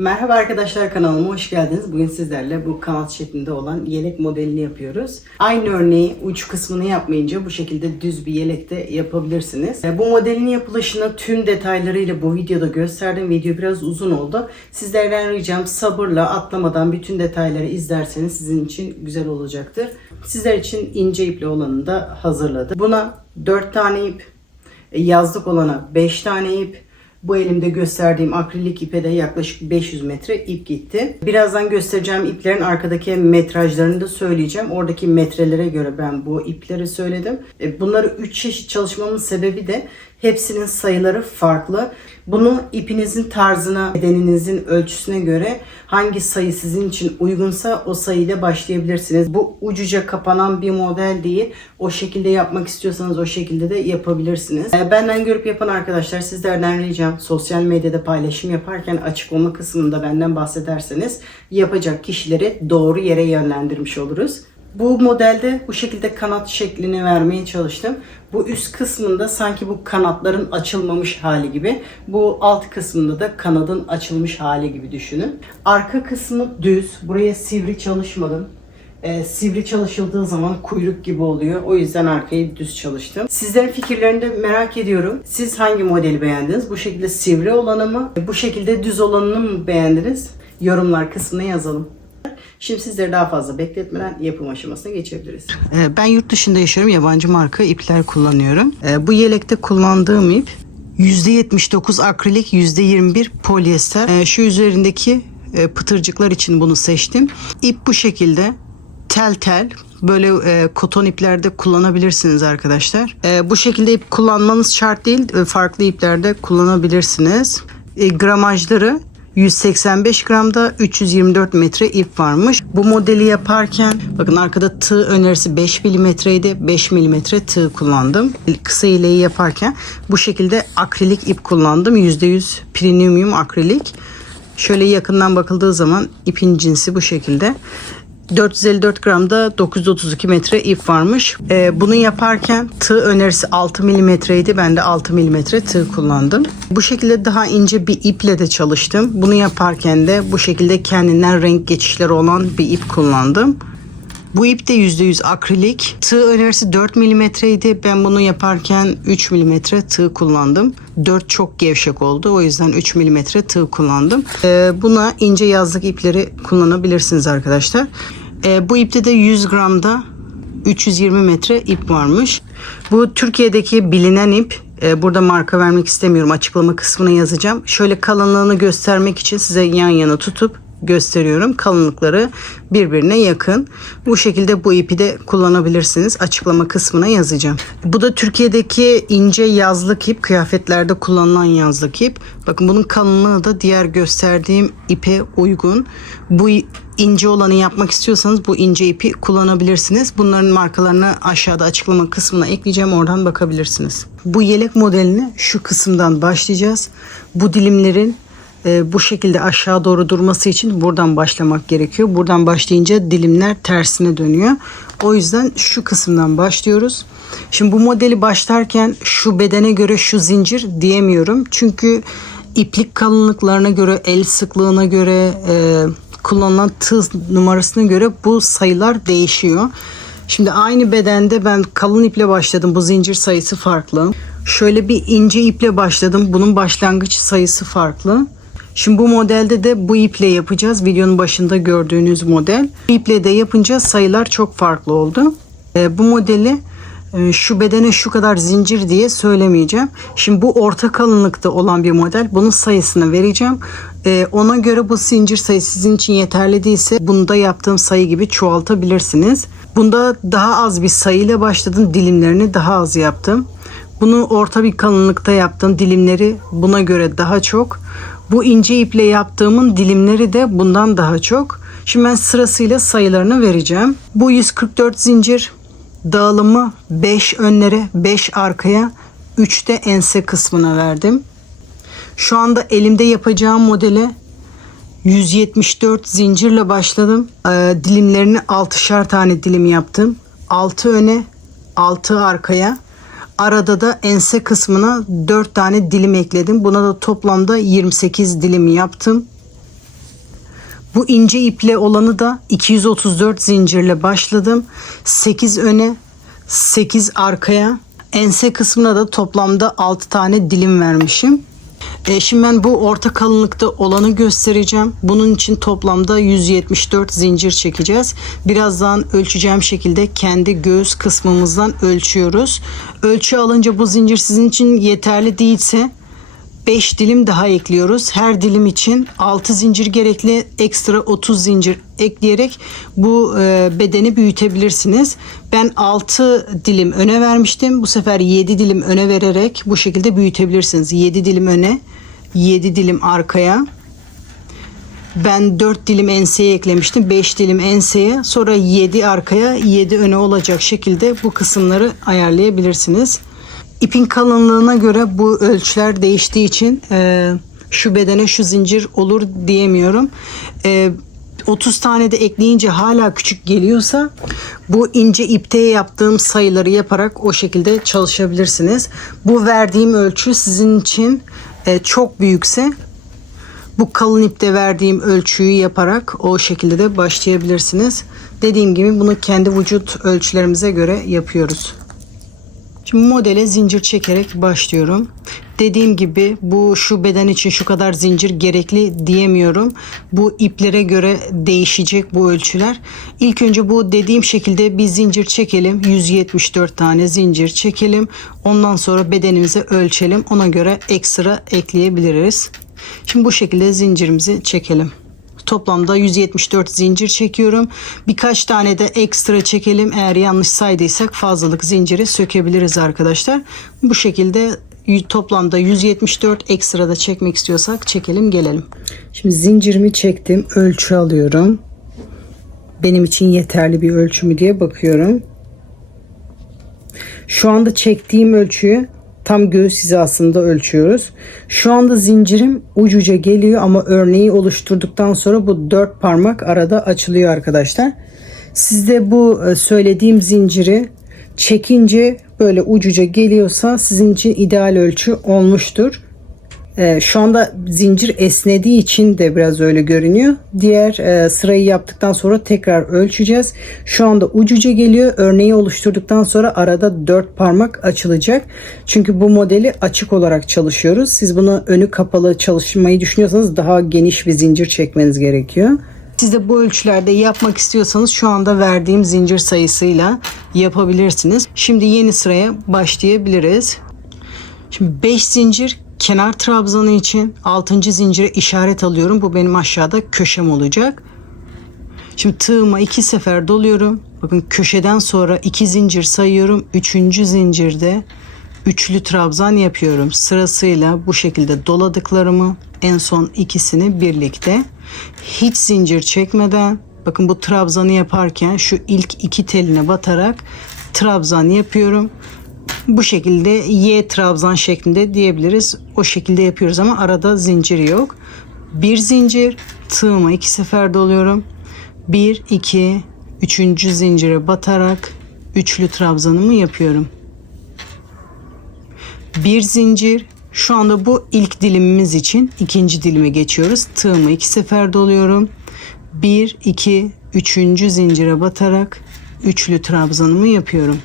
Merhaba arkadaşlar, kanalıma hoş geldiniz. Bugün sizlerle bu kanat şeklinde olan yelek modelini yapıyoruz. Aynı örneği uç kısmını yapmayınca bu şekilde düz bir yelek de yapabilirsiniz. Bu modelin yapılışını tüm detaylarıyla bu videoda gösterdim. Video biraz uzun oldu. Sizlerden ricam sabırla atlamadan bütün detayları izlerseniz sizin için güzel olacaktır. Sizler için ince ipli olanını da hazırladım. Buna 4 tane ip, yazlık olana 5 tane ip, bu elimde gösterdiğim akrilik ipe de yaklaşık 500 metre ip gitti. Birazdan göstereceğim iplerin arkadaki metrajlarını da söyleyeceğim. Oradaki metrelere göre ben bu ipleri söyledim. Bunları 3 çeşit çalışmamın sebebi de hepsinin sayıları farklı. Bunu ipinizin tarzına, bedeninizin ölçüsüne göre hangi sayı sizin için uygunsa o sayıyla başlayabilirsiniz. Bu ucuca kapanan bir model değil. O şekilde yapmak istiyorsanız o şekilde de yapabilirsiniz. Benden görüp yapan arkadaşlar, sizlerden ricam sosyal medyada paylaşım yaparken açıklama kısmında benden bahsederseniz yapacak kişileri doğru yere yönlendirmiş oluruz. Bu modelde bu şekilde kanat şeklini vermeye çalıştım. Bu üst kısmında sanki bu kanatların açılmamış hali gibi. Bu alt kısmında da kanadın açılmış hali gibi düşünün. Arka kısmı düz. Buraya sivri çalışmadım. Sivri çalışıldığı zaman kuyruk gibi oluyor. O yüzden arkayı düz çalıştım. Sizlerin fikirlerini de merak ediyorum. Siz hangi modeli beğendiniz? Bu şekilde sivri olanı mı? Bu şekilde düz olanını mı beğendiniz? Yorumlar kısmına yazalım. Şimdi sizleri daha fazla bekletmeden yapım aşamasına geçebiliriz. Ben yurt dışında yaşıyorum. Yabancı marka ipler kullanıyorum. Bu yelekte kullandığım ip %79 akrilik, %21 polyester. Şu üzerindeki pıtırcıklar için bunu seçtim. İp bu şekilde tel tel. Böyle koton iplerde kullanabilirsiniz arkadaşlar. Bu şekilde ip kullanmanız şart değil. Farklı iplerde kullanabilirsiniz. Gramajları 185 gramda 324 metre ip varmış. Bu modeli yaparken bakın arkada tığ önerisi 5 milimetreydi. 5 milimetre tığ kullandım. Kısa iğneyi yaparken bu şekilde akrilik ip kullandım. %100 premium akrilik. Şöyle yakından bakıldığı zaman ipin cinsi bu şekilde. 454 gramda 932 metre ip varmış. Bunu yaparken tığ önerisi 6 milimetreydi. Ben de 6 milimetre tığ kullandım. Bu şekilde daha ince bir iple de çalıştım. Bunu yaparken de bu şekilde kendinden renk geçişleri olan bir ip kullandım. Bu ip de %100 akrilik. Tığ önerisi 4 milimetreydi. Ben bunu yaparken 3 milimetre tığ kullandım. 4 çok gevşek oldu. O yüzden 3 milimetre tığ kullandım. Buna ince yazlık ipleri kullanabilirsiniz arkadaşlar. Bu ipte de 100 gramda 320 metre ip varmış. Bu Türkiye'deki bilinen ip. Burada marka vermek istemiyorum. Açıklama kısmına yazacağım. Şöyle kalınlığını göstermek için size yan yana tutup gösteriyorum. Kalınlıkları birbirine yakın. Bu şekilde bu ipi de kullanabilirsiniz. Açıklama kısmına yazacağım. Bu da Türkiye'deki ince yazlık ip. Kıyafetlerde kullanılan yazlık ip. Bakın bunun kalınlığı da diğer gösterdiğim ipe uygun. Bu ince olanı yapmak istiyorsanız bu ince ipi kullanabilirsiniz. Bunların markalarını aşağıda açıklama kısmına ekleyeceğim. Oradan bakabilirsiniz. Bu yelek modelini şu kısımdan başlayacağız. Bu dilimlerin bu şekilde aşağı doğru durması için buradan başlamak gerekiyor. Buradan başlayınca dilimler tersine dönüyor. O yüzden şu kısımdan başlıyoruz. Şimdi bu modeli başlarken şu bedene göre şu zincir diyemiyorum. Çünkü iplik kalınlıklarına göre, el sıklığına göre, kullanılan tığ numarasına göre bu sayılar değişiyor. Şimdi aynı bedende ben kalın iple başladım. Bu zincir sayısı farklı. Şöyle bir ince iple başladım. Bunun başlangıç sayısı farklı. Şimdi bu modelde de bu iple yapacağız. Videonun başında gördüğünüz model. Bu iple de yapınca sayılar çok farklı oldu. Bu modeli şu bedene şu kadar zincir diye söylemeyeceğim. Şimdi bu orta kalınlıkta olan bir model. Bunun sayısını vereceğim. Ona göre bu zincir sayısı sizin için yeterli değilse bunda yaptığım sayı gibi çoğaltabilirsiniz. Bunda daha az bir sayıyla başladım. Dilimlerini daha az yaptım. Bunu orta bir kalınlıkta yaptım. Dilimleri buna göre daha çok. Bu ince iple yaptığımın dilimleri de bundan daha çok. Şimdi ben sırasıyla sayılarını vereceğim. Bu 144 zincir. Dağılımı 5 önlere, 5 arkaya, 3 de ense kısmına verdim. Şu anda elimde yapacağım modele 174 zincirle başladım. Dilimlerini 6'şar tane dilim yaptım. 6 öne, 6 arkaya. Arada da ense kısmına 4 tane dilim ekledim. Buna da toplamda 28 dilim yaptım. Bu ince iple olanı da 234 zincirle başladım. 8 öne, 8 arkaya. Ense kısmına da toplamda 6 tane dilim vermişim. Şimdi ben bu orta kalınlıkta olanı göstereceğim. Bunun için toplamda 174 zincir çekeceğiz. Birazdan ölçeceğim şekilde kendi göğüs kısmımızdan ölçüyoruz. Ölçü alınca bu zincir sizin için yeterli değilse 5 dilim daha ekliyoruz. Her dilim için 6 zincir gerekli, ekstra 30 zincir ekleyerek bu bedeni büyütebilirsiniz. Ben 6 dilim öne vermiştim. Bu sefer 7 dilim öne vererek bu şekilde büyütebilirsiniz. 7 dilim öne, 7 dilim arkaya. Ben 4 dilim enseye eklemiştim. 5 dilim enseye, sonra 7 arkaya, 7 öne olacak şekilde bu kısımları ayarlayabilirsiniz. İpin kalınlığına göre bu ölçüler değiştiği için şu bedene şu zincir olur diyemiyorum. 30 tane de ekleyince hala küçük geliyorsa bu ince ipte yaptığım sayıları yaparak o şekilde çalışabilirsiniz. Bu verdiğim ölçü sizin için çok büyükse bu kalın ipte verdiğim ölçüyü yaparak o şekilde de başlayabilirsiniz. Dediğim gibi bunu kendi vücut ölçülerimize göre yapıyoruz. Şimdi modele zincir çekerek başlıyorum. Dediğim gibi bu şu beden için şu kadar zincir gerekli diyemiyorum. Bu iplere göre değişecek bu ölçüler. İlk önce bu dediğim şekilde bir zincir çekelim. 174 tane zincir çekelim. Ondan sonra bedenimizi ölçelim. Ona göre ekstra ekleyebiliriz. Şimdi bu şekilde zincirimizi çekelim. Toplamda 174 zincir çekiyorum. Birkaç tane de ekstra çekelim. Eğer yanlış saydıysak fazlalık zinciri sökebiliriz arkadaşlar. Bu şekilde toplamda 174 ekstra da çekmek istiyorsak çekelim gelelim. Şimdi zincirimi çektim. Ölçü alıyorum. Benim için yeterli bir ölçü mü diye bakıyorum. Şu anda çektiğim ölçüyü tam göğüs hizasında ölçüyoruz. Şu anda zincirim ucuca geliyor ama örneği oluşturduktan sonra bu 4 parmak arada açılıyor arkadaşlar. Siz de bu söylediğim zinciri çekince böyle ucuca geliyorsa sizin için ideal ölçü olmuştur. Şu anda zincir esnediği için de biraz öyle görünüyor. Diğer sırayı yaptıktan sonra tekrar ölçeceğiz. Şu anda ucuca geliyor. Örneği oluşturduktan sonra arada 4 parmak açılacak. Çünkü bu modeli açık olarak çalışıyoruz. Siz bunu önü kapalı çalışmayı düşünüyorsanız daha geniş bir zincir çekmeniz gerekiyor. Siz de bu ölçülerde yapmak istiyorsanız şu anda verdiğim zincir sayısıyla yapabilirsiniz. Şimdi yeni sıraya başlayabiliriz. Şimdi 5 zincir kenar trabzanı için 6. zincire işaret alıyorum. Bu benim aşağıda köşem olacak. Şimdi tığıma 2 sefer doluyorum. Bakın köşeden sonra 2 zincir sayıyorum. 3. zincirde üçlü trabzan yapıyorum. Sırasıyla bu şekilde doladıklarımı en son ikisini birlikte hiç zincir çekmeden, bakın bu trabzanı yaparken şu ilk 2 teline batarak trabzan yapıyorum. Bu şekilde Y trabzan şeklinde diyebiliriz. O şekilde yapıyoruz ama arada zincir yok. Bir zincir, tığıma 2 sefer doluyorum. 1 2 3. zincire batarak üçlü trabzanımı yapıyorum. Bir zincir. Şu anda bu ilk dilimimiz için ikinci dilime geçiyoruz. Tığımı 2 sefer doluyorum. 1 2 3. zincire batarak üçlü trabzanımı yapıyorum.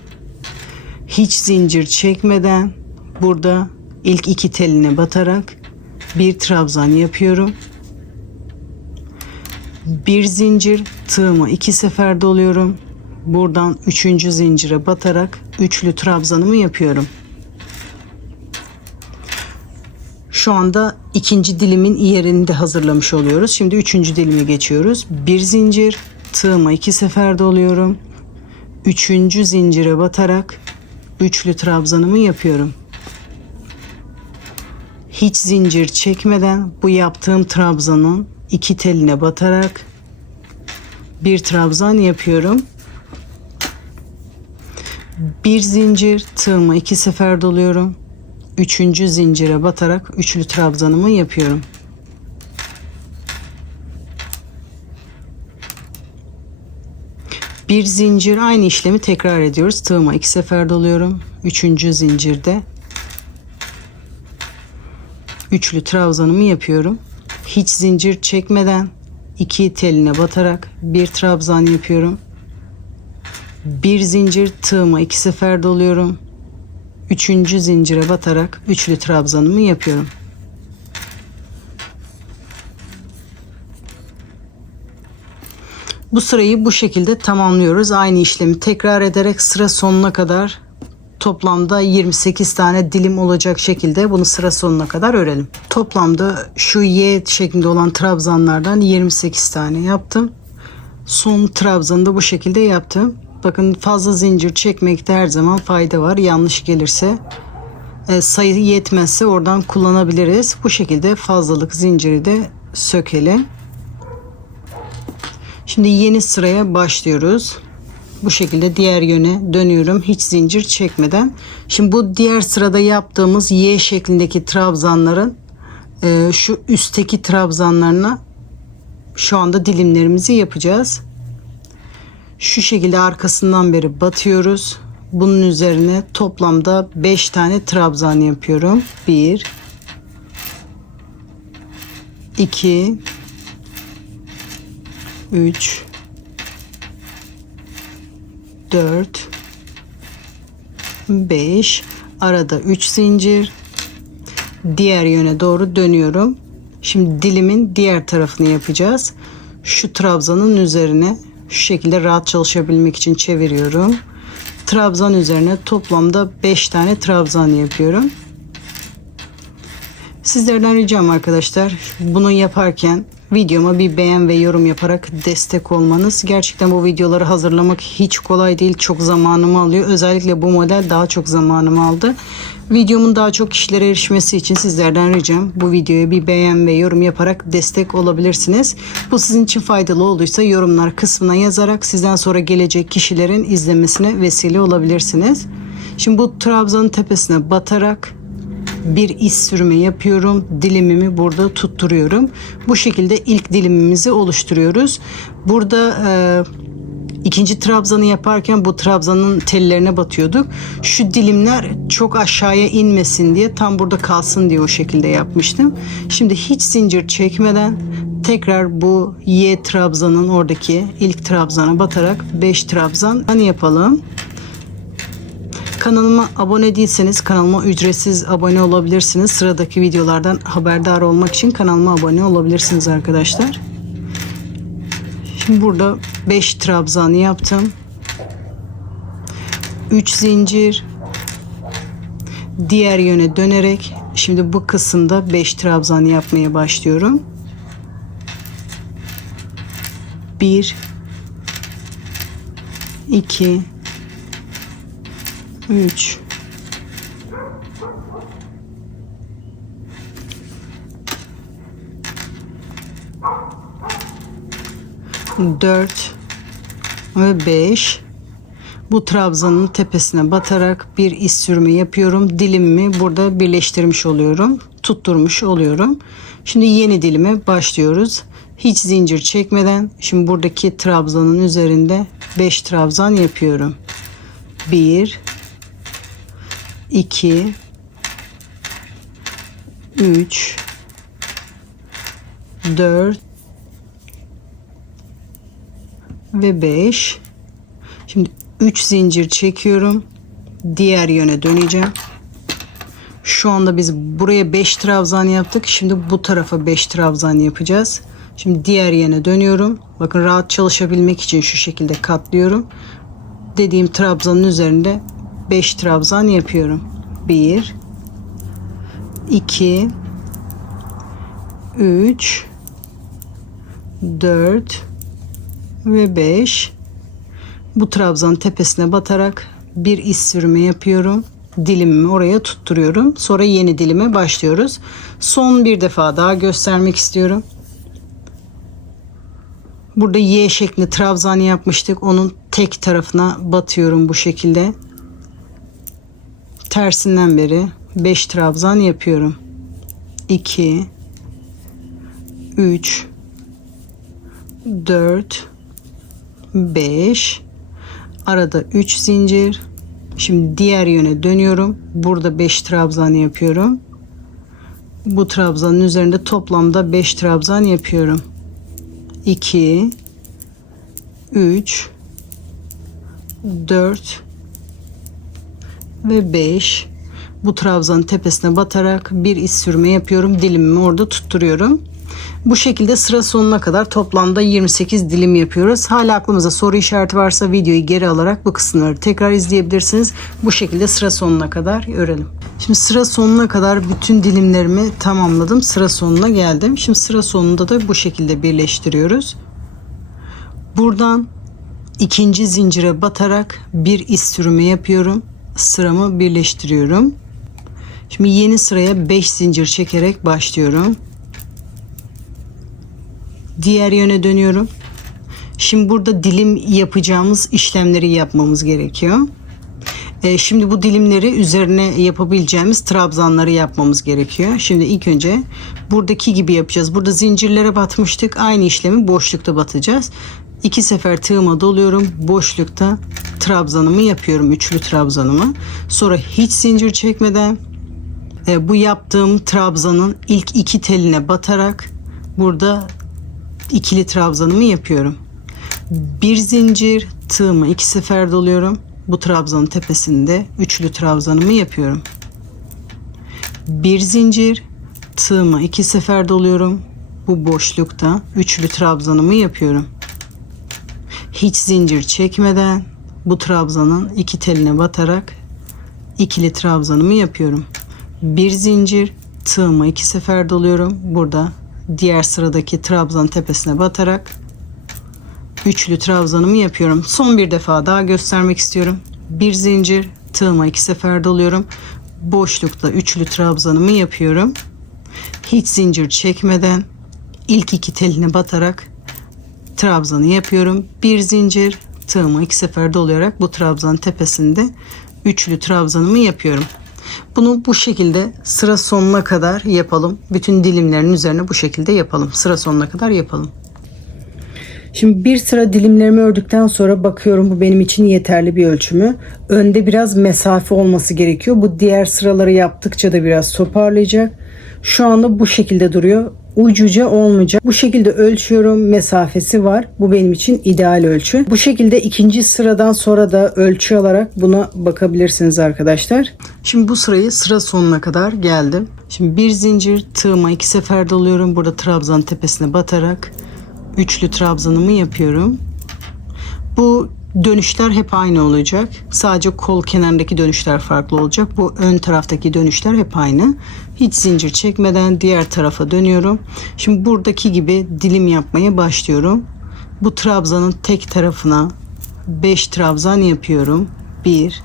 Hiç zincir çekmeden burada ilk 2 teline batarak bir trabzan yapıyorum. Bir zincir, tığıma 2 sefer doluyorum. Buradan 3. zincire batarak üçlü trabzanımı yapıyorum. Şu anda ikinci dilimin yerini de hazırlamış oluyoruz. Şimdi 3. dilime geçiyoruz. Bir zincir, tığıma 2 sefer doluyorum. 3. zincire batarak üçlü trabzanımı yapıyorum. Hiç zincir çekmeden bu yaptığım trabzanın 2 teline batarak bir trabzan yapıyorum. Bir zincir, tığıma 2 sefer doluyorum. 3. zincire batarak üçlü trabzanımı yapıyorum. Bir zincir, aynı işlemi tekrar ediyoruz. Tığıma 2 sefer doluyorum. 3. zincirde üçlü trabzanımı yapıyorum. Hiç zincir çekmeden 2 teline batarak bir trabzan yapıyorum. Bir zincir, tığıma 2 sefer doluyorum. 3. zincire batarak üçlü trabzanımı yapıyorum. Bu sırayı bu şekilde tamamlıyoruz. Aynı işlemi tekrar ederek sıra sonuna kadar toplamda 28 tane dilim olacak şekilde bunu sıra sonuna kadar örelim. Toplamda şu Y şeklinde olan trabzanlardan 28 tane yaptım. Son trabzanı da bu şekilde yaptım. Bakın, fazla zincir çekmekte her zaman fayda var. Yanlış gelirse, sayı yetmezse oradan kullanabiliriz. Bu şekilde fazlalık zinciri de sökelim. Şimdi yeni sıraya başlıyoruz. Bu şekilde diğer yöne dönüyorum hiç zincir çekmeden. Şimdi bu diğer sırada yaptığımız Y şeklindeki trabzanların şu üstteki trabzanlarına şu anda dilimlerimizi yapacağız. Şu şekilde arkasından beri batıyoruz. Bunun üzerine toplamda 5 tane trabzan yapıyorum. 1 2 3 4 5, arada 3 zincir, diğer yöne doğru dönüyorum. Şimdi dilimin diğer tarafını yapacağız. Şu trabzanın üzerine şu şekilde rahat çalışabilmek için çeviriyorum. Trabzan üzerine toplamda 5 tane trabzan yapıyorum. Sizlerden ricam arkadaşlar, bunu yaparken videoma bir beğen ve yorum yaparak destek olmanız. Gerçekten bu videoları hazırlamak hiç kolay değil. Çok zamanımı alıyor. Özellikle bu model daha çok zamanımı aldı. Videomun daha çok kişilere erişmesi için sizlerden ricam bu videoya bir beğen ve yorum yaparak destek olabilirsiniz. Bu sizin için faydalı olduysa yorumlar kısmına yazarak sizden sonra gelecek kişilerin izlemesine vesile olabilirsiniz. Şimdi bu trabzanın tepesine batarak bir iz sürme yapıyorum. Dilimimi burada tutturuyorum. Bu şekilde ilk dilimimizi oluşturuyoruz. Burada ikinci trabzanı yaparken bu trabzanın tellerine batıyorduk. Şu dilimler çok aşağıya inmesin diye, tam burada kalsın diye o şekilde yapmıştım. Şimdi hiç zincir çekmeden tekrar bu Y trabzanın oradaki ilk trabzana batarak 5 trabzan yapalım. Kanalıma abone değilseniz kanalıma ücretsiz abone olabilirsiniz. Sıradaki videolardan haberdar olmak için kanalıma abone olabilirsiniz arkadaşlar. Şimdi burada 5 trabzan yaptım. 3 zincir. Diğer yöne dönerek şimdi bu kısımda 5 trabzan yapmaya başlıyorum. 1 2 3 4 ve 5. Bu trabzanın tepesine batarak bir iz sürme yapıyorum. Dilimimi burada birleştirmiş oluyorum. Tutturmuş oluyorum. Şimdi yeni dilime başlıyoruz. Hiç zincir çekmeden şimdi buradaki trabzanın üzerinde 5 trabzan yapıyorum. 1 2 3 4 ve 5. Şimdi 3 zincir çekiyorum. Diğer yöne döneceğim. Şu anda biz buraya 5 trabzan yaptık. Şimdi bu tarafa 5 trabzan yapacağız. Şimdi diğer yöne dönüyorum. Bakın, rahat çalışabilmek için şu şekilde katlıyorum. Dediğim trabzanın üzerinde 5 trabzan yapıyorum. 1 2 3 4 ve 5. Bu trabzanın tepesine batarak bir iz sürme yapıyorum. Dilimimi oraya tutturuyorum. Sonra yeni dilime başlıyoruz. Son bir defa daha göstermek istiyorum. Burada Y şeklinde trabzan yapmıştık. Onun tek tarafına batıyorum bu şekilde. Tersinden beri 5 trabzan yapıyorum. 2 3 4 5, arada 3 zincir. Şimdi diğer yöne dönüyorum. Burada 5 trabzan yapıyorum. Bu trabzanın üzerinde toplamda 5 trabzan yapıyorum. 2, 3, 4 ve 5. Bu trabzanın tepesine batarak bir iz sürme yapıyorum. Dilimimi orada tutturuyorum. Bu şekilde sıra sonuna kadar toplamda 28 dilim yapıyoruz. Hala aklımıza soru işareti varsa videoyu geri alarak bu kısımları tekrar izleyebilirsiniz. Bu şekilde sıra sonuna kadar örelim. Şimdi sıra sonuna kadar bütün dilimlerimi tamamladım. Sıra sonuna geldim. Şimdi sıra sonunda da bu şekilde birleştiriyoruz. Buradan ikinci zincire batarak bir iz sürümü yapıyorum. Sıramı birleştiriyorum. Şimdi yeni sıraya 5 zincir çekerek başlıyorum. Diğer yöne dönüyorum. Şimdi burada dilim yapacağımız işlemleri yapmamız gerekiyor. Şimdi bu dilimleri üzerine yapabileceğimiz trabzanları yapmamız gerekiyor. Şimdi ilk önce buradaki gibi yapacağız. Burada zincirlere batmıştık. Aynı işlemi boşlukta batacağız. 2 sefer tığıma doluyorum. Boşlukta trabzanımı yapıyorum. Üçlü trabzanımı. Sonra hiç zincir çekmeden bu yaptığım trabzanın ilk 2 teline batarak burada ikili trabzanımı yapıyorum. Bir zincir, tığımı 2 sefer doluyorum. Bu trabzanın tepesinde üçlü trabzanımı yapıyorum. Bir zincir, tığımı 2 sefer doluyorum. Bu boşlukta üçlü trabzanımı yapıyorum. Hiç zincir çekmeden bu trabzanın 2 teline batarak ikili trabzanımı yapıyorum. Bir zincir, tığımı 2 sefer doluyorum. Burada diğer sıradaki trabzanın tepesine batarak üçlü trabzanımı yapıyorum. Son bir defa daha göstermek istiyorum. Bir zincir, tığıma 2 sefer doluyorum. Boşlukta üçlü trabzanımı yapıyorum. Hiç zincir çekmeden ilk 2 teline batarak trabzanı yapıyorum. Bir zincir, tığıma 2 sefer dolayarak bu trabzanın tepesinde üçlü trabzanımı yapıyorum. Bunu bu şekilde sıra sonuna kadar yapalım. Bütün dilimlerin üzerine bu şekilde yapalım. Sıra sonuna kadar yapalım. Şimdi bir sıra dilimlerimi ördükten sonra bakıyorum bu benim için yeterli bir ölçümü. Önde biraz mesafe olması gerekiyor. Bu diğer sıraları yaptıkça da biraz toparlayacak. Şu anda bu şekilde duruyor. Ucuca olmayacak. Bu şekilde ölçüyorum. Mesafesi var. Bu benim için ideal ölçü. Bu şekilde ikinci sıradan sonra da ölçü alarak buna bakabilirsiniz arkadaşlar. Şimdi bu sırayı sıra sonuna kadar geldim. Şimdi bir zincir, tığıma 2 sefer doluyorum. Burada trabzanın tepesine batarak üçlü trabzanımı yapıyorum. Bu dönüşler hep aynı olacak. Sadece kol kenarındaki dönüşler farklı olacak. Bu ön taraftaki dönüşler hep aynı. Hiç zincir çekmeden diğer tarafa dönüyorum. Şimdi buradaki gibi dilim yapmaya başlıyorum. Bu trabzanın tek tarafına 5 trabzan yapıyorum. 1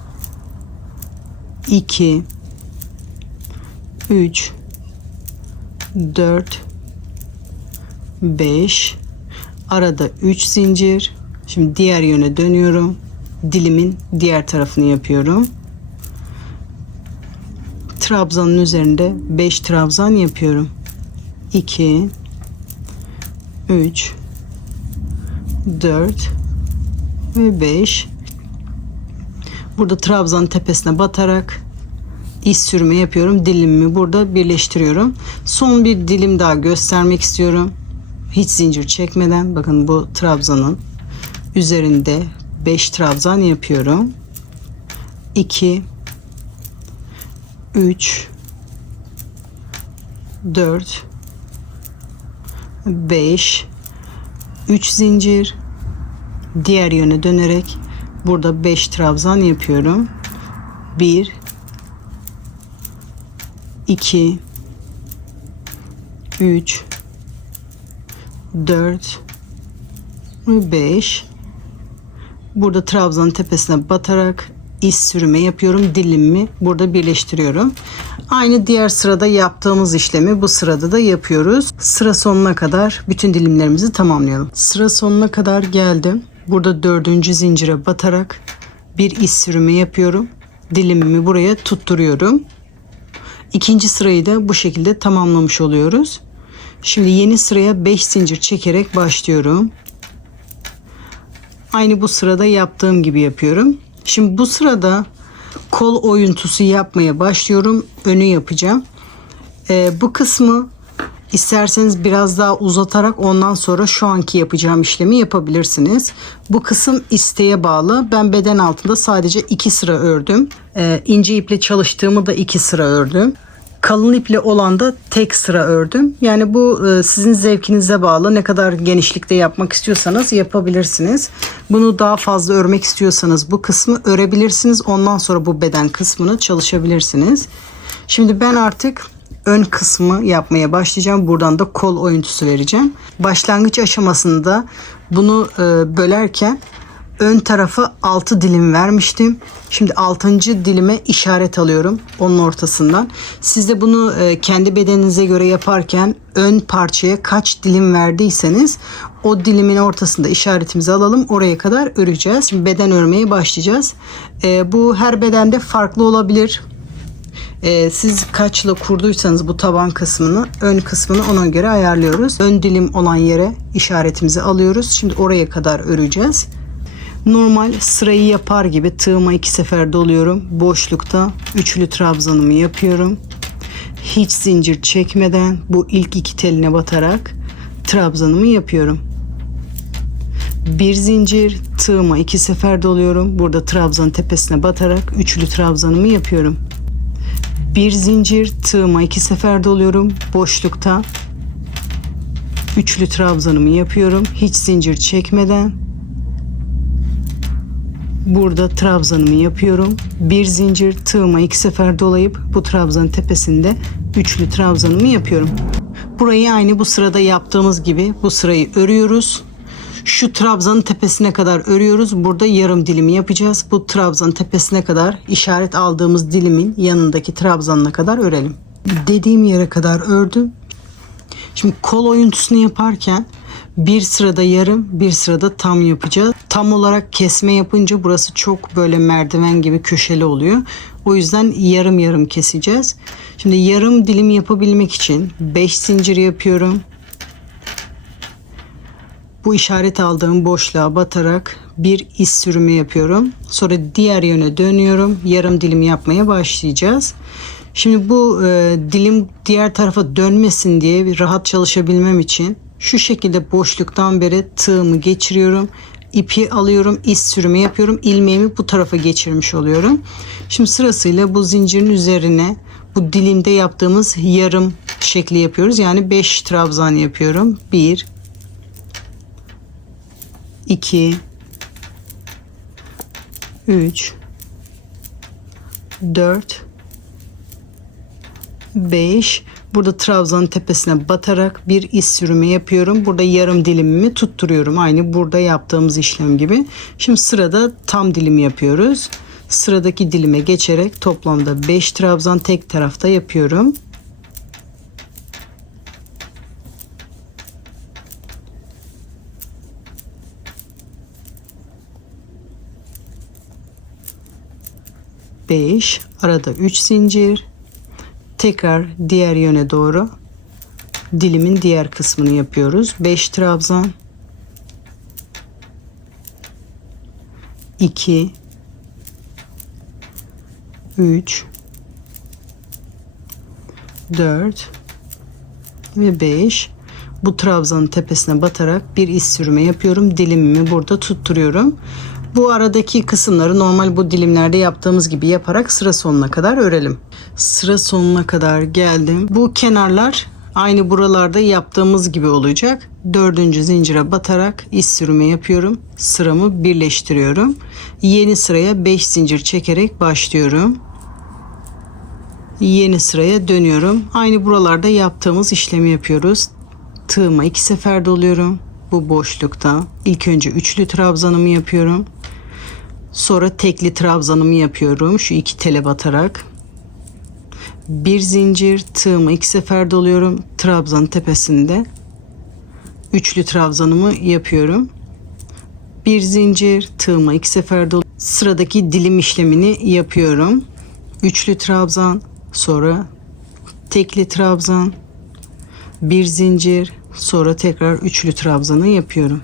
2 3 4 5 arada 3 zincir. Şimdi diğer yöne dönüyorum. Dilimin diğer tarafını yapıyorum. Trabzanın üzerinde 5 trabzan yapıyorum. 2 3 4 ve 5. Burada trabzanın tepesine batarak iz sürme yapıyorum. Dilimimi burada birleştiriyorum. Son bir dilim daha göstermek istiyorum. Hiç zincir çekmeden bakın bu trabzanın üzerinde 5 trabzan yapıyorum. 2 3 4 5 3 zincir, diğer yöne dönerek burada 5 trabzan yapıyorum. 1 2 3 4 ve 5. Burada trabzanın tepesine batarak iz sürme yapıyorum. Dilimimi burada birleştiriyorum. Aynı diğer sırada yaptığımız işlemi bu sırada da yapıyoruz. Sıra sonuna kadar bütün dilimlerimizi tamamlayalım. Sıra sonuna kadar geldim. Burada 4. zincire batarak bir iz sürme yapıyorum. Dilimimi buraya tutturuyorum. İkinci sırayı da bu şekilde tamamlamış oluyoruz. Şimdi yeni sıraya 5 zincir çekerek başlıyorum. Aynı bu sırada yaptığım gibi yapıyorum. Şimdi bu sırada kol oyuntusu yapmaya başlıyorum. Önü yapacağım. Bu kısmı İsterseniz biraz daha uzatarak ondan sonra şu anki yapacağım işlemi yapabilirsiniz. Bu kısım isteğe bağlı. Ben beden altında sadece 2 sıra ördüm. İnce iple çalıştığımı da 2 sıra ördüm. Kalın iple olan da tek sıra ördüm. Yani bu sizin zevkinize bağlı. Ne kadar genişlikte yapmak istiyorsanız yapabilirsiniz. Bunu daha fazla örmek istiyorsanız bu kısmı örebilirsiniz. Ondan sonra bu beden kısmını çalışabilirsiniz. Şimdi ben artık ön kısmı yapmaya başlayacağım. Buradan da kol oyuntusu vereceğim. Başlangıç aşamasında bunu bölerken ön tarafa 6 dilim vermiştim. Şimdi 6. dilime işaret alıyorum onun ortasından. Siz de bunu kendi bedeninize göre yaparken ön parçaya kaç dilim verdiyseniz o dilimin ortasında işaretimizi alalım. Oraya kadar öreceğiz. Şimdi beden örmeye başlayacağız. Bu her bedende farklı olabilir. Siz kaçla kurduysanız bu taban kısmını, ön kısmını ona göre ayarlıyoruz. Ön dilim olan yere işaretimizi alıyoruz. Şimdi oraya kadar öreceğiz. Normal sırayı yapar gibi tığıma 2 sefer doluyorum. Boşlukta üçlü trabzanımı yapıyorum. Hiç zincir çekmeden bu ilk 2 teline batarak trabzanımı yapıyorum. Bir zincir, tığıma 2 sefer doluyorum. Burada trabzanın tepesine batarak üçlü trabzanımı yapıyorum. Bir zincir, tığıma 2 sefer doluyorum. Boşlukta üçlü trabzanımı yapıyorum. Hiç zincir çekmeden. Burada trabzanımı yapıyorum. Bir zincir, tığıma 2 sefer dolayıp bu trabzanın tepesinde üçlü trabzanımı yapıyorum. Burayı aynı bu sırada yaptığımız gibi bu sırayı örüyoruz. Şu trabzanın tepesine kadar örüyoruz. Burada yarım dilimi yapacağız. Bu trabzanın tepesine kadar işaret aldığımız dilimin yanındaki trabzanına kadar örelim. Dediğim yere kadar ördüm. Şimdi kol oyuntusunu yaparken bir sırada yarım, bir sırada tam yapacağız. Tam olarak kesme yapınca burası çok böyle merdiven gibi köşeli oluyor. O yüzden yarım yarım keseceğiz. Şimdi yarım dilim yapabilmek için 5 zincir yapıyorum. Bu işaret aldığım boşluğa batarak bir iz sürümü yapıyorum. Sonra diğer yöne dönüyorum. Yarım dilim yapmaya başlayacağız. Şimdi bu dilim diğer tarafa dönmesin diye bir rahat çalışabilmem için şu şekilde boşluktan beri tığımı geçiriyorum. İpi alıyorum, iz sürümü yapıyorum. İlmeğimi bu tarafa geçirmiş oluyorum. Şimdi sırasıyla bu zincirin üzerine bu dilimde yaptığımız yarım şekli yapıyoruz. Yani 5 trabzan yapıyorum. 1 2 3 4 5. Burada trabzanın tepesine batarak bir iz sürümü yapıyorum. Burada yarım dilimimi tutturuyorum. Aynı burada yaptığımız işlem gibi. Şimdi sırada tam dilimi yapıyoruz. Sıradaki dilime geçerek toplamda 5 trabzan tek tarafta yapıyorum. Beş, arada 3 zincir. Tekrar diğer yöne doğru dilimin diğer kısmını yapıyoruz. 5 trabzan. 2 3 4 ve 5. Bu trabzanın tepesine batarak bir iz sürme yapıyorum. Dilimimi burada tutturuyorum. Bu aradaki kısımları normal bu dilimlerde yaptığımız gibi yaparak sıra sonuna kadar örelim. Sıra sonuna kadar geldim. Bu kenarlar aynı buralarda yaptığımız gibi olacak. 4. zincire batarak iz sürme yapıyorum. Sıramı birleştiriyorum. Yeni sıraya 5 zincir çekerek başlıyorum. Yeni sıraya dönüyorum. Aynı buralarda yaptığımız işlemi yapıyoruz. Tığıma 2 sefer doluyorum. Bu boşlukta ilk önce üçlü trabzanımı yapıyorum. Sonra tekli trabzanımı yapıyorum. Şu 2 tele batarak. Bir zincir, tığıma 2 sefer doluyorum. Trabzanın tepesinde üçlü trabzanımı yapıyorum. Bir zincir, tığıma 2 sefer doluyorum. Sıradaki dilim işlemini yapıyorum. Üçlü trabzan, sonra tekli trabzan, bir zincir, sonra tekrar üçlü trabzanı yapıyorum.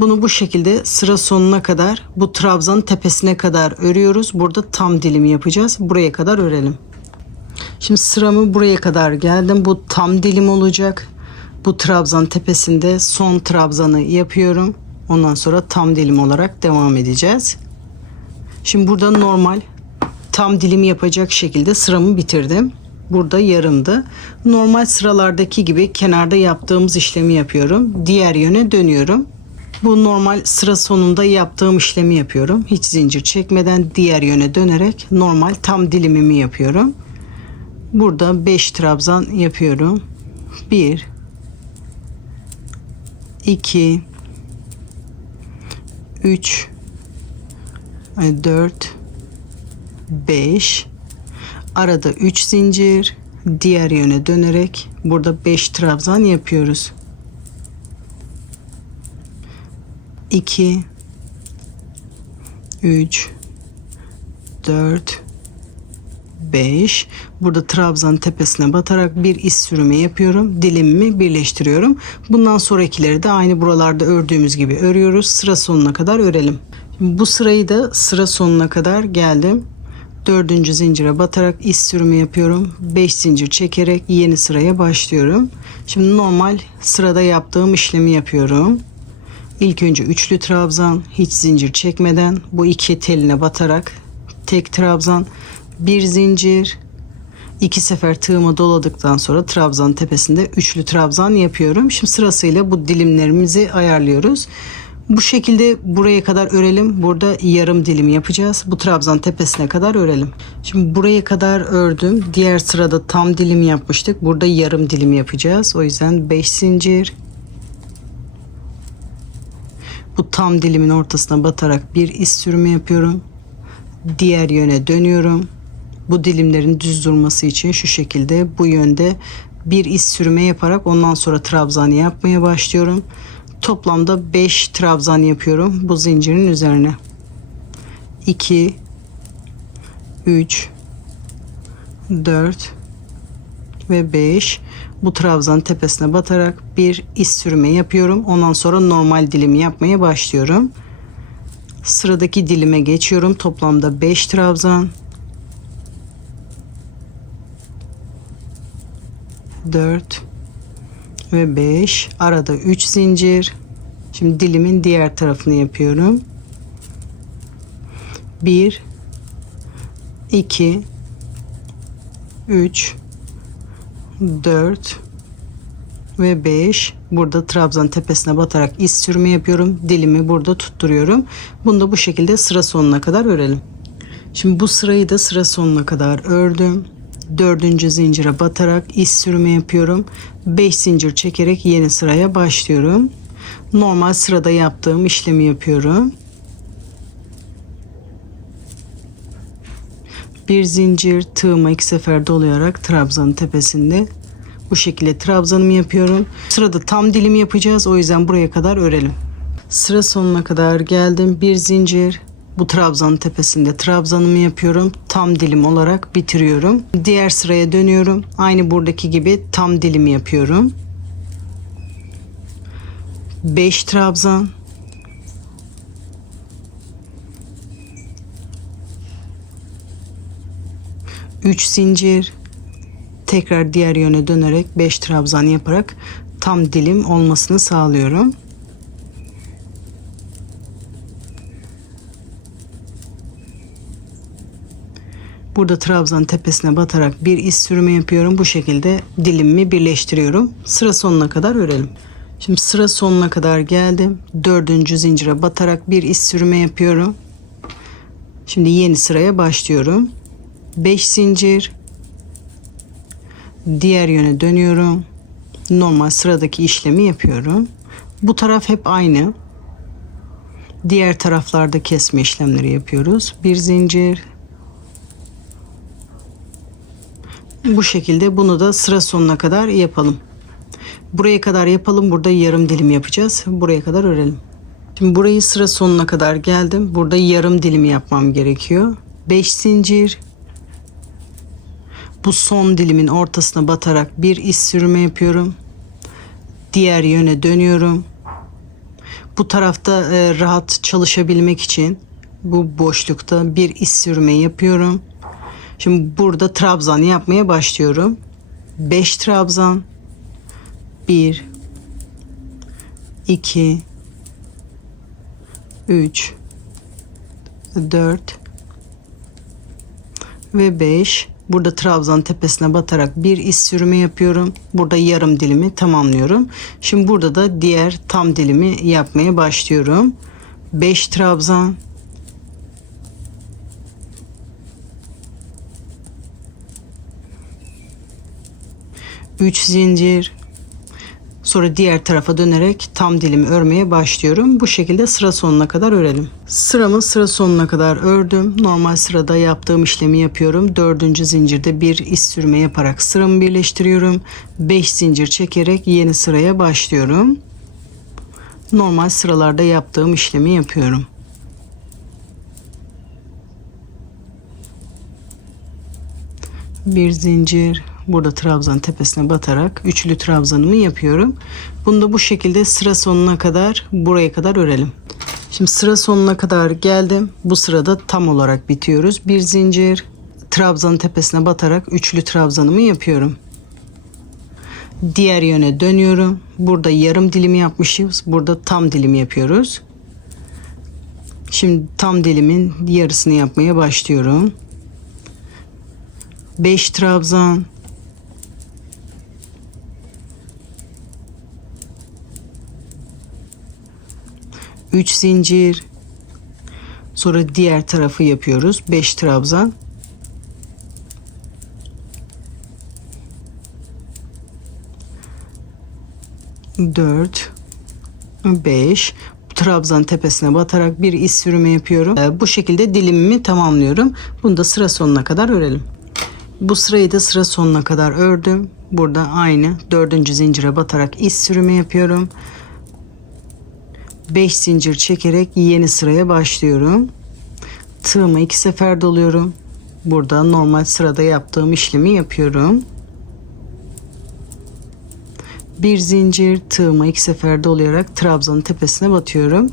Bunu bu şekilde sıra sonuna kadar bu trabzanın tepesine kadar örüyoruz. Burada tam dilimi yapacağız. Buraya kadar örelim. Şimdi sıramı buraya kadar geldim. Bu tam dilim olacak. Bu trabzan tepesinde son trabzanı yapıyorum. Ondan sonra tam dilim olarak devam edeceğiz. Şimdi burada normal tam dilim yapacak şekilde sıramı bitirdim. Burada yarımdı. Normal sıralardaki gibi kenarda yaptığımız işlemi yapıyorum. Diğer yöne dönüyorum. Bu normal sıra sonunda yaptığım işlemi yapıyorum. Hiç zincir çekmeden diğer yöne dönerek normal tam dilimimi yapıyorum. Burada 5 trabzan yapıyorum. 1 2 3 4 5, arada 3 zincir, diğer yöne dönerek burada 5 trabzan yapıyoruz. 2 3 4 5, burada trabzan tepesine batarak bir iz sürümü yapıyorum. Dilimimi birleştiriyorum. Bundan sonrakileri de aynı buralarda ördüğümüz gibi örüyoruz. Sıra sonuna kadar örelim. Bu sırayı da sıra sonuna kadar geldim. 4. zincire batarak iz sürümü yapıyorum. 5 zincir çekerek yeni sıraya başlıyorum. Şimdi normal sırada yaptığım işlemi yapıyorum. İlk önce üçlü trabzan, hiç zincir çekmeden bu iki teline batarak tek trabzan, bir zincir, 2 sefer tığımı doladıktan sonra trabzan tepesinde üçlü trabzan yapıyorum. Şimdi sırasıyla bu dilimlerimizi ayarlıyoruz. Bu şekilde buraya kadar örelim. Burada yarım dilim yapacağız. Bu trabzan tepesine kadar örelim. Şimdi buraya kadar ördüm. Diğer sırada tam dilim yapmıştık. Burada yarım dilim yapacağız. O yüzden 5 zincir. Bu tam dilimin ortasına batarak bir iz sürümü yapıyorum. Diğer yöne dönüyorum. Bu dilimlerin düz durması için şu şekilde bu yönde bir iz sürme yaparak ondan sonra trabzan yapmaya başlıyorum. Toplamda 5 trabzan yapıyorum bu zincirin üzerine. 2 3 4 ve 5, bu trabzan tepesine batarak bir iz sürme yapıyorum. Ondan sonra normal dilimi yapmaya başlıyorum. Sıradaki dilime geçiyorum. Toplamda 5 trabzan, 4 ve 5, arada 3 zincir. Şimdi dilimin diğer tarafını yapıyorum. 1 2 3 4 ve 5, burada trabzan tepesine batarak iz sürme yapıyorum. Dilimi burada tutturuyorum. Bunu da bu şekilde sıra sonuna kadar örelim. Şimdi bu sırayı da sıra sonuna kadar ördüm. 4. zincire batarak iz sürme yapıyorum. 5 zincir çekerek yeni sıraya başlıyorum. Normal sırada yaptığım işlemi yapıyorum. Bir zincir, tığıma 2 sefer dolayarak trabzanın tepesinde bu şekilde trabzanımı yapıyorum. Sırada tam dilim yapacağız. O yüzden buraya kadar örelim. Sıra sonuna kadar geldim. Bir zincir, bu trabzanın tepesinde trabzanımı yapıyorum. Tam dilim olarak bitiriyorum. Diğer sıraya dönüyorum. Aynı buradaki gibi tam dilimi yapıyorum. 5 trabzan, 3 zincir, tekrar diğer yöne dönerek 5 trabzan yaparak tam dilim olmasını sağlıyorum. Burada trabzan tepesine batarak bir iz sürme yapıyorum. Bu şekilde dilimimi birleştiriyorum. Sıra sonuna kadar örelim. Şimdi sıra sonuna kadar geldim. 4. zincire batarak bir iz sürme yapıyorum. Şimdi yeni sıraya başlıyorum. 5 zincir, diğer yöne dönüyorum. Normal sıradaki işlemi yapıyorum. Bu taraf hep aynı. Diğer taraflarda kesme işlemleri yapıyoruz. Bir zincir. Bu şekilde bunu da sıra sonuna kadar yapalım. Buraya kadar yapalım. Burada yarım dilim yapacağız. Buraya kadar örelim. Şimdi burayı sıra sonuna kadar geldim. Burada yarım dilim yapmam gerekiyor. 5 zincir. Bu son dilimin ortasına batarak bir iz sürme yapıyorum. Diğer yöne dönüyorum. Bu tarafta rahat çalışabilmek için bu boşlukta bir iz sürme yapıyorum. Şimdi burada trabzan yapmaya başlıyorum. 5 trabzan, 1 2 3 4 ve 5. Burada trabzan tepesine batarak bir iz sürümü yapıyorum. Burada yarım dilimi tamamlıyorum. Şimdi burada da diğer tam dilimi yapmaya başlıyorum. 5 trabzan, 3 zincir, sonra diğer tarafa dönerek tam dilimi örmeye başlıyorum. Bu şekilde sıra sonuna kadar örelim. Sıramı sıra sonuna kadar ördüm. Normal sırada yaptığım işlemi yapıyorum. 4. zincirde bir iz sürme yaparak sıramı birleştiriyorum. 5 zincir çekerek yeni sıraya başlıyorum. Normal sıralarda yaptığım işlemi yapıyorum. Bir zincir, burada trabzan tepesine batarak üçlü trabzanımı yapıyorum. Bunu da bu şekilde sıra sonuna kadar, buraya kadar örelim. Şimdi sıra sonuna kadar geldim. Bu sırada tam olarak bitiyoruz. Bir zincir, trabzanın tepesine batarak üçlü trabzanımı yapıyorum. Diğer yöne dönüyorum. Burada yarım dilimi yapmışız. Burada tam dilimi yapıyoruz. Şimdi tam dilimin yarısını yapmaya başlıyorum. 5 trabzan, 3 zincir, sonra diğer tarafı yapıyoruz. 5 trabzan, 4 5 trabzan tepesine batarak bir iz sürümü yapıyorum. Bu şekilde dilimimi tamamlıyorum. Bunu da sıra sonuna kadar örelim. Bu sırayı da sıra sonuna kadar ördüm. Burada aynı 4. zincire batarak iz sürümü yapıyorum. 5 zincir çekerek yeni sıraya başlıyorum. Tığımı 2 sefer doluyorum. Burada normal sırada yaptığım işlemi yapıyorum. Bir zincir, tığımı 2 sefer dolayarak trabzanın tepesine batıyorum.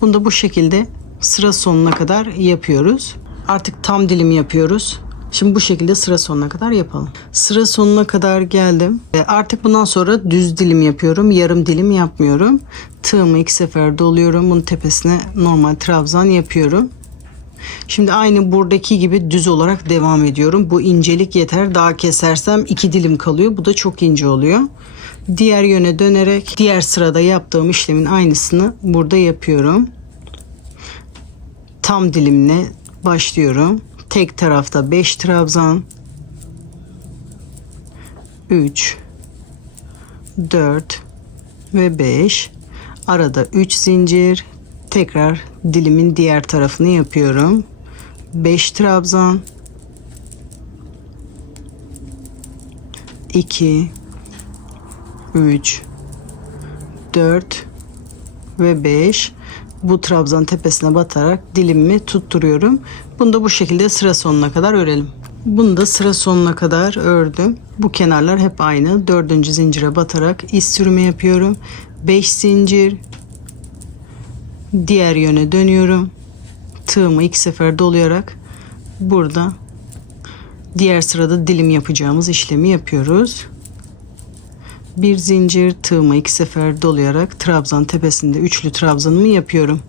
Bunu da bu şekilde sıra sonuna kadar yapıyoruz. Artık tam dilimi yapıyoruz. Şimdi bu şekilde sıra sonuna kadar yapalım. Sıra sonuna kadar geldim. Artık bundan sonra düz dilim yapıyorum. Yarım dilim yapmıyorum. Tığımı 2 sefer doluyorum. Bunun tepesine normal trabzan yapıyorum. Şimdi aynı buradaki gibi düz olarak devam ediyorum. Bu incelik yeter. Daha kesersem 2 dilim kalıyor. Bu da çok ince oluyor. Diğer yöne dönerek diğer sırada yaptığım işlemin aynısını burada yapıyorum. Tam dilimle başlıyorum. Tek tarafta 5 trabzan, 3 4 ve 5, arada 3 zincir, tekrar dilimin diğer tarafını yapıyorum. 5 trabzan, 2 3 4 ve 5. Bu trabzan tepesine batarak dilimimi tutturuyorum. Bunu da bu şekilde sıra sonuna kadar örelim. Bunu da sıra sonuna kadar ördüm. Bu kenarlar hep aynı. 4. zincire batarak iz sürümü yapıyorum. 5 zincir. Diğer yöne dönüyorum. Tığımı 2 sefer dolayarak burada diğer sırada dilim yapacağımız işlemi yapıyoruz. Bir zincir, tığımı 2 sefer dolayarak trabzan tepesinde üçlü trabzanımı yapıyorum.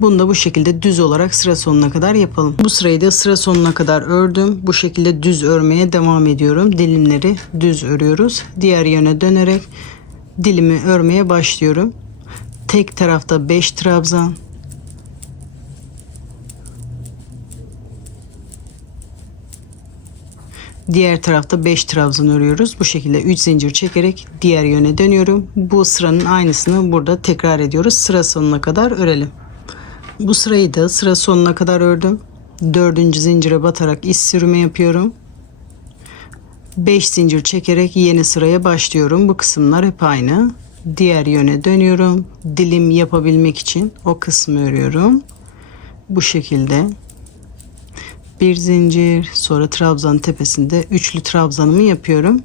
Bunu da bu şekilde düz olarak sıra sonuna kadar yapalım. Bu sırayı da sıra sonuna kadar ördüm. Bu şekilde düz örmeye devam ediyorum. Dilimleri düz örüyoruz. Diğer yöne dönerek dilimi örmeye başlıyorum. Tek tarafta 5 trabzan, diğer tarafta 5 trabzan örüyoruz. Bu şekilde 3 zincir çekerek diğer yöne dönüyorum. Bu sıranın aynısını burada tekrar ediyoruz. Sıra sonuna kadar örelim. Bu sırayı da sıra sonuna kadar ördüm. 4. zincire batarak iz sürümü yapıyorum. 5 zincir çekerek yeni sıraya başlıyorum. Bu kısımlar hep aynı. Diğer yöne dönüyorum. Dilim yapabilmek için o kısmı örüyorum. Bu şekilde. Bir zincir, sonra trabzan tepesinde üçlü trabzanımı yapıyorum.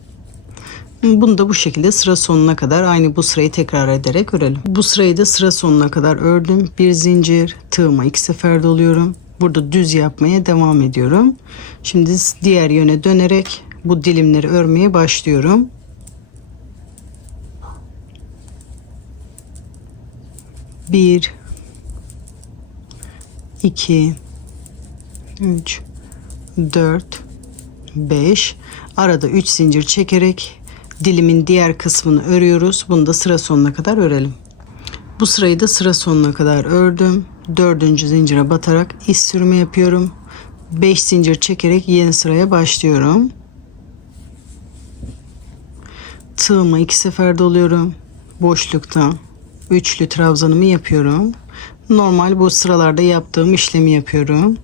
Bunu da bu şekilde sıra sonuna kadar aynı bu sırayı tekrar ederek örelim. Bu sırayı da sıra sonuna kadar ördüm. Bir zincir, tığıma 2 sefer doluyorum. Burada düz yapmaya devam ediyorum. Şimdi diğer yöne dönerek bu dilimleri örmeye başlıyorum. Bir, iki, üç, 4, 5. Arada 3 zincir çekerek dilimin diğer kısmını örüyoruz. Bunu da sıra sonuna kadar örelim. Bu sırayı da sıra sonuna kadar ördüm. 4. zincire batarak iz sürümü yapıyorum. 5 zincir çekerek yeni sıraya başlıyorum. Tığıma 2 sefer doluyorum. Boşlukta üçlü trabzanımı yapıyorum. Normal bu sıralarda yaptığım işlemi yapıyorum.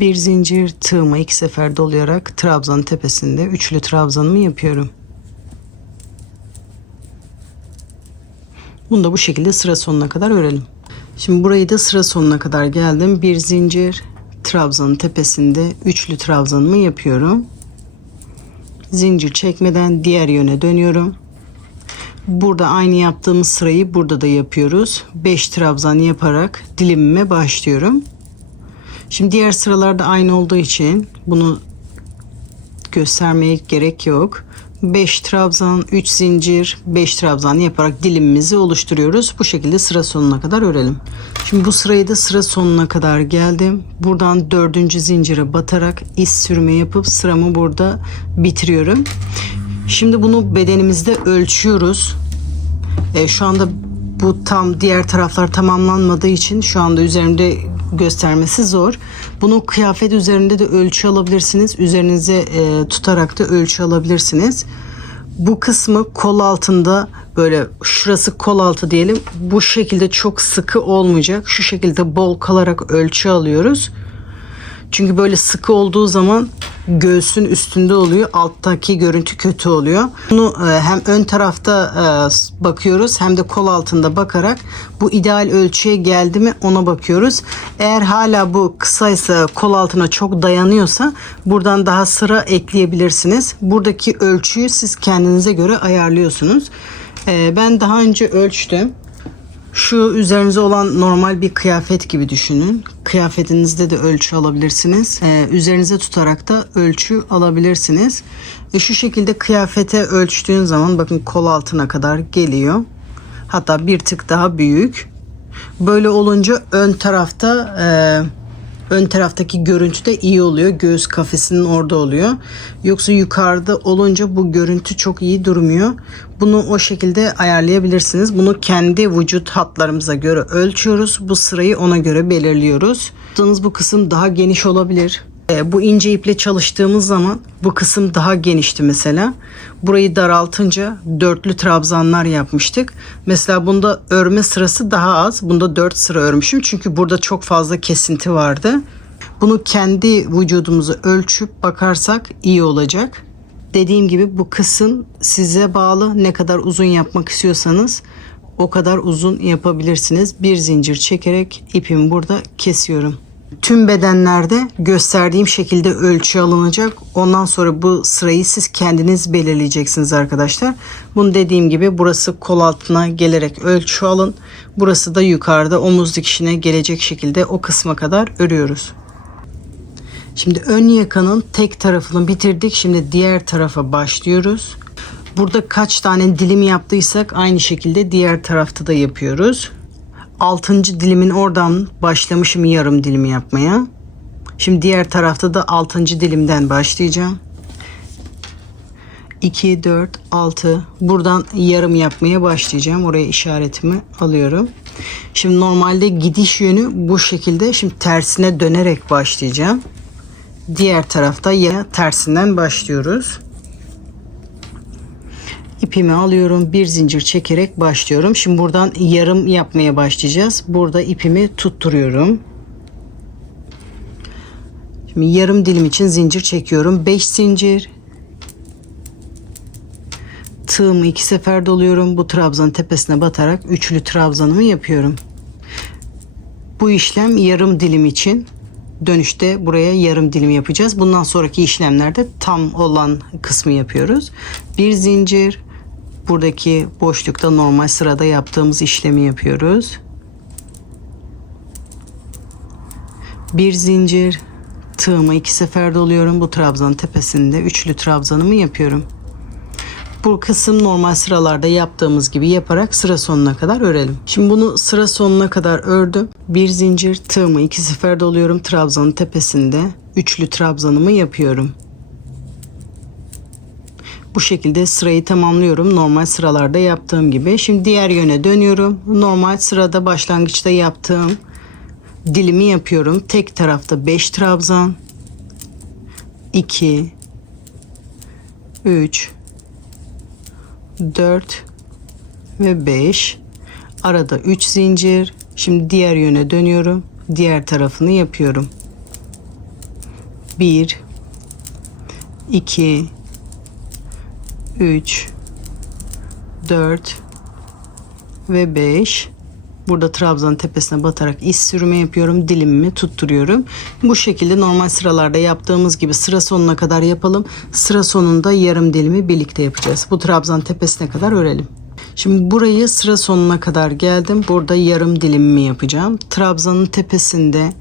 Bir zincir, tığıma 2 sefer dolayarak trabzanın tepesinde üçlü trabzanımı yapıyorum. Bunu da bu şekilde sıra sonuna kadar örelim. Şimdi burayı da sıra sonuna kadar geldim. Bir zincir, trabzanın tepesinde üçlü trabzanımı yapıyorum. Zincir çekmeden diğer yöne dönüyorum. Burada aynı yaptığımız sırayı burada da yapıyoruz. 5 trabzan yaparak dilimime başlıyorum. Şimdi diğer sıralarda aynı olduğu için bunu göstermeye gerek yok. 5 trabzan, 3 zincir, 5 trabzan yaparak dilimimizi oluşturuyoruz. Bu şekilde sıra sonuna kadar örelim. Şimdi bu sırayı da sıra sonuna kadar geldim. Buradan 4. zincire batarak iz sürme yapıp sıramı burada bitiriyorum. Şimdi bunu bedenimizde ölçüyoruz. Şu anda bu tam diğer taraflar tamamlanmadığı için şu anda üzerimde göstermesi zor. Bunu kıyafet üzerinde de ölçü alabilirsiniz. Üzerinize tutarak da ölçü alabilirsiniz. Bu kısmı kol altında, böyle şurası kol altı diyelim. Bu şekilde çok sıkı olmayacak. Şu şekilde bol kalarak ölçü alıyoruz. Çünkü böyle sıkı olduğu zaman göğsün üstünde oluyor. Alttaki görüntü kötü oluyor. Bunu hem ön tarafta bakıyoruz hem de kol altında bakarak bu ideal ölçüye geldi mi ona bakıyoruz. Eğer hala bu kısaysa, kol altına çok dayanıyorsa buradan daha sıra ekleyebilirsiniz. Buradaki ölçüyü siz kendinize göre ayarlıyorsunuz. Ben daha önce ölçtüm. Şu üzerinize olan normal bir kıyafet gibi düşünün. Kıyafetinizde de ölçü alabilirsiniz. Üzerinize tutarak da ölçü alabilirsiniz. Şu şekilde kıyafete ölçtüğün zaman bakın kol altına kadar geliyor. Hatta bir tık daha büyük. Böyle olunca ön taraftaki görüntü de iyi oluyor. Göğüs kafesinin orada oluyor. Yoksa yukarıda olunca bu görüntü çok iyi durmuyor. Bunu o şekilde ayarlayabilirsiniz. Bunu kendi vücut hatlarımıza göre ölçüyoruz. Bu sırayı ona göre belirliyoruz. Bu kısım daha geniş olabilir. Bu ince iple çalıştığımız zaman bu kısım daha genişti mesela. Burayı daraltınca dörtlü trabzanlar yapmıştık. Mesela bunda örme sırası daha az. Bunda 4 sıra örmüşüm. Çünkü burada çok fazla kesinti vardı. Bunu kendi vücudumuzu ölçüp bakarsak iyi olacak. Dediğim gibi bu kısım size bağlı. Ne kadar uzun yapmak istiyorsanız o kadar uzun yapabilirsiniz. Bir zincir çekerek ipimi burada kesiyorum. Tüm bedenlerde gösterdiğim şekilde ölçü alınacak. Ondan sonra bu sırayı siz kendiniz belirleyeceksiniz arkadaşlar. Bunu dediğim gibi burası kol altına gelerek ölçü alın. Burası da yukarıda omuz dikişine gelecek şekilde o kısma kadar örüyoruz. Şimdi ön yakanın tek tarafını bitirdik. Şimdi diğer tarafa başlıyoruz. Burada kaç tane dilim yaptıysak aynı şekilde diğer tarafta da yapıyoruz. 6. dilimin oradan başlamışım yarım dilimi yapmaya. Şimdi diğer tarafta da 6. dilimden başlayacağım. 2, 4, 6. Buradan yarım yapmaya başlayacağım. Oraya işaretimi alıyorum. Şimdi normalde gidiş yönü bu şekilde. Şimdi tersine dönerek başlayacağım. Diğer tarafta ya tersinden başlıyoruz. İpimi alıyorum. Bir zincir çekerek başlıyorum. Şimdi buradan yarım yapmaya başlayacağız. Burada ipimi tutturuyorum. Şimdi yarım dilim için zincir çekiyorum. 5 zincir. Tığımı 2 sefer doluyorum. Bu trabzanın tepesine batarak üçlü trabzanımı yapıyorum. Bu işlem yarım dilim için. Dönüşte buraya yarım dilim yapacağız. Bundan sonraki işlemlerde tam olan kısmı yapıyoruz. Bir zincir. Buradaki boşlukta normal sırada yaptığımız işlemi yapıyoruz. Bir zincir, tığımı 2 sefer doluyorum. Bu trabzanın tepesinde üçlü trabzanımı yapıyorum. Bu kısım normal sıralarda yaptığımız gibi yaparak sıra sonuna kadar örelim. Şimdi bunu sıra sonuna kadar ördüm. Bir zincir, tığımı 2 sefer doluyorum. Trabzanın tepesinde üçlü trabzanımı yapıyorum. Bu şekilde sırayı tamamlıyorum. Normal sıralarda yaptığım gibi. Şimdi diğer yöne dönüyorum. Normal sırada başlangıçta yaptığım dilimi yapıyorum. Tek tarafta 5 trabzan, 2, 3, 4 ve 5. Arada 3 zincir. Şimdi diğer yöne dönüyorum. Diğer tarafını yapıyorum. 1, 2, 3, 4 ve 5. Burada trabzanın tepesine batarak iz sürme yapıyorum. Dilimimi tutturuyorum. Bu şekilde normal sıralarda yaptığımız gibi sıra sonuna kadar yapalım. Sıra sonunda yarım dilimi birlikte yapacağız. Bu trabzanın tepesine kadar örelim. Şimdi burayı sıra sonuna kadar geldim. Burada yarım dilimimi yapacağım. Trabzanın tepesinde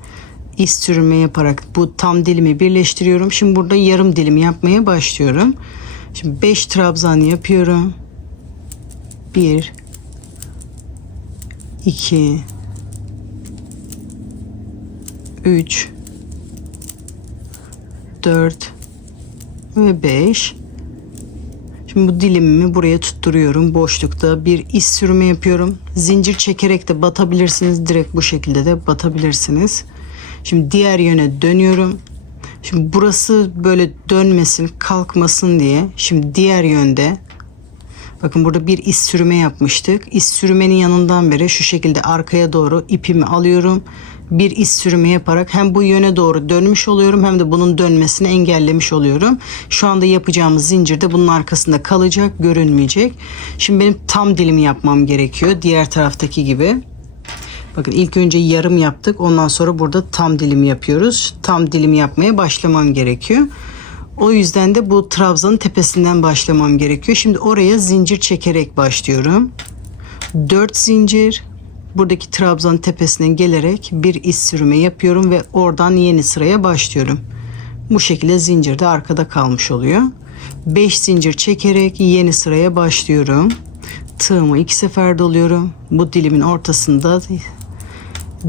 iz sürme yaparak bu tam dilimi birleştiriyorum. Şimdi burada yarım dilim yapmaya başlıyorum. Şimdi 5 trabzan yapıyorum. 1, 2, 3, 4 ve 5. Şimdi bu dilimimi buraya tutturuyorum. Boşlukta bir iz sürme yapıyorum. Zincir çekerek de batabilirsiniz. Direkt bu şekilde de batabilirsiniz. Şimdi diğer yöne dönüyorum. Şimdi burası böyle dönmesin, kalkmasın diye. Şimdi diğer yönde bakın burada bir iz sürme yapmıştık. İz sürmenin yanından beri şu şekilde arkaya doğru ipimi alıyorum. Bir iz sürme yaparak hem bu yöne doğru dönmüş oluyorum hem de bunun dönmesini engellemiş oluyorum. Şu anda yapacağımız zincir de bunun arkasında kalacak, görünmeyecek. Şimdi benim tam dilimi yapmam gerekiyor. Diğer taraftaki gibi. Bakın ilk önce yarım yaptık. Ondan sonra burada tam dilimi yapıyoruz. Tam dilimi yapmaya başlamam gerekiyor. O yüzden de bu trabzanın tepesinden başlamam gerekiyor. Şimdi oraya zincir çekerek başlıyorum. 4 zincir. Buradaki trabzanın tepesine gelerek bir iz sürme yapıyorum ve oradan yeni sıraya başlıyorum. Bu şekilde zincir de arkada kalmış oluyor. 5 zincir çekerek yeni sıraya başlıyorum. Tığımı 2 sefer doluyorum. Bu dilimin ortasında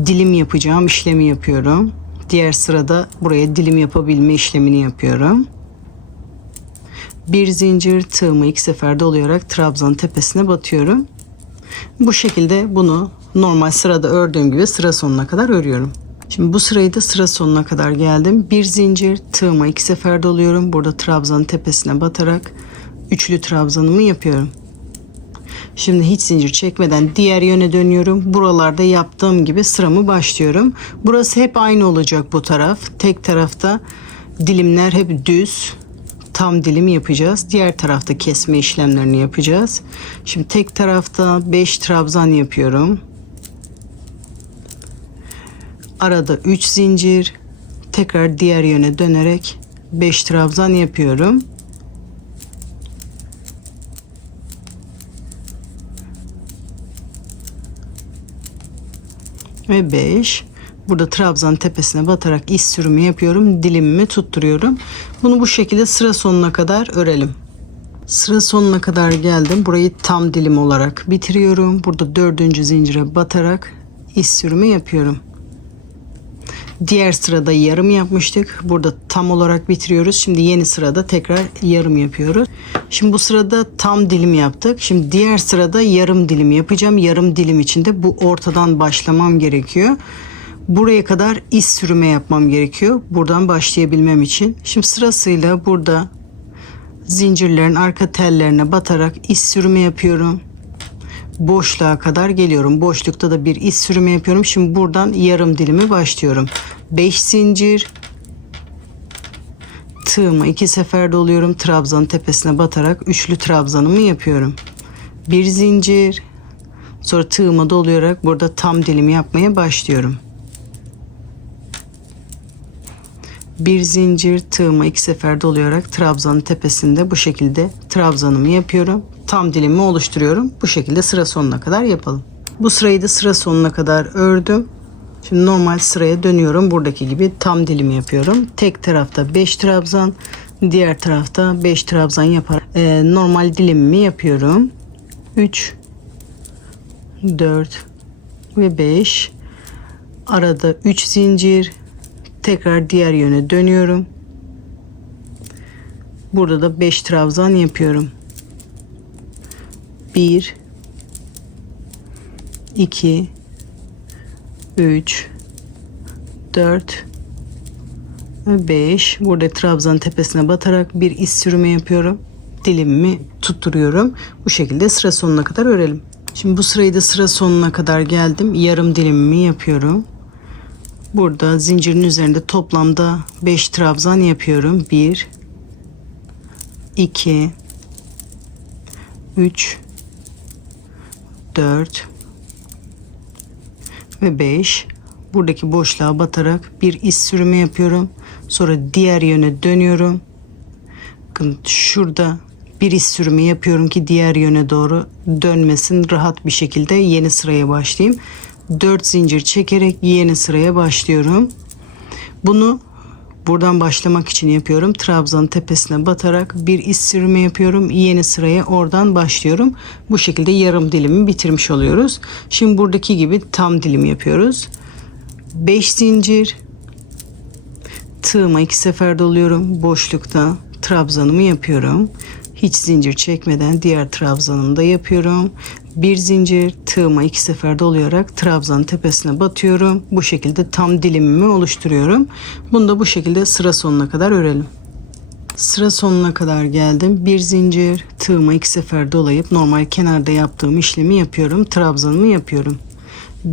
dilim yapacağım işlemi yapıyorum. Diğer sırada buraya dilim yapabilme işlemini yapıyorum. Bir zincir, tığımı 2 sefer dolayarak trabzanın tepesine batıyorum. Bu şekilde bunu normal sırada ördüğüm gibi sıra sonuna kadar örüyorum. Şimdi bu sırayı da sıra sonuna kadar geldim. Bir zincir, tığıma 2 sefer doluyorum. Burada trabzanın tepesine batarak üçlü trabzanımı yapıyorum. Şimdi hiç zincir çekmeden diğer yöne dönüyorum. Buralarda yaptığım gibi sıramı başlıyorum. Burası hep aynı olacak bu taraf. Tek tarafta dilimler hep düz. Tam dilim yapacağız. Diğer tarafta kesme işlemlerini yapacağız. Şimdi tek tarafta 5 trabzan yapıyorum. Arada 3 zincir. Tekrar diğer yöne dönerek 5 trabzan yapıyorum. Ve 5. Burada trabzanın tepesine batarak iz sürümü yapıyorum. Dilimimi tutturuyorum. Bunu bu şekilde sıra sonuna kadar örelim. Sıra sonuna kadar geldim. Burayı tam dilim olarak bitiriyorum. Burada 4. zincire batarak iz sürümü yapıyorum. Diğer sırada yarım yapmıştık. Burada tam olarak bitiriyoruz. Şimdi yeni sırada tekrar yarım yapıyoruz. Şimdi bu sırada tam dilim yaptık. Şimdi diğer sırada yarım dilim yapacağım. Yarım dilim için de bu ortadan başlamam gerekiyor. Buraya kadar iz sürme yapmam gerekiyor. Buradan başlayabilmem için. Şimdi sırasıyla burada zincirlerin arka tellerine batarak iz sürme yapıyorum. Boşluğa kadar geliyorum. Boşlukta da bir iz sürme yapıyorum. Şimdi buradan yarım dilimi başlıyorum. 5 zincir. Tığımı 2 sefer doluyorum. Trabzanın tepesine batarak üçlü trabzanımı yapıyorum. Bir zincir. Sonra tığımı dolayarak burada tam dilimi yapmaya başlıyorum. Bir zincir, tığımı 2 sefer dolayarak trabzanın tepesinde bu şekilde trabzanımı yapıyorum. Tam dilimi oluşturuyorum. Bu şekilde sıra sonuna kadar yapalım. Bu sırayı da sıra sonuna kadar ördüm. Şimdi normal sıraya dönüyorum. Buradaki gibi tam dilim yapıyorum. Tek tarafta 5 trabzan, diğer tarafta 5 trabzan yaparak normal dilimimi yapıyorum. 3, 4 ve 5. Arada 3 zincir. Tekrar diğer yöne dönüyorum. Burada da 5 trabzan yapıyorum. 1, 2, 3, 4 ve 5. Burada trabzan tepesine batarak bir iz sürümü yapıyorum. Dilimimi tutturuyorum. Bu şekilde sıra sonuna kadar örelim. Şimdi bu sırayı da sıra sonuna kadar geldim. Yarım dilimimi yapıyorum. Burada zincirin üzerinde toplamda 5 trabzan yapıyorum. 1, 2, 3, 4 ve 5. Buradaki boşluğa batarak bir iz sürümü yapıyorum. Sonra diğer yöne dönüyorum. Bakın şurada bir iz sürümü yapıyorum ki diğer yöne doğru dönmesin. Rahat bir şekilde yeni sıraya başlayayım. 4 zincir çekerek yeni sıraya başlıyorum. Bunu buradan başlamak için yapıyorum. Trabzanın tepesine batarak bir iz sürümü yapıyorum. Yeni sıraya oradan başlıyorum. Bu şekilde yarım dilimi bitirmiş oluyoruz. Şimdi buradaki gibi tam dilim yapıyoruz. 5 zincir, tığıma 2 sefer doluyorum. Boşlukta trabzanımı yapıyorum. Hiç zincir çekmeden diğer trabzanımı da yapıyorum. Bir zincir, tığıma 2 sefer dolayarak trabzanın tepesine batıyorum. Bu şekilde tam dilimimi oluşturuyorum. Bunu da bu şekilde sıra sonuna kadar örelim. Sıra sonuna kadar geldim. Bir zincir, tığıma 2 sefer dolayıp normal kenarda yaptığım işlemi yapıyorum. Trabzanımı yapıyorum.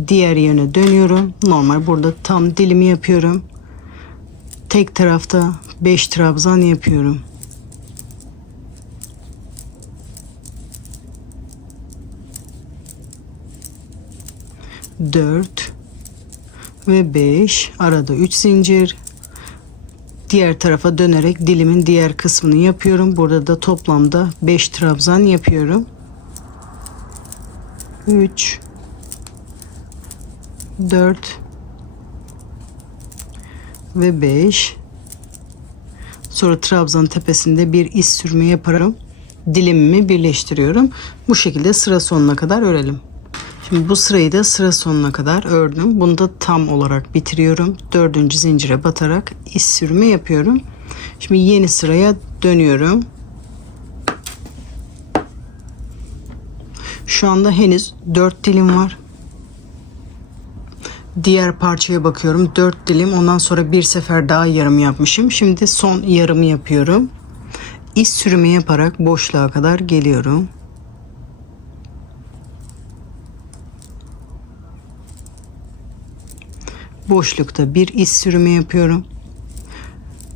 Diğer yöne dönüyorum. Normal burada tam dilimi yapıyorum. Tek tarafta 5 trabzan yapıyorum. Dört ve 5. Arada 3 zincir. Diğer tarafa dönerek dilimin diğer kısmını yapıyorum. Burada da toplamda 5 trabzan yapıyorum. 3, 4 ve 5. Sonra trabzan tepesinde bir iz sürme yaparım. Dilimimi birleştiriyorum. Bu şekilde sıra sonuna kadar örelim. Şimdi bu sırayı da sıra sonuna kadar ördüm. Bunu da tam olarak bitiriyorum. 4. zincire batarak iz sürme yapıyorum. Şimdi yeni sıraya dönüyorum. Şu anda henüz 4 dilim var. Diğer parçaya bakıyorum. 4 dilim. Ondan sonra bir sefer daha yarım yapmışım. Şimdi son yarımı yapıyorum. İz sürümü yaparak boşluğa kadar geliyorum. Boşlukta bir iz sürümü yapıyorum.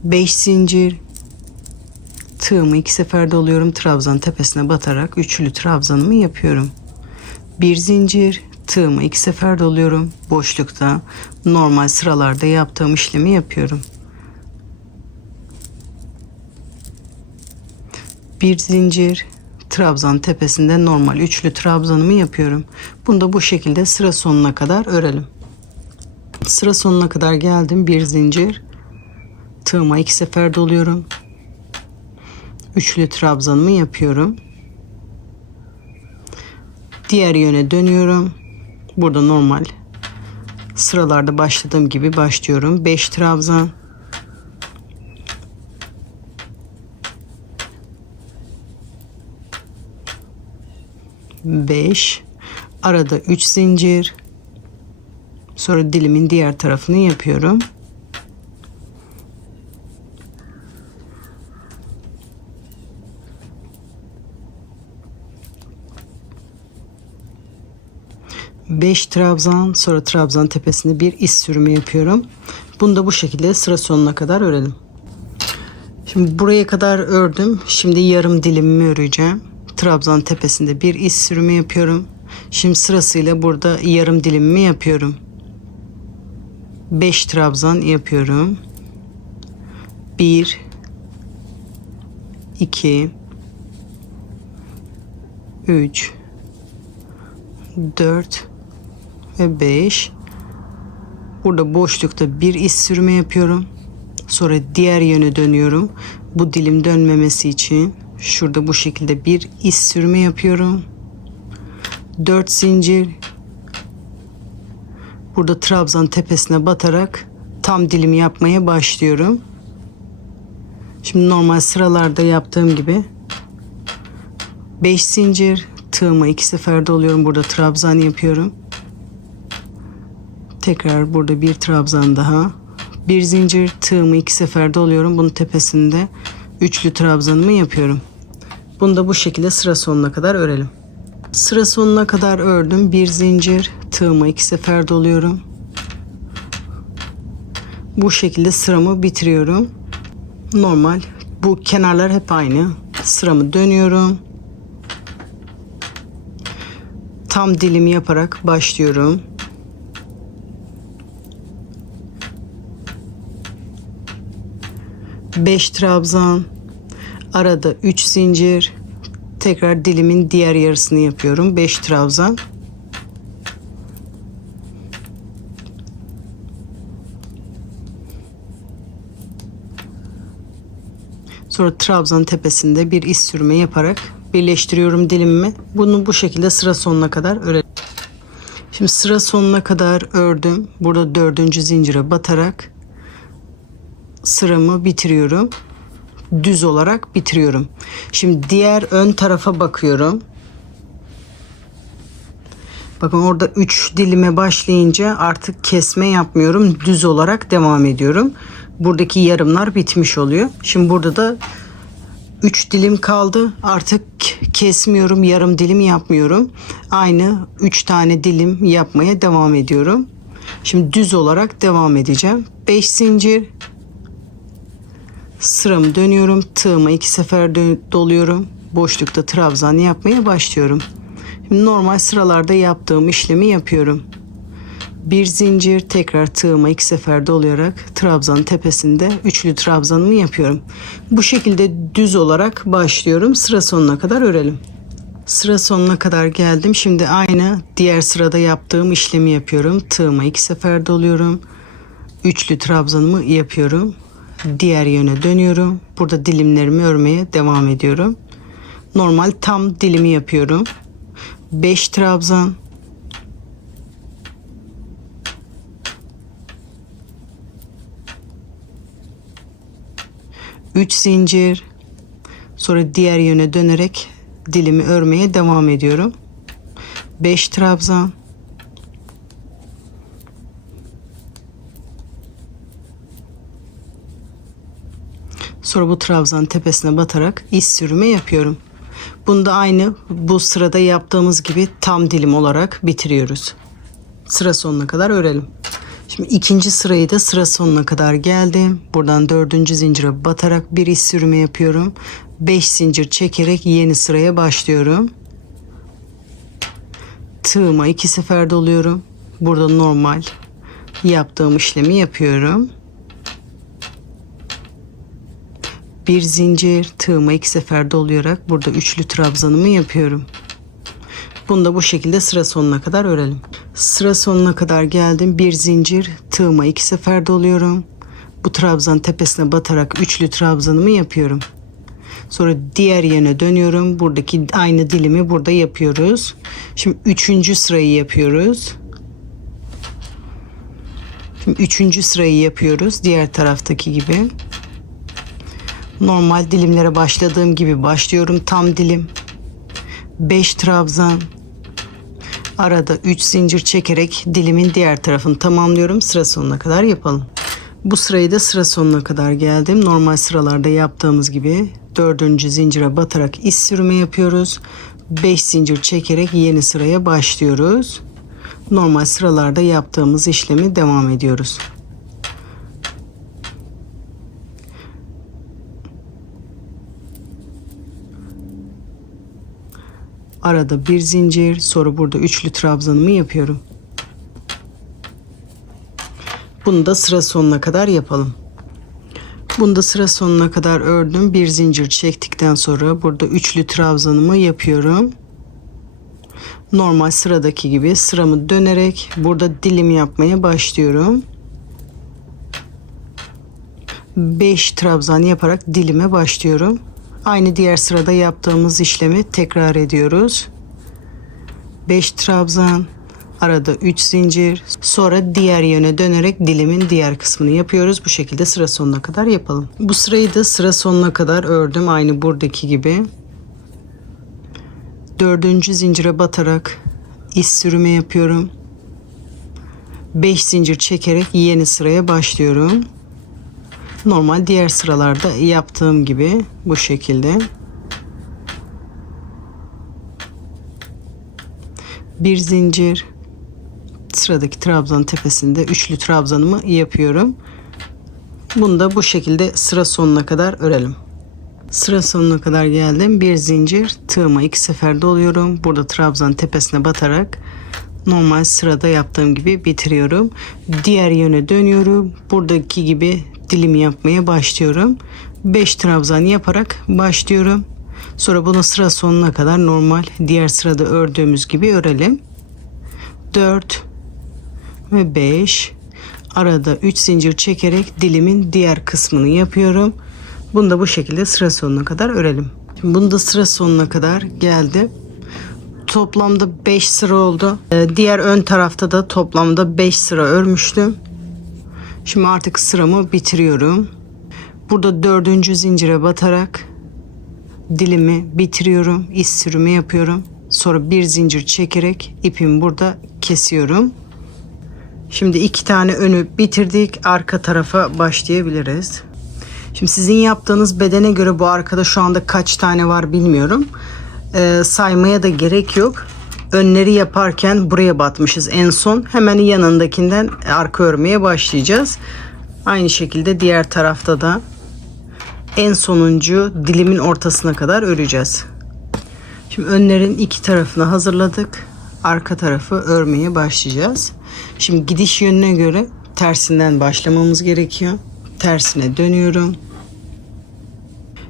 5 zincir, tığımı 2 sefer doluyorum. Trabzan tepesine batarak üçlü trabzanımı yapıyorum. Bir zincir, tığımı 2 sefer doluyorum. Boşlukta normal sıralarda yaptığım işlemi yapıyorum. Bir zincir, trabzan tepesinde normal üçlü trabzanımı yapıyorum. Bunu da bu şekilde sıra sonuna kadar örelim. Sıra sonuna kadar geldim. Bir zincir, tığıma 2 sefer doluyorum. Üçlü trabzanımı yapıyorum. Diğer yöne dönüyorum. Burada normal sıralarda başladığım gibi başlıyorum. 5 trabzan, 5, arada 3 zincir. Sonra dilimin diğer tarafını yapıyorum. Beş trabzan, sonra trabzan tepesinde bir iz sürümü yapıyorum. Bunu da bu şekilde sıra sonuna kadar örelim. Şimdi buraya kadar ördüm. Şimdi yarım dilimimi öreceğim. Trabzan tepesinde bir iz sürümü yapıyorum. Şimdi sırasıyla burada yarım dilimimi yapıyorum. 5 trabzan yapıyorum. 1, 2, 3, 4 ve 5. Burada boşlukta bir iz sürme yapıyorum. Sonra diğer yöne dönüyorum. Bu dilim dönmemesi için şurada bu şekilde bir iz sürme yapıyorum. 4 zincir. Burada trabzan tepesine batarak tam dilimi yapmaya başlıyorum. Şimdi normal sıralarda yaptığım gibi 5 zincir, tığıma 2 sefer doluyorum. Burada trabzan yapıyorum. Tekrar burada bir trabzan daha. Bir zincir, tığımı 2 sefer doluyorum. Bunun tepesinde üçlü trabzanımı yapıyorum. Bunu da bu şekilde sıra sonuna kadar örelim. Sıra sonuna kadar ördüm. Bir zincir, tığıma 2 sefer doluyorum. Bu şekilde sıramı bitiriyorum. Normal. Bu kenarlar hep aynı. Sıramı dönüyorum. Tam dilimi yaparak başlıyorum. Beş trabzan, arada 3 zincir, tekrar dilimin diğer yarısını yapıyorum. 5 trabzan. Sonra trabzan tepesinde bir iz sürme yaparak birleştiriyorum dilimimi. Bunu bu şekilde sıra sonuna kadar örelim. Şimdi sıra sonuna kadar ördüm. Burada 4. zincire batarak sıramı bitiriyorum. Düz olarak bitiriyorum. Şimdi diğer ön tarafa bakıyorum. Bakın orada 3 dilime başlayınca artık kesme yapmıyorum. Düz olarak devam ediyorum. Buradaki yarımlar bitmiş oluyor. Şimdi burada da 3 dilim kaldı. Artık kesmiyorum. Yarım dilim yapmıyorum. Aynı 3 tane dilim yapmaya devam ediyorum. Şimdi düz olarak devam edeceğim. 5 zincir. Sıramı dönüyorum. Tığıma 2 sefer doluyorum. Boşlukta trabzan yapmaya başlıyorum. Şimdi normal sıralarda yaptığım işlemi yapıyorum. Bir zincir, tekrar tığıma 2 sefer dolayarak trabzan tepesinde üçlü trabzanımı yapıyorum. Bu şekilde düz olarak başlıyorum. Sıra sonuna kadar örelim. Sıra sonuna kadar geldim. Şimdi aynı diğer sırada yaptığım işlemi yapıyorum. Tığıma 2 sefer doluyorum. Üçlü trabzanımı yapıyorum. Diğer yöne dönüyorum. Burada dilimlerimi örmeye devam ediyorum. Normal tam dilimi yapıyorum. 5 trabzan. Üç zincir. Sonra diğer yöne dönerek dilimi örmeye devam ediyorum. 5 trabzan. Sonra bu trabzan tepesine batarak iz sürme yapıyorum. Bunu da aynı bu sırada yaptığımız gibi tam dilim olarak bitiriyoruz. Sıra sonuna kadar örelim. Şimdi ikinci sırayı da sıra sonuna kadar geldim. Buradan 4. zincire batarak bir iz sürme yapıyorum. 5 zincir çekerek yeni sıraya başlıyorum. Tığıma 2 sefer doluyorum. Burada normal yaptığım işlemi yapıyorum. Bir zincir, tığıma 2 sefer dolayarak burada üçlü trabzanımı yapıyorum. Bunu da bu şekilde sıra sonuna kadar örelim. Sıra sonuna kadar geldim. Bir zincir, tığıma 2 sefer doluyorum. Bu trabzan tepesine batarak üçlü trabzanımı yapıyorum. Sonra diğer yöne dönüyorum. Buradaki aynı dilimi burada yapıyoruz. Şimdi 3. sırayı yapıyoruz. Şimdi 3. sırayı yapıyoruz. Diğer taraftaki gibi. Normal dilimlere başladığım gibi başlıyorum. Tam dilim. 5 trabzan. Arada 3 zincir çekerek dilimin diğer tarafını tamamlıyorum. Sıra sonuna kadar yapalım. Bu sırayı da sıra sonuna kadar geldim. Normal sıralarda yaptığımız gibi 4. zincire batarak iz sürme yapıyoruz. 5 zincir çekerek yeni sıraya başlıyoruz. Normal sıralarda yaptığımız işlemi devam ediyoruz. Arada bir zincir, sonra burada üçlü trabzanımı yapıyorum. Bunu da sıra sonuna kadar yapalım. Bunu da sıra sonuna kadar ördüm. Bir zincir çektikten sonra burada üçlü trabzanımı yapıyorum. Normal sıradaki gibi sıramı dönerek burada dilim yapmaya başlıyorum. 5 trabzan yaparak dilime başlıyorum. Aynı diğer sırada yaptığımız işlemi tekrar ediyoruz. 5 trabzan, arada 3 zincir, sonra diğer yöne dönerek dilimin diğer kısmını yapıyoruz. Bu şekilde sıra sonuna kadar yapalım. Bu sırayı da sıra sonuna kadar ördüm, aynı buradaki gibi. 4. zincire batarak iz sürümü yapıyorum. 5 zincir çekerek yeni sıraya başlıyorum. Normal diğer sıralarda yaptığım gibi bu şekilde. Bir zincir, sıradaki trabzanın tepesinde üçlü trabzanımı yapıyorum. Bunu da bu şekilde sıra sonuna kadar örelim. Sıra sonuna kadar geldim. Bir zincir, tığıma 2 sefer doluyorum. Burada trabzanın tepesine batarak normal sırada yaptığım gibi bitiriyorum. Diğer yöne dönüyorum. Buradaki gibi dilimi yapmaya başlıyorum. 5 trabzan yaparak başlıyorum. Sonra bunu sıra sonuna kadar normal diğer sırada ördüğümüz gibi örelim. 4 ve 5, arada 3 zincir çekerek dilimin diğer kısmını yapıyorum. Bunu da bu şekilde sıra sonuna kadar örelim. Bunu da sıra sonuna kadar geldi. Toplamda 5 sıra oldu. Diğer ön tarafta da toplamda 5 sıra örmüştüm. Şimdi artık sıramı bitiriyorum. Burada 4. zincire batarak dilimi bitiriyorum. İz sürümü yapıyorum. Sonra bir zincir çekerek ipimi burada kesiyorum. Şimdi 2 tane önü bitirdik. Arka tarafa başlayabiliriz. Şimdi sizin yaptığınız bedene göre bu arkada şu anda kaç tane var bilmiyorum. Saymaya da gerek yok. Önleri yaparken buraya batmışız en son. Hemen yanındakinden arka örmeye başlayacağız. Aynı şekilde diğer tarafta da en sonuncu dilimin ortasına kadar öreceğiz. Şimdi önlerin 2 tarafını hazırladık. Arka tarafı örmeye başlayacağız. Şimdi gidiş yönüne göre tersinden başlamamız gerekiyor. Tersine dönüyorum.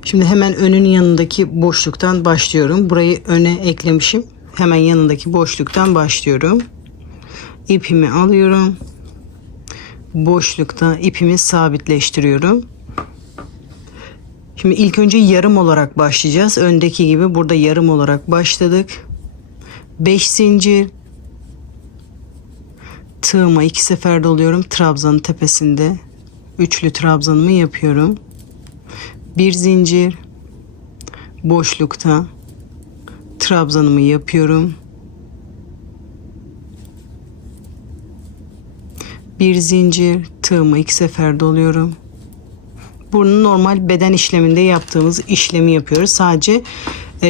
Şimdi hemen önün yanındaki boşluktan başlıyorum. Burayı öne eklemişim. Hemen yanındaki boşluktan başlıyorum. İpimi alıyorum. Boşlukta ipimi sabitleştiriyorum. Şimdi ilk önce yarım olarak başlayacağız. Öndeki gibi burada yarım olarak başladık. 5 zincir. Tığıma 2 sefer doluyorum. Trabzanın tepesinde üçlü trabzanımı yapıyorum. Bir zincir, boşlukta trabzanımı yapıyorum. Bir zincir, tığıma 2 sefer doluyorum. Bunu normal beden işleminde yaptığımız işlemi yapıyoruz. Sadece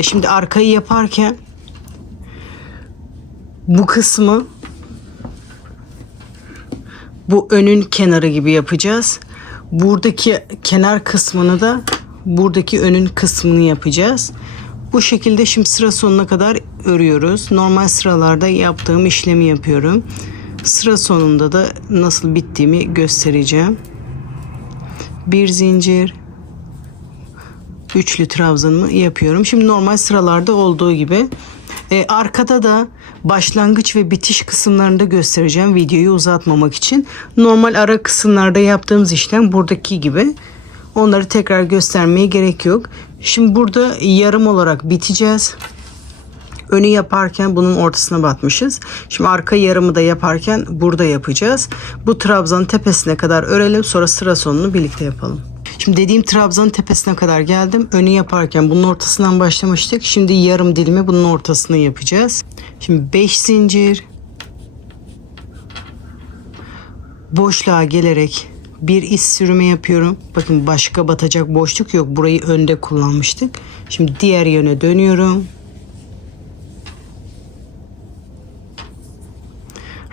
şimdi arkayı yaparken bu kısmı bu önün kenarı gibi yapacağız. Buradaki kenar kısmını da buradaki önün kısmını yapacağız. Bu şekilde şimdi sıra sonuna kadar örüyoruz. Normal sıralarda yaptığım işlemi yapıyorum. Sıra sonunda da nasıl bittiğimi göstereceğim. Bir zincir, üçlü trabzanımı yapıyorum. Şimdi normal sıralarda olduğu gibi. Arkada da başlangıç ve bitiş kısımlarında göstereceğim videoyu uzatmamak için. Normal ara kısımlarda yaptığımız işlem buradaki gibi. Onları tekrar göstermeye gerek yok. Şimdi burada yarım olarak biteceğiz. Önü yaparken bunun ortasına batmışız. Şimdi arka yarımı da yaparken burada yapacağız. Bu trabzanın tepesine kadar örelim. Sonra sıra sonunu birlikte yapalım. Şimdi dediğim trabzanın tepesine kadar geldim. Önü yaparken bunun ortasından başlamıştık. Şimdi yarım dilimi bunun ortasına yapacağız. Şimdi 5 zincir. Boşluğa gelerek bir iz sürümü yapıyorum. Bakın başka batacak boşluk yok. Burayı önde kullanmıştık. Şimdi diğer yöne dönüyorum.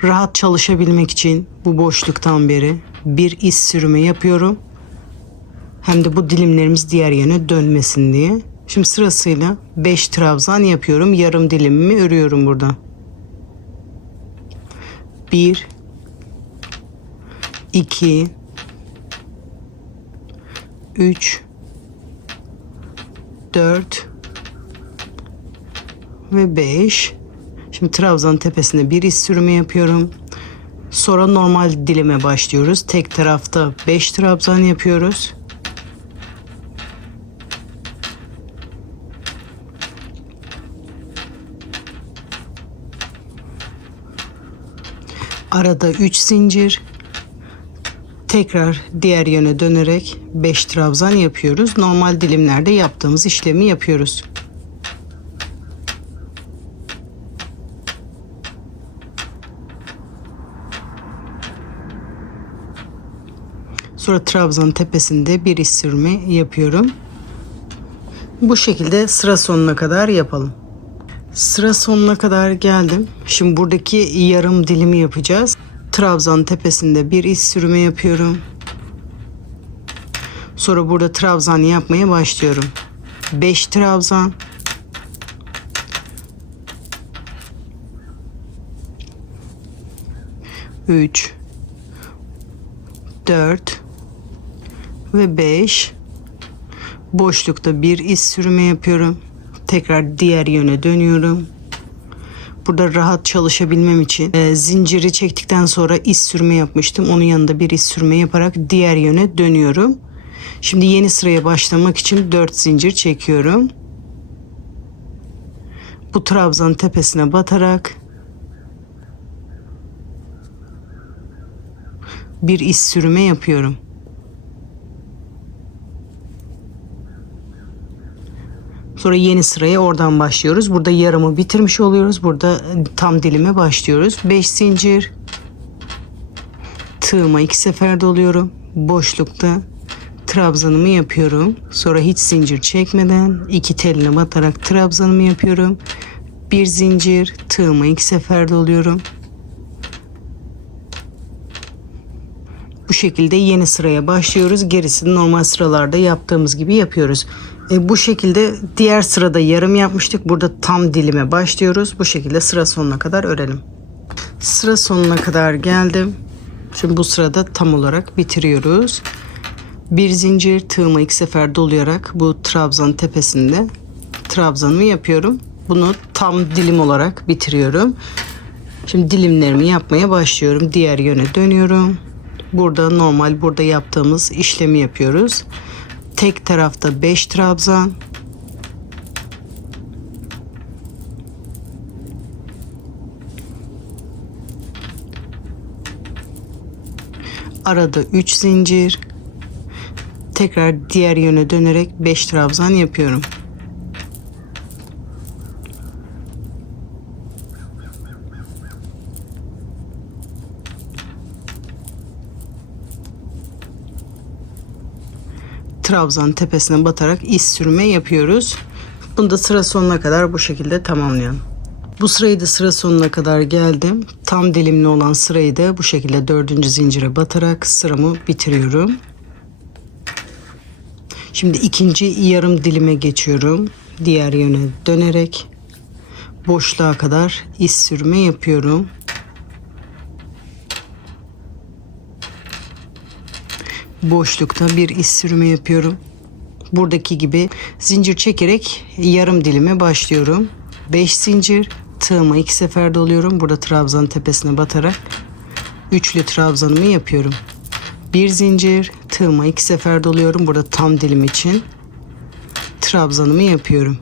Rahat çalışabilmek için bu boşluktan beri bir iz sürümü yapıyorum. Hem de bu dilimlerimiz diğer yöne dönmesin diye. Şimdi sırasıyla 5 trabzan yapıyorum. Yarım dilimimi örüyorum burada. 1 2 3 4 ve 5. Şimdi trabzanın tepesinde bir iz sürümü yapıyorum. Sonra normal dilime başlıyoruz. Tek tarafta 5 trabzan yapıyoruz. Arada 3 zincir. Tekrar diğer yöne dönerek 5 trabzan yapıyoruz. Normal dilimlerde yaptığımız işlemi yapıyoruz. Sonra trabzanın tepesinde bir iz sürme yapıyorum. Bu şekilde sıra sonuna kadar yapalım. Sıra sonuna kadar geldim. Şimdi buradaki yarım dilimi yapacağız. Trabzanın tepesinde bir iz sürme yapıyorum. Sonra burada trabzan yapmaya başlıyorum. 5 trabzan. 3 4 ve 5. Boşlukta bir iz sürme yapıyorum. Tekrar diğer yöne dönüyorum. Burada rahat çalışabilmem için zinciri çektikten sonra iz sürme yapmıştım. Onun yanında bir iz sürme yaparak diğer yöne dönüyorum. Şimdi yeni sıraya başlamak için 4 zincir çekiyorum. Bu trabzanın tepesine batarak bir iz sürme yapıyorum. Sonra yeni sıraya oradan başlıyoruz. Burada yarımı bitirmiş oluyoruz. Burada tam dilime başlıyoruz. 5 zincir. Tığıma 2 sefer doluyorum. Boşlukta trabzanımı yapıyorum. Sonra hiç zincir çekmeden 2 teline batarak trabzanımı yapıyorum. 1 zincir. Tığıma 2 sefer doluyorum. Bu şekilde yeni sıraya başlıyoruz. Gerisini normal sıralarda yaptığımız gibi yapıyoruz. Bu şekilde diğer sırada yarım yapmıştık. Burada tam dilime başlıyoruz. Bu şekilde sıra sonuna kadar örelim. Sıra sonuna kadar geldim. Şimdi bu sırada tam olarak bitiriyoruz. Bir zincir, tığıma 2 sefer dolayarak bu trabzanın tepesinde trabzanımı yapıyorum. Bunu tam dilim olarak bitiriyorum. Şimdi dilimlerimi yapmaya başlıyorum. Diğer yöne dönüyorum. Burada normal burada yaptığımız işlemi yapıyoruz. Tek tarafta 5 trabzan. Arada 3 zincir. Tekrar diğer yöne dönerek 5 trabzan yapıyorum. Trabzan tepesine batarak iz sürme yapıyoruz. Bunu da sıra sonuna kadar bu şekilde tamamlayalım. Bu sırayı da sıra sonuna kadar geldim. Tam dilimli olan sırayı da bu şekilde 4. zincire batarak sıramı bitiriyorum. Şimdi ikinci yarım dilime geçiyorum. Diğer yöne dönerek boşluğa kadar iz sürme yapıyorum. Boşlukta bir iz sürme yapıyorum. Buradaki gibi zincir çekerek yarım dilime başlıyorum. 5 zincir, tığıma 2 sefer doluyorum. Burada trabzanın tepesine batarak üçlü trabzanımı yapıyorum. Bir zincir, tığıma 2 sefer doluyorum. Burada tam dilim için trabzanımı yapıyorum.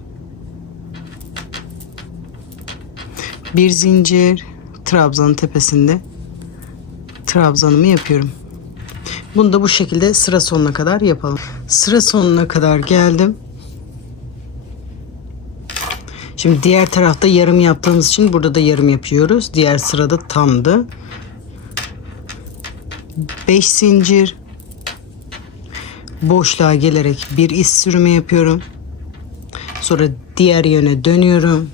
Bir zincir, trabzanın tepesinde trabzanımı yapıyorum. Bunu da bu şekilde sıra sonuna kadar yapalım. Sıra sonuna kadar geldim. Şimdi diğer tarafta yarım yaptığımız için burada da yarım yapıyoruz. Diğer sırada tamdı. 5 zincir. Boşluğa gelerek bir iz sürme yapıyorum. Sonra diğer yöne dönüyorum.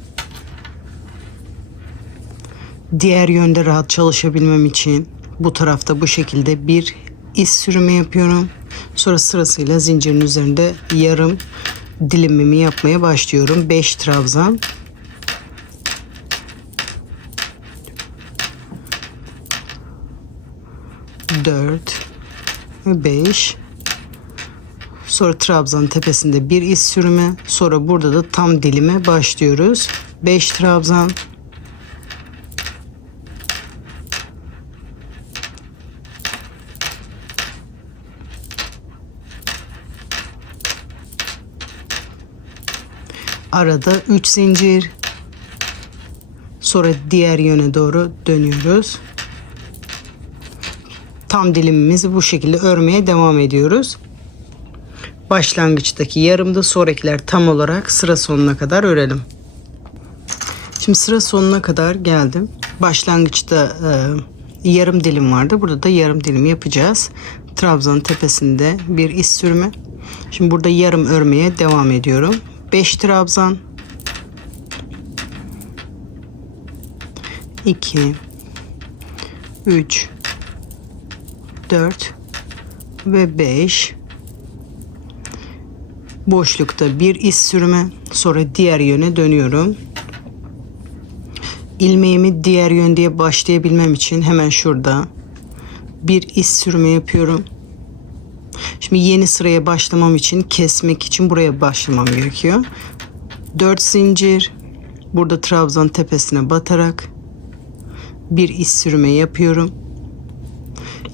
Diğer yönde rahat çalışabilmem için bu tarafta bu şekilde bir iz sürme yapıyorum. Sonra sırasıyla zincirin üzerinde yarım dilimimi yapmaya başlıyorum. 5 trabzan. Dört ve 5. Sonra trabzanın tepesinde bir iz sürme. Sonra burada da tam dilime başlıyoruz. 5 trabzan. Arada 3 zincir. Sonra diğer yöne doğru dönüyoruz. Tam dilimimizi bu şekilde örmeye devam ediyoruz. Başlangıçtaki yarımda, sonrakiler tam olarak sıra sonuna kadar örelim. Şimdi sıra sonuna kadar geldim. Başlangıçta yarım dilim vardı. Burada da yarım dilim yapacağız. Trabzanın tepesinde bir iz sürme. Şimdi burada yarım örmeye devam ediyorum. 5 trabzan, 2, 3, 4 ve 5. Boşlukta bir iz sürme, sonra diğer yöne dönüyorum. İlmeğimi diğer yön diye başlayabilmem için hemen şurada bir iz sürme yapıyorum. Şimdi yeni sıraya başlamam için, kesmek için buraya başlamam gerekiyor. 4 zincir, burada trabzan tepesine batarak bir iz sürme yapıyorum.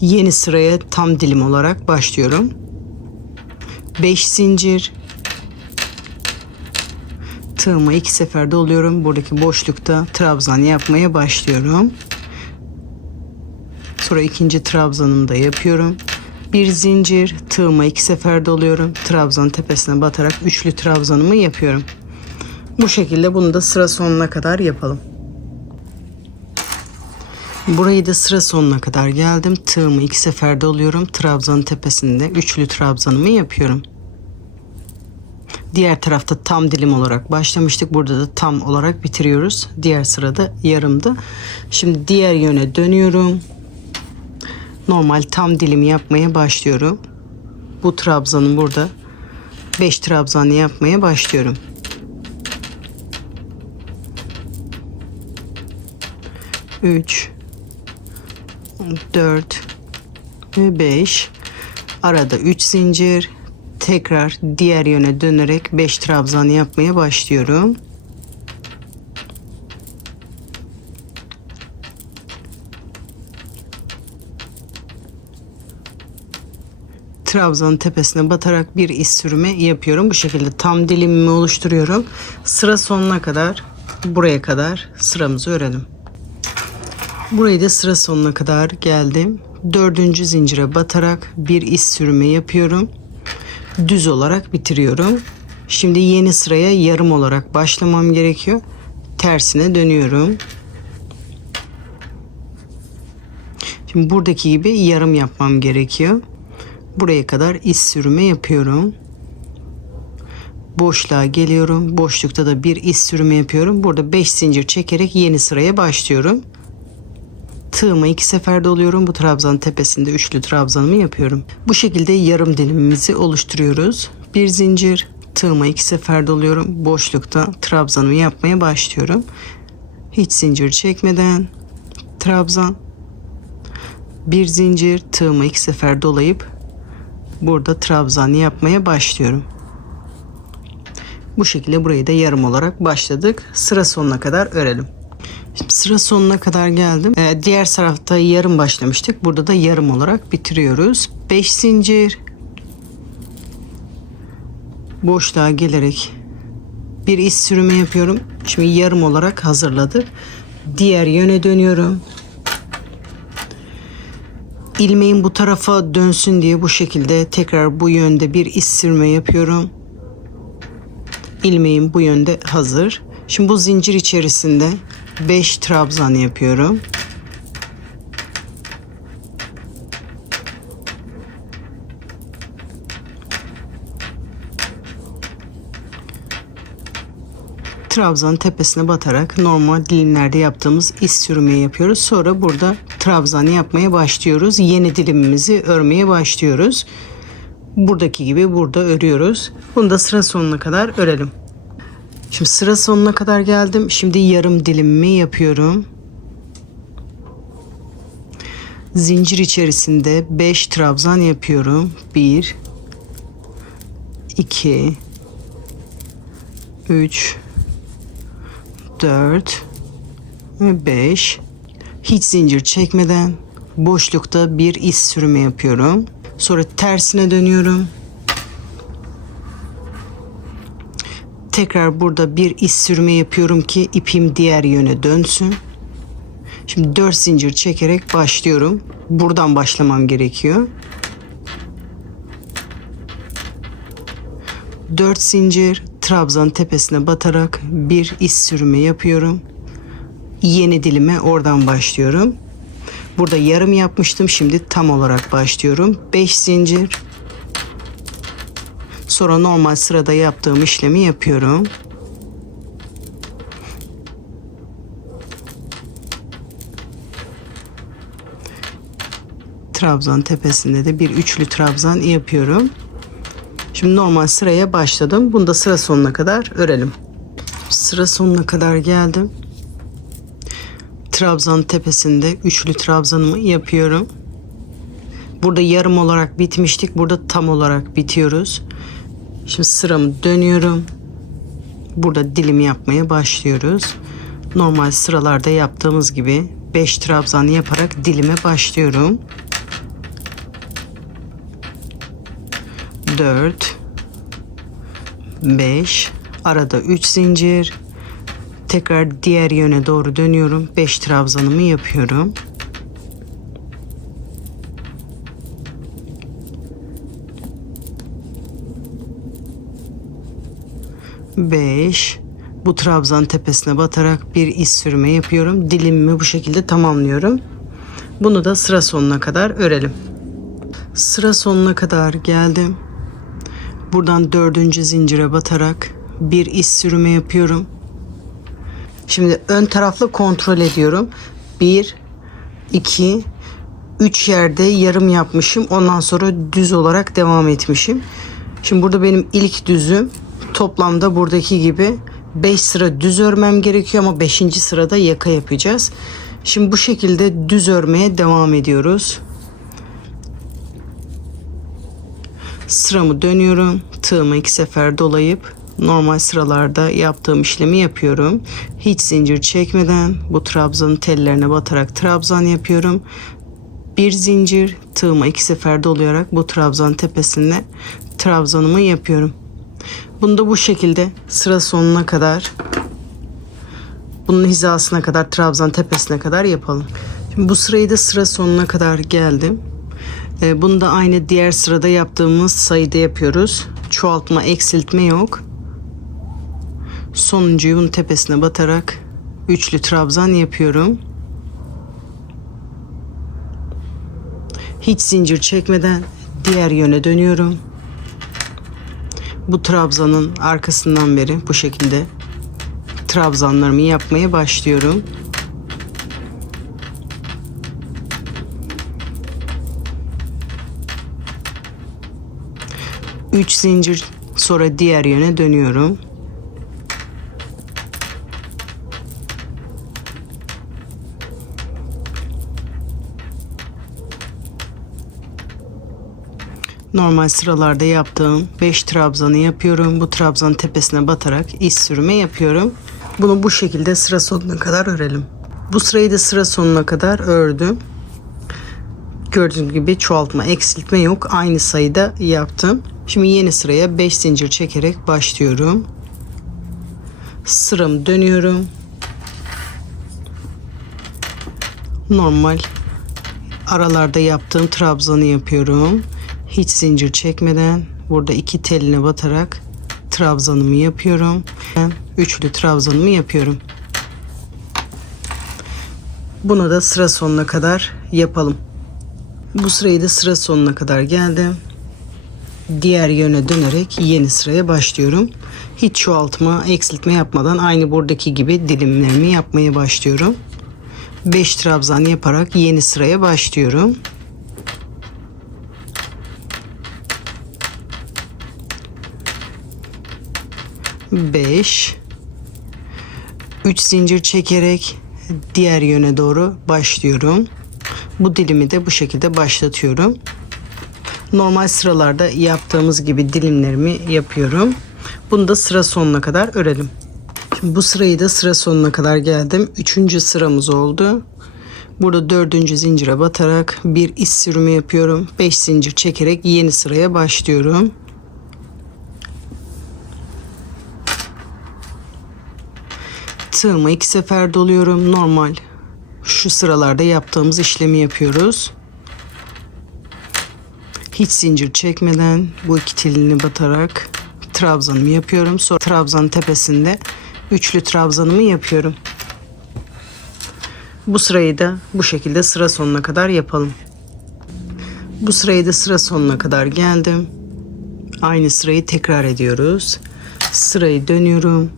Yeni sıraya tam dilim olarak başlıyorum. 5 zincir, tığıma 2 sefer doluyorum. Buradaki boşlukta trabzan yapmaya başlıyorum. Sonra ikinci trabzanımı da yapıyorum. Bir zincir, tığıma 2 sefer doluyorum. Trabzanın tepesine batarak üçlü trabzanımı yapıyorum. Bu şekilde bunu da sıra sonuna kadar yapalım. Burayı da sıra sonuna kadar geldim. Tığımı 2 sefer doluyorum. Trabzanın tepesinde üçlü trabzanımı yapıyorum. Diğer tarafta tam dilim olarak başlamıştık. Burada da tam olarak bitiriyoruz. Diğer sırada yarımdı. Şimdi diğer yöne dönüyorum. Normal tam dilimi yapmaya başlıyorum. Bu trabzanın burada 5 trabzanı yapmaya başlıyorum. 3, 4 ve 5. Arada 3 zincir. Tekrar diğer yöne dönerek 5 trabzan yapmaya başlıyorum. Trabzanın tepesine batarak bir iz sürme yapıyorum. Bu şekilde tam dilimimi oluşturuyorum. Sıra sonuna kadar, buraya kadar sıramızı örelim. Burayı da sıra sonuna kadar geldim. 4. zincire batarak bir iz sürme yapıyorum. Düz olarak bitiriyorum. Şimdi yeni sıraya yarım olarak başlamam gerekiyor. Tersine dönüyorum. Şimdi buradaki gibi yarım yapmam gerekiyor. Buraya kadar iz sürme yapıyorum. Boşluğa geliyorum. Boşlukta da bir iz sürme yapıyorum. Burada 5 zincir çekerek yeni sıraya başlıyorum. Tığıma 2 sefer doluyorum. Bu trabzanın tepesinde üçlü trabzanımı yapıyorum. Bu şekilde yarım dilimimizi oluşturuyoruz. Bir zincir, tığıma 2 sefer doluyorum. Boşlukta trabzanımı yapmaya başlıyorum. Hiç zincir çekmeden trabzan, bir zincir, tığıma 2 sefer dolayıp burada trabzan yapmaya başlıyorum. Bu şekilde burayı da yarım olarak başladık. Sıra sonuna kadar örelim. Şimdi sıra sonuna kadar geldim. Diğer tarafta yarım başlamıştık. Burada da yarım olarak bitiriyoruz. 5 zincir. Boşluğa gelerek bir iz sürme yapıyorum. Şimdi yarım olarak hazırladık. Diğer yöne dönüyorum. İlmeğin bu tarafa dönsün diye bu şekilde tekrar bu yönde bir iz sürme yapıyorum. İlmeğim bu yönde hazır. Şimdi bu zincir içerisinde 5 trabzan yapıyorum. Trabzanın tepesine batarak normal dilimlerde yaptığımız iz sürmeyi yapıyoruz. Sonra burada trabzan yapmaya başlıyoruz. Yeni dilimimizi örmeye başlıyoruz. Buradaki gibi burada örüyoruz. Bunu da sıra sonuna kadar örelim. Şimdi sıra sonuna kadar geldim. Şimdi yarım dilimimi yapıyorum. Zincir içerisinde 5 trabzan yapıyorum. 1 2 3 4 ve 5. Hiç zincir çekmeden boşlukta bir iz sürme yapıyorum. Sonra tersine dönüyorum. Tekrar burada bir iç sürme yapıyorum ki ipim diğer yöne dönsün. Şimdi 4 zincir çekerek başlıyorum. Buradan başlamam gerekiyor. 4 zincir, trabzan tepesine batarak bir iç sürme yapıyorum. Yeni dilime oradan başlıyorum. Burada yarım yapmıştım. Şimdi tam olarak başlıyorum. 5 zincir. Sonra normal sırada yaptığım işlemi yapıyorum. Trabzan tepesinde de bir üçlü trabzan yapıyorum. Şimdi normal sıraya başladım. Bunu da sıra sonuna kadar örelim. Sıra sonuna kadar geldim. Trabzan tepesinde üçlü trabzanımı yapıyorum. Burada yarım olarak bitmiştik. Burada tam olarak bitiyoruz. Şimdi sıramı dönüyorum. Burada dilim yapmaya başlıyoruz. Normal sıralarda yaptığımız gibi 5 trabzan yaparak dilime başlıyorum. 4 5 arada 3 zincir, tekrar diğer yöne doğru dönüyorum. 5 trabzanımı yapıyorum. Beş, bu trabzan tepesine batarak bir iç sürme yapıyorum. Dilimimi bu şekilde tamamlıyorum. Bunu da sıra sonuna kadar örelim. Sıra sonuna kadar geldim. Buradan 4. zincire batarak bir iç sürme yapıyorum. Şimdi ön taraflı kontrol ediyorum. 1 2 3 yerde yarım yapmışım. Ondan sonra düz olarak devam etmişim. Şimdi burada benim ilk düzüm, toplamda buradaki gibi 5 sıra düz örmem gerekiyor ama 5. sırada yaka yapacağız. Şimdi bu şekilde düz örmeye devam ediyoruz. Sıramı dönüyorum. Tığımı 2 sefer dolayıp normal sıralarda yaptığım işlemi yapıyorum. Hiç zincir çekmeden bu trabzanın tellerine batarak trabzan yapıyorum. Bir zincir, tığıma 2 sefer dolayarak bu trabzan tepesine trabzanımı yapıyorum. Bunu da bu şekilde sıra sonuna kadar, bunun hizasına kadar, trabzan tepesine kadar yapalım. Şimdi bu sırayı da sıra sonuna kadar geldim. Bunu da aynı diğer sırada yaptığımız sayıda yapıyoruz. Çoğaltma, eksiltme yok. Sonuncuyu bunun tepesine batarak üçlü trabzan yapıyorum. Hiç zincir çekmeden diğer yöne dönüyorum. Bu trabzanın arkasından beri bu şekilde trabzanlarımı yapmaya başlıyorum. Üç zincir, sonra diğer yöne dönüyorum. Normal sıralarda yaptığım 5 trabzanı yapıyorum. Bu trabzanın tepesine batarak iç sürme yapıyorum. Bunu bu şekilde sıra sonuna kadar örelim. Bu sırayı da sıra sonuna kadar ördüm. Gördüğünüz gibi çoğaltma, eksiltme yok. Aynı sayıda yaptım. Şimdi yeni sıraya 5 zincir çekerek başlıyorum. Sıramı dönüyorum. Normal aralarda yaptığım trabzanı yapıyorum. Hiç zincir çekmeden burada 2 teline batarak trabzanımı yapıyorum. Üçlü trabzanımı yapıyorum. Bunu da sıra sonuna kadar yapalım. Bu sırayı da sıra sonuna kadar geldim. Diğer yöne dönerek yeni sıraya başlıyorum. Hiç çoğaltma, eksiltme yapmadan aynı buradaki gibi dilimlerimi yapmaya başlıyorum. 5 trabzan yaparak yeni sıraya başlıyorum. 5 3 zincir çekerek diğer yöne doğru başlıyorum. Bu dilimi de bu şekilde başlatıyorum. Normal sıralarda yaptığımız gibi dilimlerimi yapıyorum. Bunu da sıra sonuna kadar örelim. Şimdi bu sırayı da sıra sonuna kadar geldim. 3. sıramız oldu. Burada 4. zincire batarak bir iç sürme yapıyorum. 5 zincir çekerek yeni sıraya başlıyorum. Tığımı 2 sefer doluyorum. Normal şu sıralarda yaptığımız işlemi yapıyoruz. Hiç zincir çekmeden bu iki telini batarak trabzanımı yapıyorum. Sonra trabzanın tepesinde üçlü trabzanımı yapıyorum. Bu sırayı da bu şekilde sıra sonuna kadar yapalım. Bu sırayı da sıra sonuna kadar geldim. Aynı sırayı tekrar ediyoruz. Sırayı dönüyorum.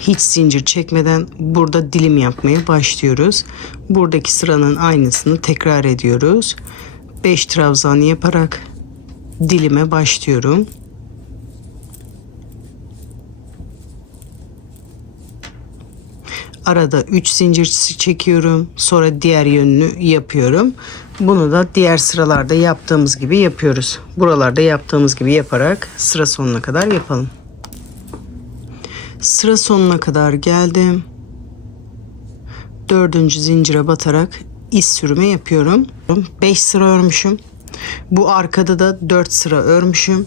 Hiç zincir çekmeden burada dilim yapmaya başlıyoruz. Buradaki sıranın aynısını tekrar ediyoruz. 5 trabzan yaparak dilime başlıyorum. Arada 3 zincir çekiyorum. Sonra diğer yönünü yapıyorum. Bunu da diğer sıralarda yaptığımız gibi yapıyoruz. Buralarda yaptığımız gibi yaparak sıra sonuna kadar yapalım. Sıra sonuna kadar geldim. 4. zincire batarak iz sürümü yapıyorum. 5 sıra örmüşüm. Bu arkada da 4 sıra örmüşüm.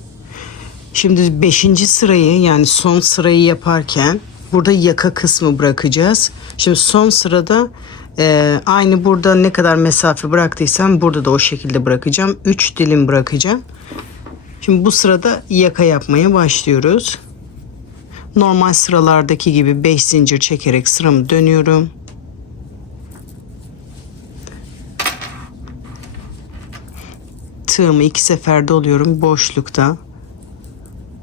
Şimdi 5. sırayı, yani son sırayı yaparken burada yaka kısmı bırakacağız. Şimdi son sırada aynı burada ne kadar mesafe bıraktıysam burada da o şekilde bırakacağım. 3 dilim bırakacağım. Şimdi bu sırada yaka yapmaya başlıyoruz. Normal sıralardaki gibi 5 zincir çekerek sıramı dönüyorum. Tığımı 2 sefer doluyorum boşlukta.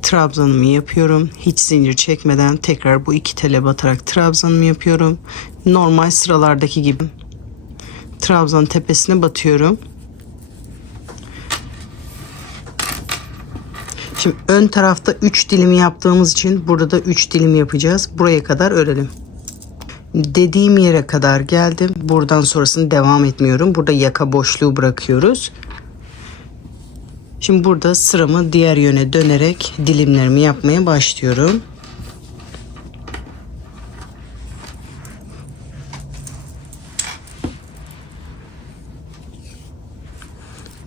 Trabzanımı yapıyorum. Hiç zincir çekmeden tekrar bu iki tele batarak trabzanımı yapıyorum. Normal sıralardaki gibi trabzanın tepesine batıyorum. Şimdi ön tarafta 3 dilim yaptığımız için burada da 3 dilim yapacağız. Buraya kadar örelim. Dediğim yere kadar geldim. Buradan sonrasını devam etmiyorum. Burada yaka boşluğu bırakıyoruz. Şimdi burada sıramı diğer yöne dönerek dilimlerimi yapmaya başlıyorum.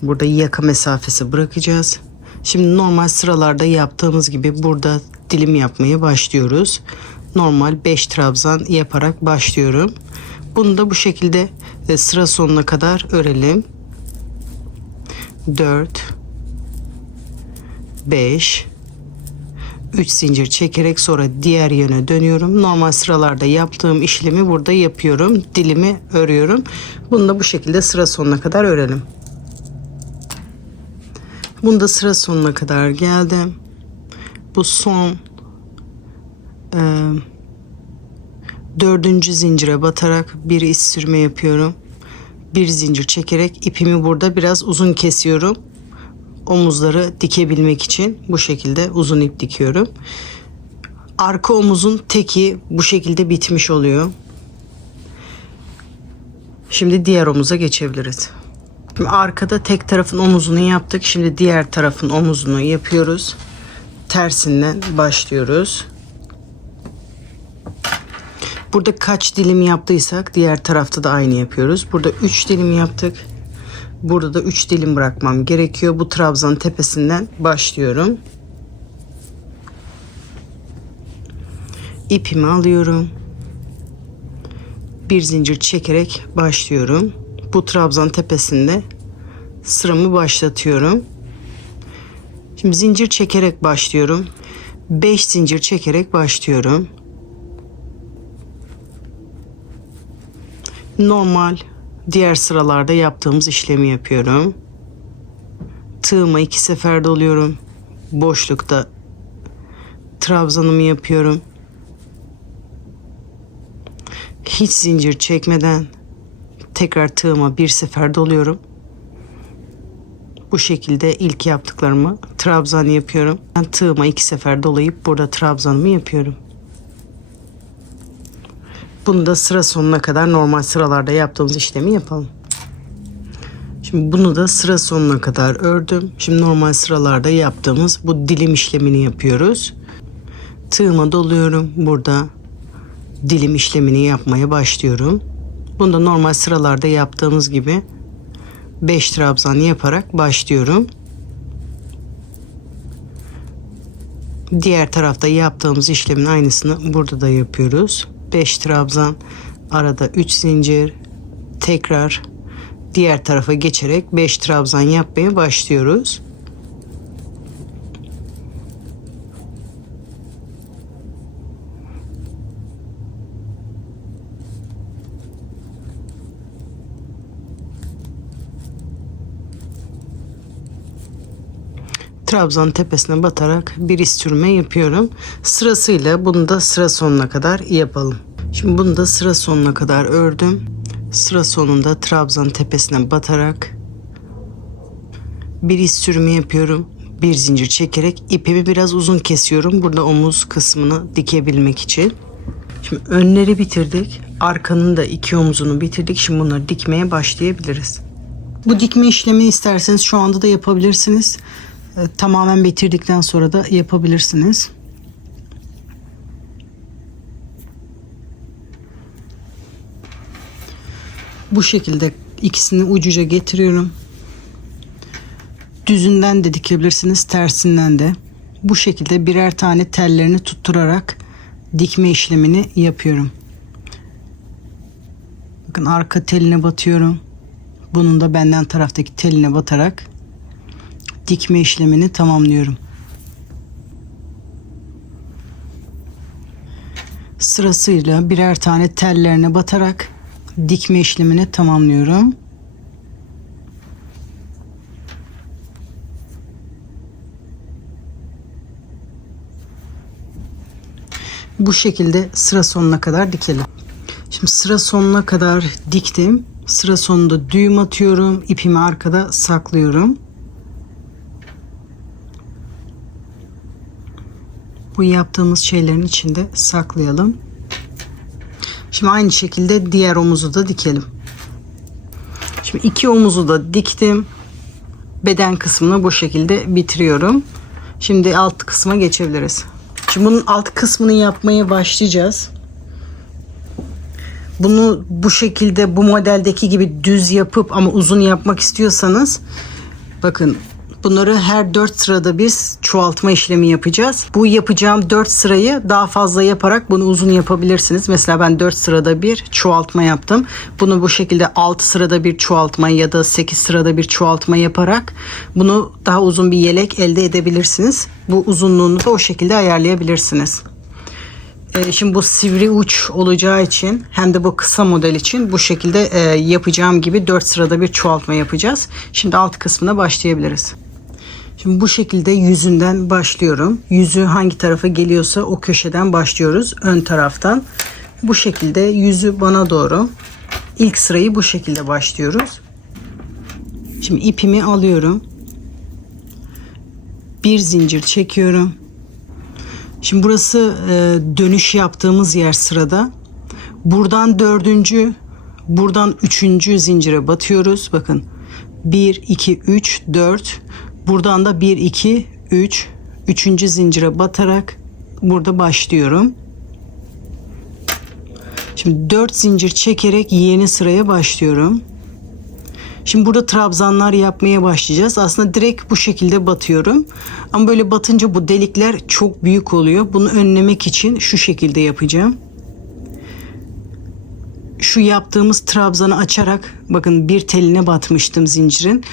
Burada yaka mesafesi bırakacağız. Şimdi normal sıralarda yaptığımız gibi burada dilim yapmaya başlıyoruz. Normal 5 trabzan yaparak başlıyorum. Bunu da bu şekilde sıra sonuna kadar örelim. 4 5 3 zincir çekerek sonra diğer yöne dönüyorum. Normal sıralarda yaptığım işlemi burada yapıyorum. Dilimi örüyorum. Bunu da bu şekilde sıra sonuna kadar örelim. Bunda sıra sonuna kadar geldim. Bu son 4. zincire batarak bir iz sürme yapıyorum. Bir zincir çekerek ipimi burada biraz uzun kesiyorum. Omuzları dikebilmek için bu şekilde uzun ip dikiyorum. Arka omuzun teki bu şekilde bitmiş oluyor. Şimdi diğer omuza geçebiliriz. Şimdi arkada tek tarafın omuzunu yaptık. Şimdi diğer tarafın omuzunu yapıyoruz. Tersinden başlıyoruz. Burada kaç dilim yaptıysak diğer tarafta da aynı yapıyoruz. Burada 3 dilim yaptık. Burada da 3 dilim bırakmam gerekiyor. Bu trabzanın tepesinden başlıyorum. İpimi alıyorum. Bir zincir çekerek başlıyorum. Bu trabzan tepesinde sıramı başlatıyorum. Şimdi zincir çekerek başlıyorum. 5 zincir çekerek başlıyorum. Normal diğer sıralarda yaptığımız işlemi yapıyorum. Tığıma 2 sefer doluyorum. Boşlukta trabzanımı yapıyorum. Hiç zincir çekmeden tekrar tığıma bir sefer doluyorum. Bu şekilde ilk yaptıklarımı trabzan yapıyorum. Ben tığıma 2 sefer dolayıp burada trabzanımı yapıyorum. Bunu da sıra sonuna kadar normal sıralarda yaptığımız işlemi yapalım. Şimdi bunu da sıra sonuna kadar ördüm. Şimdi normal sıralarda yaptığımız bu dilim işlemini yapıyoruz. Tığıma doluyorum. Burada dilim işlemini yapmaya başlıyorum. Bunu da normal sıralarda yaptığımız gibi 5 trabzan yaparak başlıyorum. Diğer tarafta yaptığımız işlemin aynısını burada da yapıyoruz. 5 trabzan, arada 3 zincir, tekrar diğer tarafa geçerek 5 trabzan yapmaya başlıyoruz. Trabzanın tepesine batarak bir iz sürme yapıyorum. Sırasıyla bunu da sıra sonuna kadar yapalım. Şimdi bunu da sıra sonuna kadar ördüm. Sıra sonunda trabzanın tepesine batarak bir iz sürümü yapıyorum. Bir zincir çekerek ipimi biraz uzun kesiyorum. Burada omuz kısmını dikebilmek için. Şimdi önleri bitirdik. Arkanın da 2 omuzunu bitirdik. Şimdi bunları dikmeye başlayabiliriz. Bu dikme işlemi isterseniz şu anda da yapabilirsiniz. Tamamen bitirdikten sonra da yapabilirsiniz. Bu şekilde ikisini ucuca getiriyorum. Düzünden de dikebilirsiniz, tersinden de. Bu şekilde birer tane tellerini tutturarak dikme işlemini yapıyorum. Bakın arka teline batıyorum. Bunun da benden taraftaki teline batarak dikme işlemini tamamlıyorum. Sırasıyla birer tane tellerine batarak dikme işlemini tamamlıyorum. Bu şekilde sıra sonuna kadar dikelim. Şimdi sıra sonuna kadar diktim. Sıra sonunda düğüm atıyorum. İpimi arkada saklıyorum. Bu yaptığımız şeylerin içinde saklayalım. Şimdi aynı şekilde diğer omuzu da dikelim. Şimdi 2 omuzu da diktim. Beden kısmını bu şekilde bitiriyorum. Şimdi alt kısma geçebiliriz. Şimdi bunun alt kısmını yapmaya başlayacağız. Bunu bu şekilde bu modeldeki gibi düz yapıp ama uzun yapmak istiyorsanız bakın bunları her 4 sırada bir çoğaltma işlemi yapacağız. Bu yapacağım 4 sırayı daha fazla yaparak bunu uzun yapabilirsiniz. Mesela ben 4 sırada bir çoğaltma yaptım. Bunu bu şekilde 6 sırada bir çoğaltma ya da 8 sırada bir çoğaltma yaparak bunu daha uzun bir yelek elde edebilirsiniz. Bu uzunluğunu da o şekilde ayarlayabilirsiniz. Şimdi bu sivri uç olacağı için hem de bu kısa model için bu şekilde yapacağım gibi 4 sırada bir çoğaltma yapacağız. Şimdi alt kısmına başlayabiliriz. Şimdi bu şekilde yüzünden başlıyorum. Yüzü hangi tarafa geliyorsa o köşeden başlıyoruz. Ön taraftan. Bu şekilde yüzü bana doğru. İlk sırayı bu şekilde başlıyoruz. Şimdi ipimi alıyorum. Bir zincir çekiyorum. Şimdi burası dönüş yaptığımız yer sırada. Buradan 4. buradan 3. zincire batıyoruz. Bakın 1, 2, 3, 4. Buradan da 1, 2, 3. 3. zincire batarak burada başlıyorum. Şimdi 4 zincir çekerek yeni sıraya başlıyorum. Şimdi burada trabzanlar yapmaya başlayacağız. Aslında direkt bu şekilde batıyorum. Ama böyle batınca bu delikler çok büyük oluyor. Bunu önlemek için şu şekilde yapacağım. Şu yaptığımız trabzanı açarak bakın bir teline batmıştım zincirin.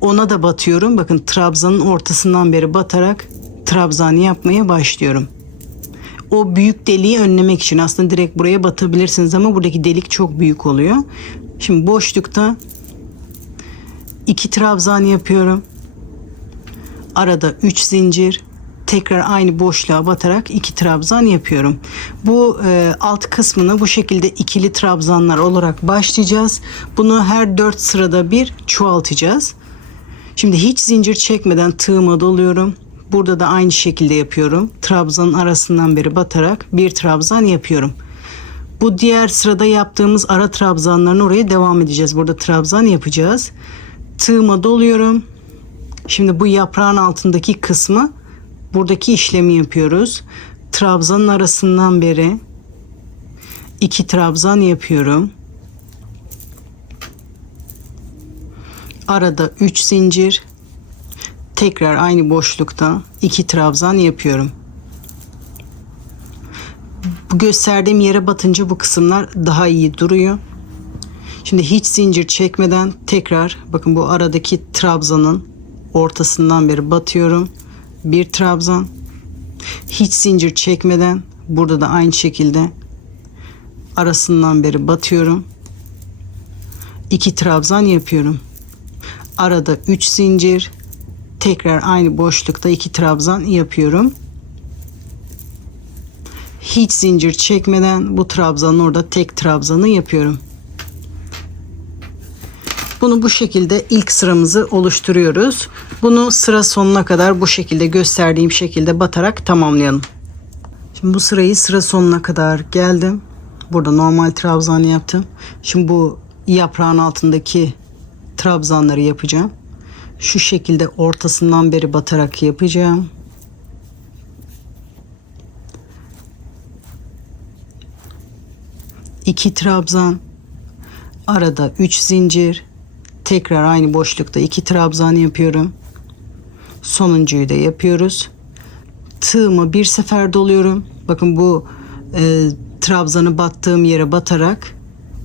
Ona da batıyorum. Bakın trabzanın ortasından beri batarak trabzanı yapmaya başlıyorum. O büyük deliği önlemek için aslında direkt buraya batabilirsiniz ama buradaki delik çok büyük oluyor. Şimdi boşlukta 2 trabzan yapıyorum. Arada 3 zincir. Tekrar aynı boşluğa batarak 2 trabzan yapıyorum. Bu alt kısmını bu şekilde ikili trabzanlar olarak başlayacağız. Bunu her 4 sırada bir çoğaltacağız. Şimdi hiç zincir çekmeden tığıma doluyorum. Burada da aynı şekilde yapıyorum. Trabzanın arasından beri batarak bir trabzan yapıyorum. Bu diğer sırada yaptığımız ara trabzanların oraya devam edeceğiz. Burada trabzan yapacağız. Tığıma doluyorum. Şimdi bu yaprağın altındaki kısmı buradaki işlemi yapıyoruz. Trabzanın arasından beri 2 trabzan yapıyorum. Arada 3 zincir. Tekrar aynı boşlukta 2 trabzan yapıyorum. Bu gösterdiğim yere batınca bu kısımlar daha iyi duruyor. Şimdi hiç zincir çekmeden tekrar bakın bu aradaki trabzanın ortasından beri batıyorum. Bir trabzan. Hiç zincir çekmeden burada da aynı şekilde arasından beri batıyorum. 2 trabzan yapıyorum. Arada 3 zincir. Tekrar aynı boşlukta 2 trabzan yapıyorum. Hiç zincir çekmeden bu trabzanın orada tek trabzanı yapıyorum. Bunu bu şekilde ilk sıramızı oluşturuyoruz. Bunu sıra sonuna kadar bu şekilde gösterdiğim şekilde batarak tamamlayalım. Şimdi bu sırayı sıra sonuna kadar geldim. Burada normal trabzan yaptım. Şimdi bu yaprağın altındaki trabzanları yapacağım. Şu şekilde ortasından beri batarak yapacağım. İki trabzan, arada 3 zincir, tekrar aynı boşlukta 2 trabzan yapıyorum. Sonuncuyu da yapıyoruz. Tığımı bir sefer doluyorum. Bakın bu trabzanı battığım yere batarak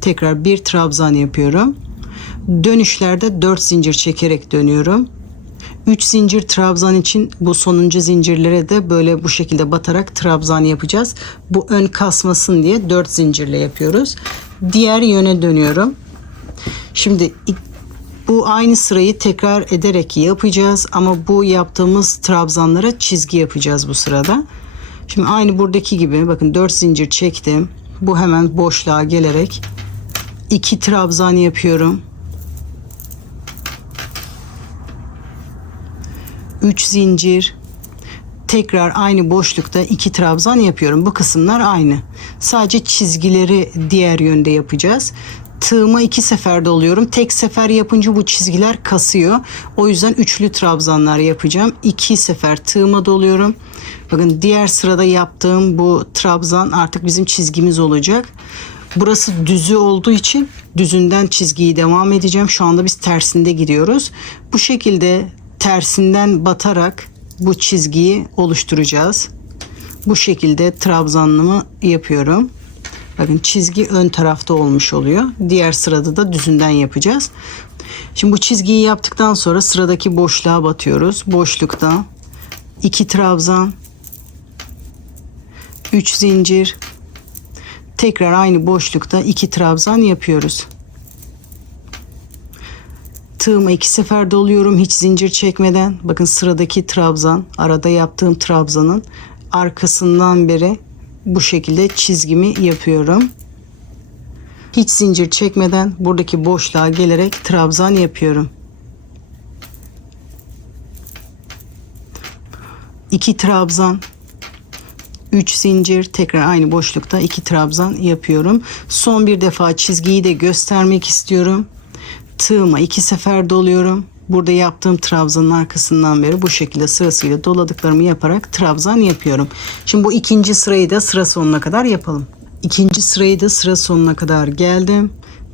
tekrar bir trabzan yapıyorum. Dönüşlerde 4 zincir çekerek dönüyorum. 3 zincir trabzan için bu sonuncu zincirlere de böyle bu şekilde batarak trabzan yapacağız. Bu ön kasmasın diye 4 zincirle yapıyoruz. Diğer yöne dönüyorum. Şimdi bu aynı sırayı tekrar ederek yapacağız ama bu yaptığımız trabzanlara çizgi yapacağız bu sırada. Şimdi aynı buradaki gibi bakın 4 zincir çektim. Bu hemen boşluğa gelerek 2 trabzan yapıyorum. 3 zincir, tekrar aynı boşlukta 2 trabzan yapıyorum. Bu kısımlar aynı. Sadece çizgileri diğer yönde yapacağız. Tığıma 2 sefer doluyorum. Tek sefer yapınca bu çizgiler kasıyor. O yüzden üçlü trabzanlar yapacağım. 2 sefer tığıma doluyorum. Bakın diğer sırada yaptığım bu trabzan artık bizim çizgimiz olacak. Burası düzü olduğu için düzünden çizgiyi devam edeceğim. Şu anda biz tersinde gidiyoruz. Bu şekilde tersinden batarak bu çizgiyi oluşturacağız. Bu şekilde trabzanımı yapıyorum. Bakın çizgi ön tarafta olmuş oluyor. Diğer sırada da düzünden yapacağız. Şimdi bu çizgiyi yaptıktan sonra sıradaki boşluğa batıyoruz. Boşlukta 2 trabzan, 3 zincir, tekrar aynı boşlukta 2 trabzan yapıyoruz. Tığıma 2 sefer doluyorum hiç zincir çekmeden. Bakın sıradaki trabzan, arada yaptığım trabzanın arkasından beri bu şekilde çizgimi yapıyorum. Hiç zincir çekmeden buradaki boşluğa gelerek trabzan yapıyorum. 2 trabzan, 3 zincir, tekrar aynı boşlukta 2 trabzan yapıyorum. Son bir defa çizgiyi de göstermek istiyorum. Tığıma 2 sefer doluyorum. Burada yaptığım trabzanın arkasından beri bu şekilde sırasıyla doladıklarımı yaparak trabzan yapıyorum. Şimdi bu ikinci sırayı da sıra sonuna kadar yapalım. İkinci sırayı da sıra sonuna kadar geldim.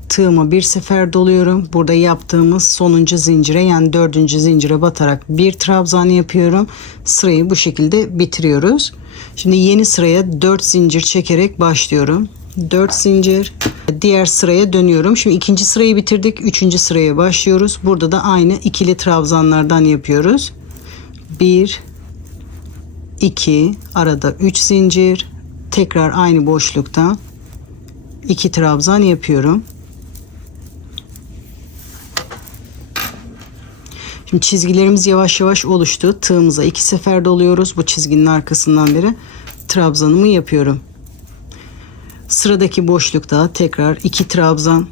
Tığıma 1 sefer doluyorum. Burada yaptığımız sonuncu zincire yani 4. zincire batarak bir trabzan yapıyorum. Sırayı bu şekilde bitiriyoruz. Şimdi yeni sıraya 4 zincir çekerek başlıyorum. 4 zincir, diğer sıraya dönüyorum. Şimdi ikinci sırayı bitirdik. 3. sıraya başlıyoruz. Burada da aynı ikili trabzanlardan yapıyoruz. 1 2 arada 3 zincir, tekrar aynı boşlukta 2 trabzan yapıyorum. Şimdi çizgilerimiz yavaş yavaş oluştu. Tığımıza 2 sefer doluyoruz. Bu çizginin arkasından beri trabzanımı yapıyorum. Sıradaki boşlukta tekrar 2 trabzan,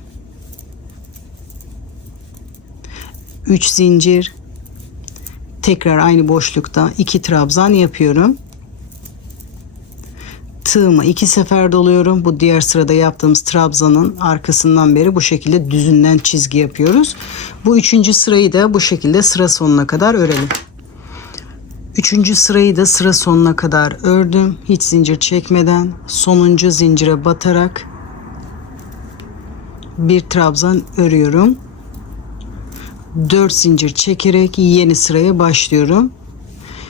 3 zincir, tekrar aynı boşlukta 2 trabzan yapıyorum. Tığımı 2 sefer doluyorum. Bu diğer sırada yaptığımız trabzanın arkasından beri bu şekilde düzünden çizgi yapıyoruz. Bu 3. sırayı da bu şekilde sıra sonuna kadar örelim. 3. sırayı da sıra sonuna kadar ördüm. Hiç zincir çekmeden sonuncu zincire batarak bir trabzan örüyorum. 4 zincir çekerek yeni sıraya başlıyorum.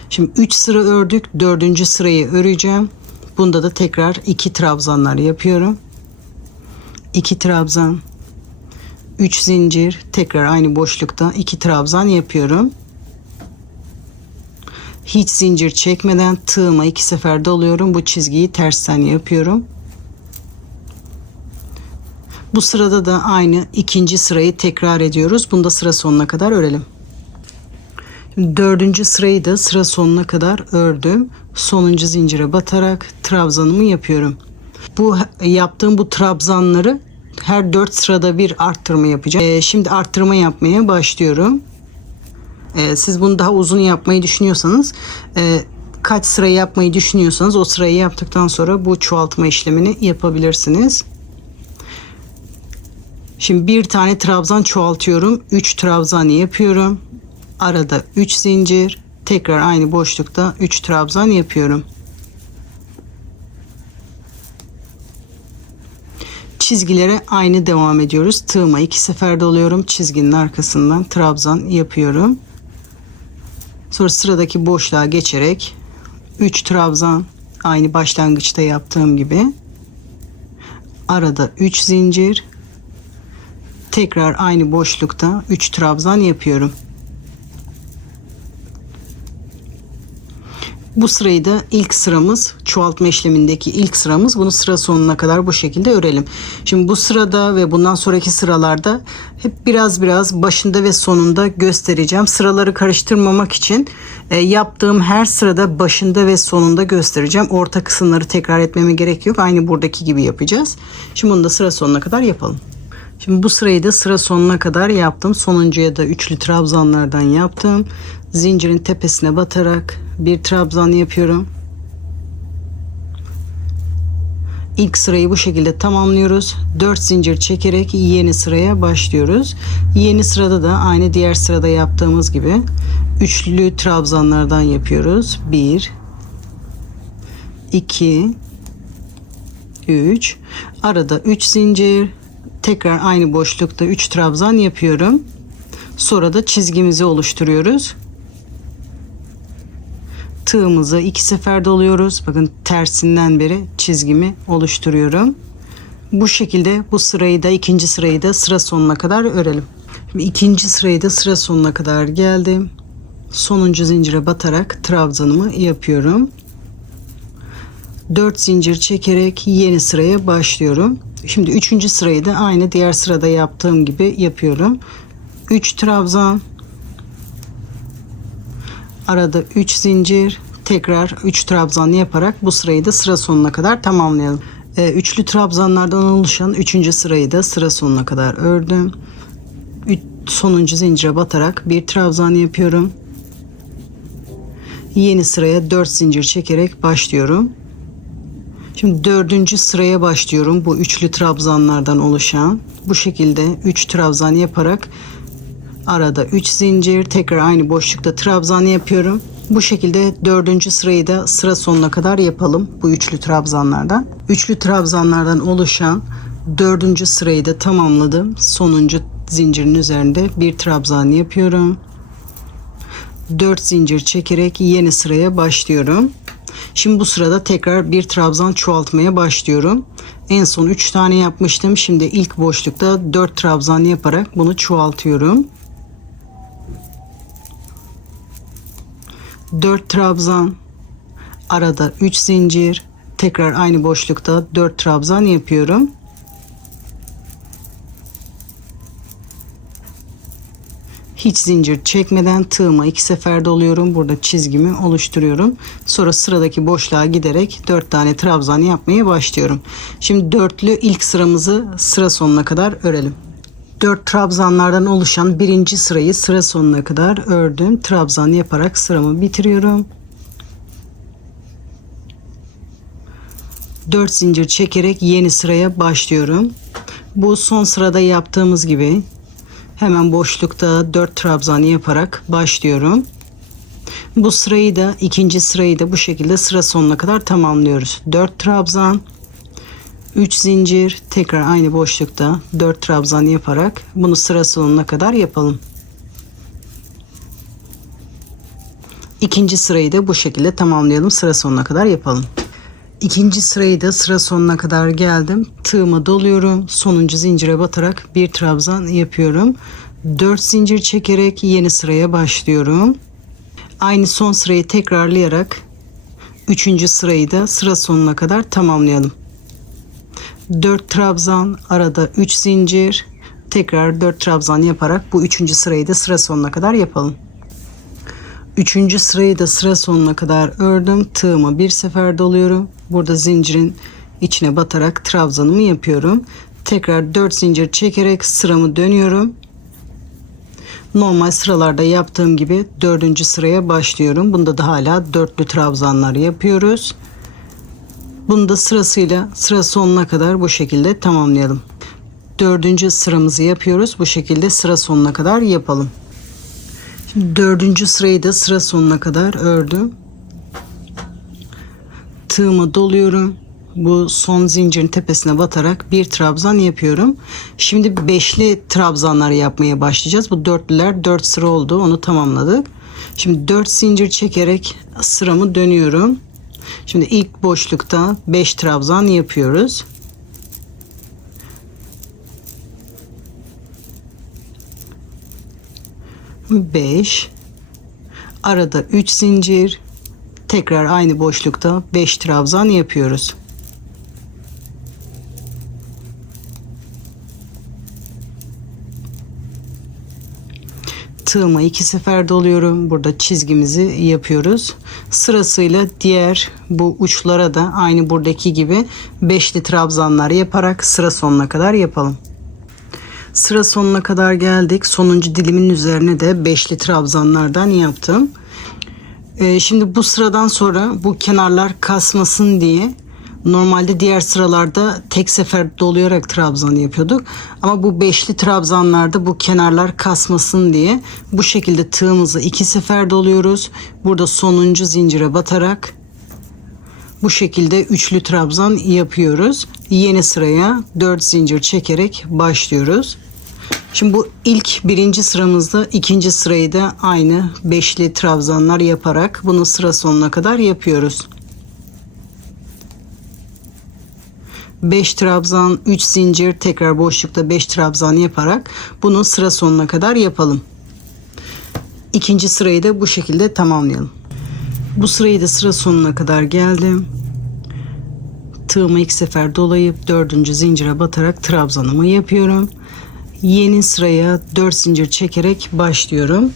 Şimdi 3 sıra ördük. 4. sırayı öreceğim. Bunda da tekrar 2 trabzanlar yapıyorum. 2 trabzan, 3 zincir, tekrar aynı boşlukta 2 trabzan yapıyorum. Hiç zincir çekmeden tığıma 2 sefer doluyorum. Bu çizgiyi tersten yapıyorum. Bu sırada da aynı ikinci sırayı tekrar ediyoruz. Bunu da sıra sonuna kadar örelim. Şimdi dördüncü sırayı da sıra sonuna kadar ördüm. Sonuncu zincire batarak trabzanımı yapıyorum. Bu yaptığım bu trabzanları her 4 sırada bir arttırma yapacağım. Şimdi arttırma yapmaya başlıyorum. Siz bunu daha uzun yapmayı düşünüyorsanız, kaç sıra yapmayı düşünüyorsanız o sırayı yaptıktan sonra bu çoğaltma işlemini yapabilirsiniz. Şimdi bir tane trabzan çoğaltıyorum. 3 trabzan yapıyorum. Arada 3 zincir. Tekrar aynı boşlukta 3 trabzan yapıyorum. Çizgilere aynı devam ediyoruz. Tığıma 2 sefer doluyorum. Çizginin arkasından trabzan yapıyorum. Sonra sıradaki boşluğa geçerek 3 trabzan, aynı başlangıçta yaptığım gibi. Arada 3 zincir. Tekrar aynı boşlukta 3 trabzan yapıyorum. Bu sırayı da ilk sıramız, çoğaltma işlemindeki ilk sıramız. Bunu sıra sonuna kadar bu şekilde örelim. Şimdi bu sırada ve bundan sonraki sıralarda hep biraz başında ve sonunda göstereceğim. Sıraları karıştırmamak için yaptığım her sırada başında ve sonunda göstereceğim. Orta kısımları tekrar etmeme gerek yok. Aynı buradaki gibi yapacağız. Şimdi bunu da sıra sonuna kadar yapalım. Şimdi bu sırayı da sıra sonuna kadar yaptım. Sonuncuya da üçlü trabzanlardan yaptım. Zincirin tepesine batarak bir trabzan yapıyorum. İlk sırayı bu şekilde tamamlıyoruz. 4 zincir çekerek yeni sıraya başlıyoruz. Yeni sırada da aynı diğer sırada yaptığımız gibi üçlü trabzanlardan yapıyoruz. 1 2 3, arada 3 zincir, tekrar aynı boşlukta 3 trabzan yapıyorum. Sonra da çizgimizi oluşturuyoruz. Tığımızı 2 sefer doluyoruz. Bakın tersinden beri çizgimi oluşturuyorum. Bu şekilde bu sırayı da, ikinci sırayı da sıra sonuna kadar örelim. Şimdi ikinci sırayı da sıra sonuna kadar geldim. Sonuncu zincire batarak trabzanımı yapıyorum. 4 zincir çekerek yeni sıraya başlıyorum. Şimdi 3. sırayı da aynı diğer sırada yaptığım gibi yapıyorum. 3 trabzan, arada 3 zincir, tekrar 3 trabzan yaparak bu sırayı da sıra sonuna kadar tamamlayalım. Üçlü trabzanlardan oluşan 3. sırayı da sıra sonuna kadar ördüm. Sonuncu zincire batarak bir trabzan yapıyorum. Yeni sıraya 4 zincir çekerek başlıyorum. Şimdi 4. sıraya başlıyorum. Bu üçlü trabzanlardan oluşan. Bu şekilde 3 trabzan yaparak arada 3 zincir, tekrar aynı boşlukta trabzan yapıyorum. Bu şekilde 4. sırayı da sıra sonuna kadar yapalım. Bu üçlü trabzanlardan. Üçlü trabzanlardan oluşan 4. sırayı da tamamladım. Sonuncu zincirin üzerinde bir trabzan yapıyorum. 4 zincir çekerek yeni sıraya başlıyorum. Şimdi bu sırada tekrar bir trabzan çoğaltmaya başlıyorum. En son 3 tane yapmıştım. Şimdi ilk boşlukta 4 trabzan yaparak bunu çoğaltıyorum. 4 trabzan, arada 3 zincir, tekrar aynı boşlukta 4 trabzan yapıyorum. Hiç zincir çekmeden tığıma 2 sefer doluyorum. Burada çizgimi oluşturuyorum. Sonra sıradaki boşluğa giderek 4 tane trabzan yapmaya başlıyorum. Şimdi dörtlü ilk sıramızı sıra sonuna kadar örelim. 4 trabzanlardan oluşan 1. sırayı sıra sonuna kadar ördüm. Trabzan yaparak sıramı bitiriyorum. 4 zincir çekerek yeni sıraya başlıyorum. Bu son sırada yaptığımız gibi hemen boşlukta 4 trabzan yaparak başlıyorum. Bu sırayı da, ikinci sırayı da bu şekilde sıra sonuna kadar tamamlıyoruz. 4 trabzan, 3 zincir, tekrar aynı boşlukta 4 trabzan yaparak bunu sıra sonuna kadar yapalım. İkinci sırayı da bu şekilde tamamlayalım. Sıra sonuna kadar yapalım. İkinci sırayı da sıra sonuna kadar geldim. Tığıma doluyorum. Sonuncu zincire batarak bir trabzan yapıyorum. 4 zincir çekerek yeni sıraya başlıyorum. Aynı son sırayı tekrarlayarak 3. sırayı da sıra sonuna kadar tamamlayalım. 4 trabzan, arada 3 zincir, tekrar 4 trabzan yaparak bu 3. sırayı da sıra sonuna kadar yapalım. 3. sırayı da sıra sonuna kadar ördüm. Tığıma bir sefer doluyorum. Burada zincirin içine batarak trabzanımı yapıyorum. Tekrar 4 zincir çekerek sıramı dönüyorum. Normal sıralarda yaptığım gibi 4. sıraya başlıyorum. Bunda da hala dörtlü trabzanlar yapıyoruz. Bunu da sırasıyla sıra sonuna kadar bu şekilde tamamlayalım. 4. sıramızı yapıyoruz. Bu şekilde sıra sonuna kadar yapalım. Şimdi 4. sırayı da sıra sonuna kadar ördüm. Tığımı doluyorum. Bu son zincirin tepesine batarak bir trabzan yapıyorum. Şimdi beşli trabzanları yapmaya başlayacağız. Bu dörtlüler 4 sıra oldu. Onu tamamladık. Şimdi 4 zincir çekerek sıramı dönüyorum. Şimdi ilk boşlukta 5 trabzan yapıyoruz. Beş, arada 3 zincir, tekrar aynı boşlukta 5 trabzan yapıyoruz. Tığıma 2 sefer doluyorum. Burada çizgimizi yapıyoruz. Sırasıyla diğer bu uçlara da aynı buradaki gibi beşli trabzanlar yaparak sıra sonuna kadar yapalım. Sıra sonuna kadar geldik. Sonuncu dilimin üzerine de beşli trabzanlardan yaptım. Şimdi bu sıradan sonra bu kenarlar kasmasın diye normalde diğer sıralarda tek sefer dolayarak trabzan yapıyorduk. Ama bu beşli trabzanlarda bu kenarlar kasmasın diye bu şekilde tığımızı 2 sefer doluyoruz. Burada sonuncu zincire batarak bu şekilde üçlü trabzan yapıyoruz. Yeni sıraya 4 zincir çekerek başlıyoruz. Şimdi bu ilk birinci sıramızda ikinci sırayı da aynı beşli trabzanlar yaparak bunu sıra sonuna kadar yapıyoruz. 5 trabzan, 3 zincir, tekrar boşlukta 5 trabzan yaparak bunu sıra sonuna kadar yapalım. İkinci sırayı da bu şekilde tamamlayalım. Bu sırayı da sıra sonuna kadar geldim. Tığımı 2 sefer dolayıp 4. zincire batarak trabzanımı yapıyorum. Yeni sıraya 4 zincir çekerek başlıyorum.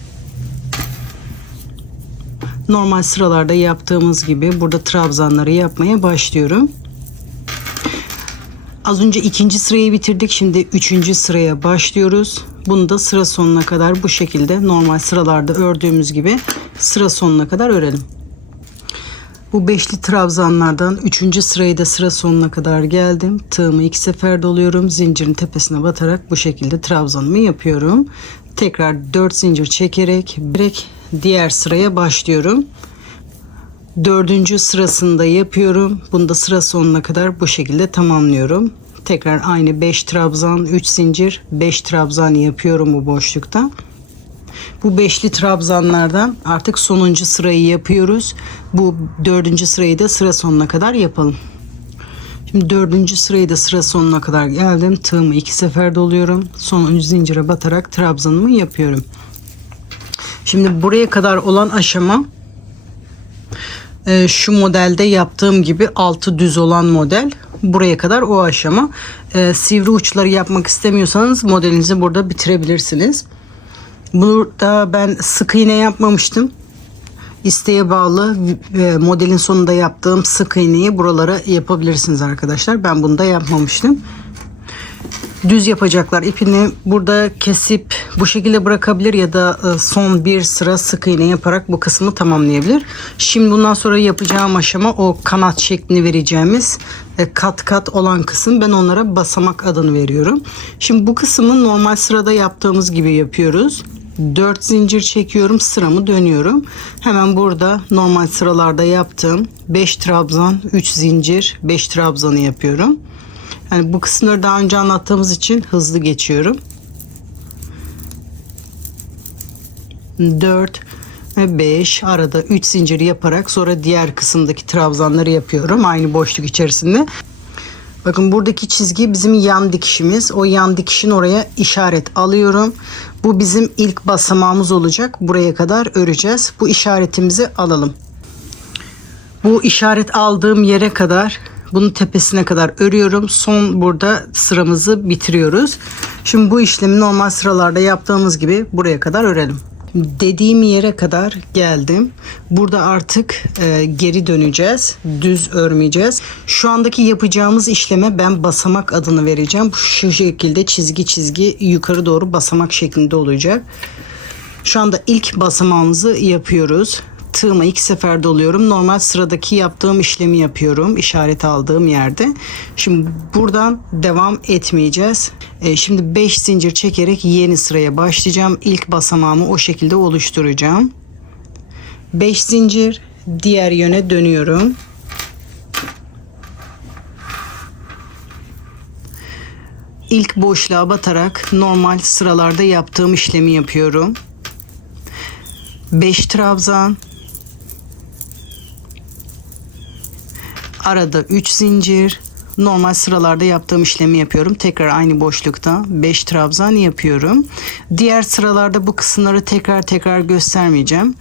Normal sıralarda yaptığımız gibi burada trabzanları yapmaya başlıyorum. Az önce ikinci sırayı bitirdik. Şimdi 3. sıraya başlıyoruz. Bunu da sıra sonuna kadar bu şekilde normal sıralarda ördüğümüz gibi sıra sonuna kadar örelim. Bu beşli trabzanlardan 3. sırayı da sıra sonuna kadar geldim. Tığımı 2 sefer doluyorum. Zincirin tepesine batarak bu şekilde trabzanımı yapıyorum. Tekrar 4 zincir çekerek direkt diğer sıraya başlıyorum. 4. sırasında yapıyorum. Bunu da sıra sonuna kadar bu şekilde tamamlıyorum. Tekrar aynı 5 trabzan, 3 zincir, 5 trabzan yapıyorum bu boşlukta. Bu beşli trabzanlardan artık sonuncu sırayı yapıyoruz. Bu 4. sırayı da sıra sonuna kadar yapalım. Şimdi 4. sırayı da sıra sonuna kadar geldim. Tığımı 2 sefer doluyorum. Sonuncu zincire batarak trabzanımı yapıyorum. Şimdi buraya kadar olan aşama şu modelde yaptığım gibi altı düz olan model. Buraya kadar o aşama. Sivri uçları yapmak istemiyorsanız modelinizi burada bitirebilirsiniz. Burada ben sık iğne yapmamıştım. İsteğe bağlı modelin sonunda yaptığım sık iğneyi buralara yapabilirsiniz arkadaşlar. Ben bunu da yapmamıştım. Düz yapacaklar ipini burada kesip bu şekilde bırakabilir ya da son bir sıra sık iğne yaparak bu kısmı tamamlayabilir. Şimdi bundan sonra yapacağım aşama o kanat şeklini vereceğimiz kat kat olan kısım. Ben onlara basamak adını veriyorum. Şimdi bu kısmı normal sırada yaptığımız gibi yapıyoruz. 4 zincir çekiyorum, sıramı dönüyorum. Hemen burada normal sıralarda yaptığım 5 trabzan, 3 zincir, 5 trabzanı yapıyorum. Yani bu kısımları daha önce anlattığımız için hızlı geçiyorum. 4 ve 5, arada 3 zincir yaparak sonra diğer kısımdaki trabzanları yapıyorum aynı boşluk içerisinde. Bakın buradaki çizgi bizim yan dikişimiz. O yan dikişin oraya işaret alıyorum. Bu bizim ilk basamağımız olacak. Buraya kadar öreceğiz. Bu işaretimizi alalım. Bu işaret aldığım yere kadar, bunun tepesine kadar örüyorum. Son burada sıramızı bitiriyoruz. Şimdi bu işlemi normal sıralarda yaptığımız gibi buraya kadar örelim. Dediğim yere kadar geldim. Burada artık geri döneceğiz. Düz örmeyeceğiz. Şu andaki yapacağımız işleme ben basamak adını vereceğim. Şu şekilde çizgi çizgi yukarı doğru basamak şeklinde olacak. Şu anda ilk basamağımızı yapıyoruz. Tığıma 2 sefer doluyorum. Normal sıradaki yaptığım işlemi yapıyorum. İşaret aldığım yerde. Şimdi buradan devam etmeyeceğiz. Şimdi 5 zincir çekerek yeni sıraya başlayacağım. İlk basamağımı o şekilde oluşturacağım. 5 zincir, diğer yöne dönüyorum. İlk boşluğa batarak normal sıralarda yaptığım işlemi yapıyorum. 5 trabzan, arada 3 zincir, normal sıralarda yaptığım işlemi yapıyorum. Tekrar aynı boşlukta 5 trabzan yapıyorum. Diğer sıralarda bu kısımları tekrar göstermeyeceğim.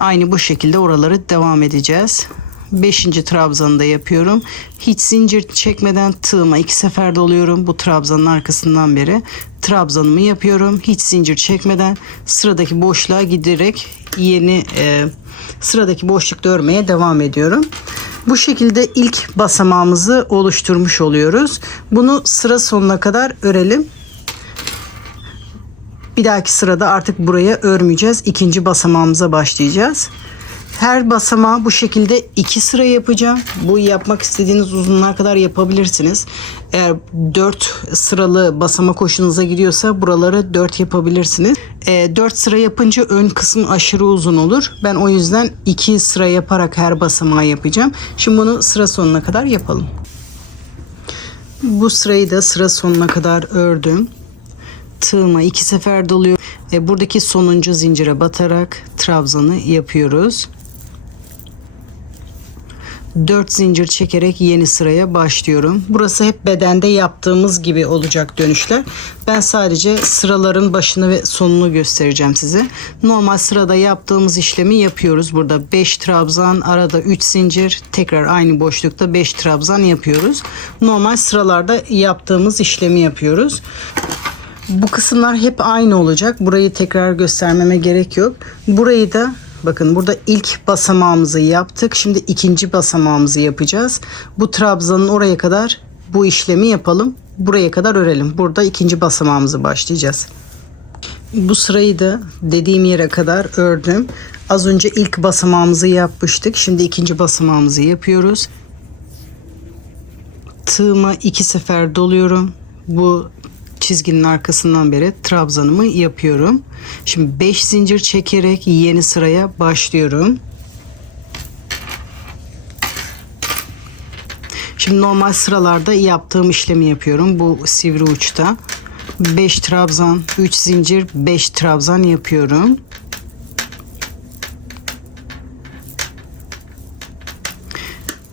Aynı bu şekilde oraları devam edeceğiz. 5. trabzanı da yapıyorum. Hiç zincir çekmeden tığıma 2 sefer doluyorum. Bu trabzanın arkasından beri trabzanımı yapıyorum. Hiç zincir çekmeden sıradaki boşluğa giderek yeni sıradaki boşlukta örmeye devam ediyorum. Bu şekilde ilk basamağımızı oluşturmuş oluyoruz. Bunu sıra sonuna kadar örelim. Bir dahaki sırada artık buraya örmeyeceğiz. İkinci basamağımıza başlayacağız. Her basamağı bu şekilde 2 sıra yapacağım. Bu yapmak istediğiniz uzunluğa kadar yapabilirsiniz. Eğer 4 sıralı basamak hoşunuza gidiyorsa buraları 4 yapabilirsiniz. 4 sıra yapınca ön kısmı aşırı uzun olur. Ben o yüzden 2 sıra yaparak her basamağı yapacağım. Şimdi bunu sıra sonuna kadar yapalım. Bu sırayı da sıra sonuna kadar ördüm. Tığıma 2 sefer doluyorum. Buradaki sonuncu zincire batarak trabzanı yapıyoruz. 4 zincir çekerek yeni sıraya başlıyorum. Burası hep bedende yaptığımız gibi olacak dönüşler. Ben sadece sıraların başını ve sonunu göstereceğim size. Normal sırada yaptığımız işlemi yapıyoruz. Burada 5 trabzan, arada 3 zincir, tekrar aynı boşlukta 5 trabzan yapıyoruz. Normal sıralarda yaptığımız işlemi yapıyoruz. Bu kısımlar hep aynı olacak. Burayı tekrar göstermeme gerek yok. Burayı da bakın, burada ilk basamağımızı yaptık. Şimdi ikinci basamağımızı yapacağız. Bu trabzanın oraya kadar bu işlemi yapalım. Buraya kadar örelim. Burada ikinci basamağımızı başlayacağız. Bu sırayı da dediğim yere kadar ördüm. Az önce ilk basamağımızı yapmıştık. Şimdi ikinci basamağımızı yapıyoruz. Tığıma 2 sefer doluyorum. Bu çizginin arkasından beri trabzanımı yapıyorum. Şimdi 5 zincir çekerek yeni sıraya başlıyorum. Şimdi normal sıralarda yaptığım işlemi yapıyorum. Bu sivri uçta 5 trabzan, 3 zincir, 5 trabzan yapıyorum.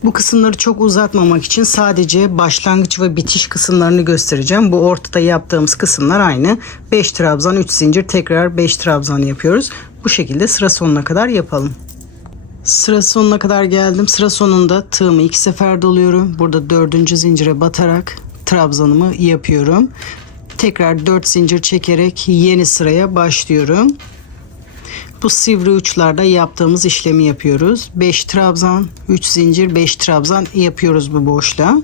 Bu kısımları çok uzatmamak için sadece başlangıç ve bitiş kısımlarını göstereceğim. Bu ortada yaptığımız kısımlar aynı. 5 trabzan, 3 zincir, tekrar 5 trabzan yapıyoruz. Bu şekilde sıra sonuna kadar yapalım. Sıra sonuna kadar geldim. Sıra sonunda tığımı 2 sefer doluyorum. Burada 4. zincire batarak trabzanımı yapıyorum. Tekrar 4 zincir çekerek yeni sıraya başlıyorum. Bu sivri uçlarda yaptığımız işlemi yapıyoruz. 5 trabzan, 3 zincir, 5 trabzan yapıyoruz bu boşluğa.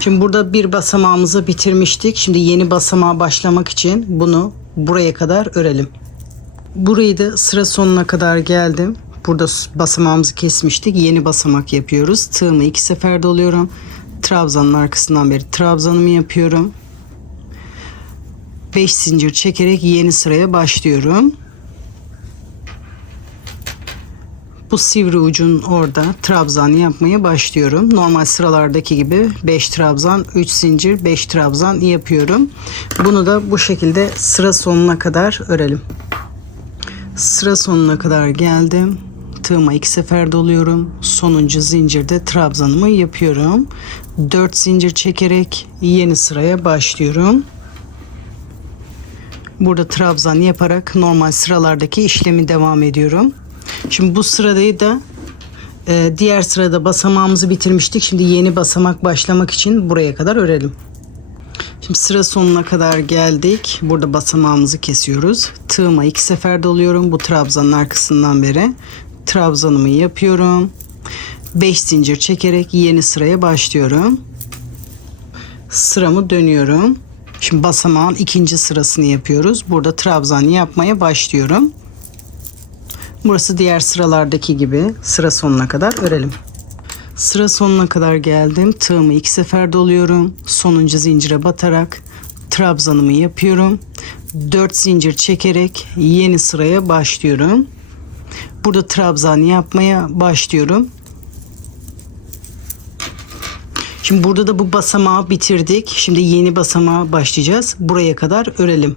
Şimdi burada bir basamağımızı bitirmiştik. Şimdi yeni basamağa başlamak için bunu buraya kadar örelim. Burayı da sıra sonuna kadar geldim. Burada basamağımızı kesmiştik. Yeni basamak yapıyoruz. Tığımı 2 sefer doluyorum. Trabzanın arkasından beri trabzanımı yapıyorum. 5 zincir çekerek yeni sıraya başlıyorum. Bu sivri ucun orada trabzan yapmaya başlıyorum. Normal sıralardaki gibi 5 trabzan, 3 zincir, 5 trabzan yapıyorum. Bunu da bu şekilde sıra sonuna kadar örelim. Sıra sonuna kadar geldim. Tığıma 2 sefer doluyorum. Sonuncu zincirde trabzanımı yapıyorum. 4 zincir çekerek yeni sıraya başlıyorum. Burada trabzan yaparak normal sıralardaki işlemi devam ediyorum. Şimdi bu sırayı da diğer sırada basamağımızı bitirmiştik. Şimdi yeni basamak başlamak için buraya kadar örelim. Şimdi sıra sonuna kadar geldik. Burada basamağımızı kesiyoruz. Tığıma 2 sefer doluyorum. Bu trabzanın arkasından beri trabzanımı yapıyorum. 5 zincir çekerek yeni sıraya başlıyorum. Sıramı dönüyorum. Şimdi basamağın ikinci sırasını yapıyoruz. Burada trabzan yapmaya başlıyorum. Burası diğer sıralardaki gibi sıra sonuna kadar örelim. Sıra sonuna kadar geldim. Tığımı 2 sefer doluyorum. Sonuncu zincire batarak trabzanımı yapıyorum. 4 zincir çekerek yeni sıraya başlıyorum. Burada trabzan yapmaya başlıyorum. Şimdi burada da bu basamağı bitirdik. Şimdi yeni basamağa başlayacağız. Buraya kadar örelim.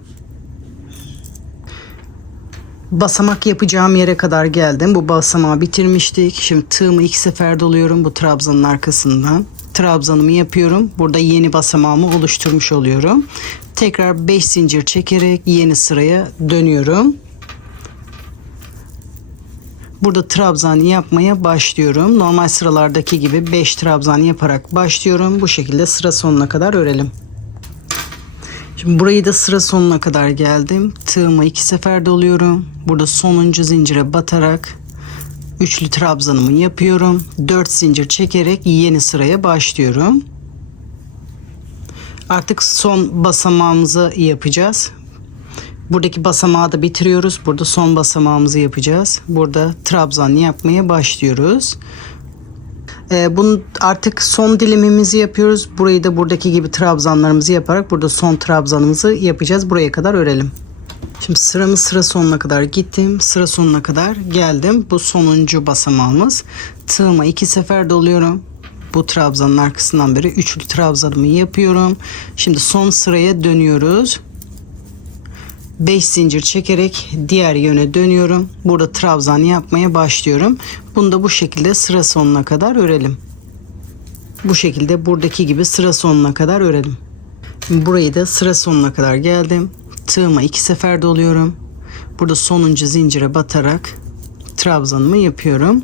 Basamak yapacağım yere kadar geldim. Bu basamağı bitirmiştik. Şimdi tığımı 2 sefer doluyorum bu trabzanın arkasından. Trabzanımı yapıyorum. Burada yeni basamağımı oluşturmuş oluyorum. Tekrar 5 zincir çekerek yeni sıraya dönüyorum. Burada trabzan yapmaya başlıyorum. Normal sıralardaki gibi 5 trabzan yaparak başlıyorum. Bu şekilde sıra sonuna kadar örelim. Şimdi burayı da sıra sonuna kadar geldim. Tığımı 2 sefer doluyorum. Burada sonuncu zincire batarak üçlü trabzanımı yapıyorum. 4 zincir çekerek yeni sıraya başlıyorum. Artık son basamağımızı yapacağız. Buradaki basamağı da bitiriyoruz. Burada son basamağımızı yapacağız. Burada trabzan yapmaya başlıyoruz. Bunu artık son dilimimizi yapıyoruz. Burayı da buradaki gibi trabzanlarımızı yaparak burada son trabzanımızı yapacağız. Buraya kadar örelim. Şimdi sıra sonuna kadar gittim. Sıra sonuna kadar geldim. Bu sonuncu basamağımız. Tığıma 2 sefer doluyorum. Bu trabzanın arkasından beri üçlü trabzanımı yapıyorum. Şimdi son sıraya dönüyoruz. 5 zincir çekerek diğer yöne dönüyorum. Burada trabzan yapmaya başlıyorum. Bunu da bu şekilde sıra sonuna kadar örelim. Bu şekilde buradaki gibi sıra sonuna kadar örelim. Burayı da sıra sonuna kadar geldim. Tığıma 2 sefer doluyorum. Burada sonuncu zincire batarak trabzanımı yapıyorum.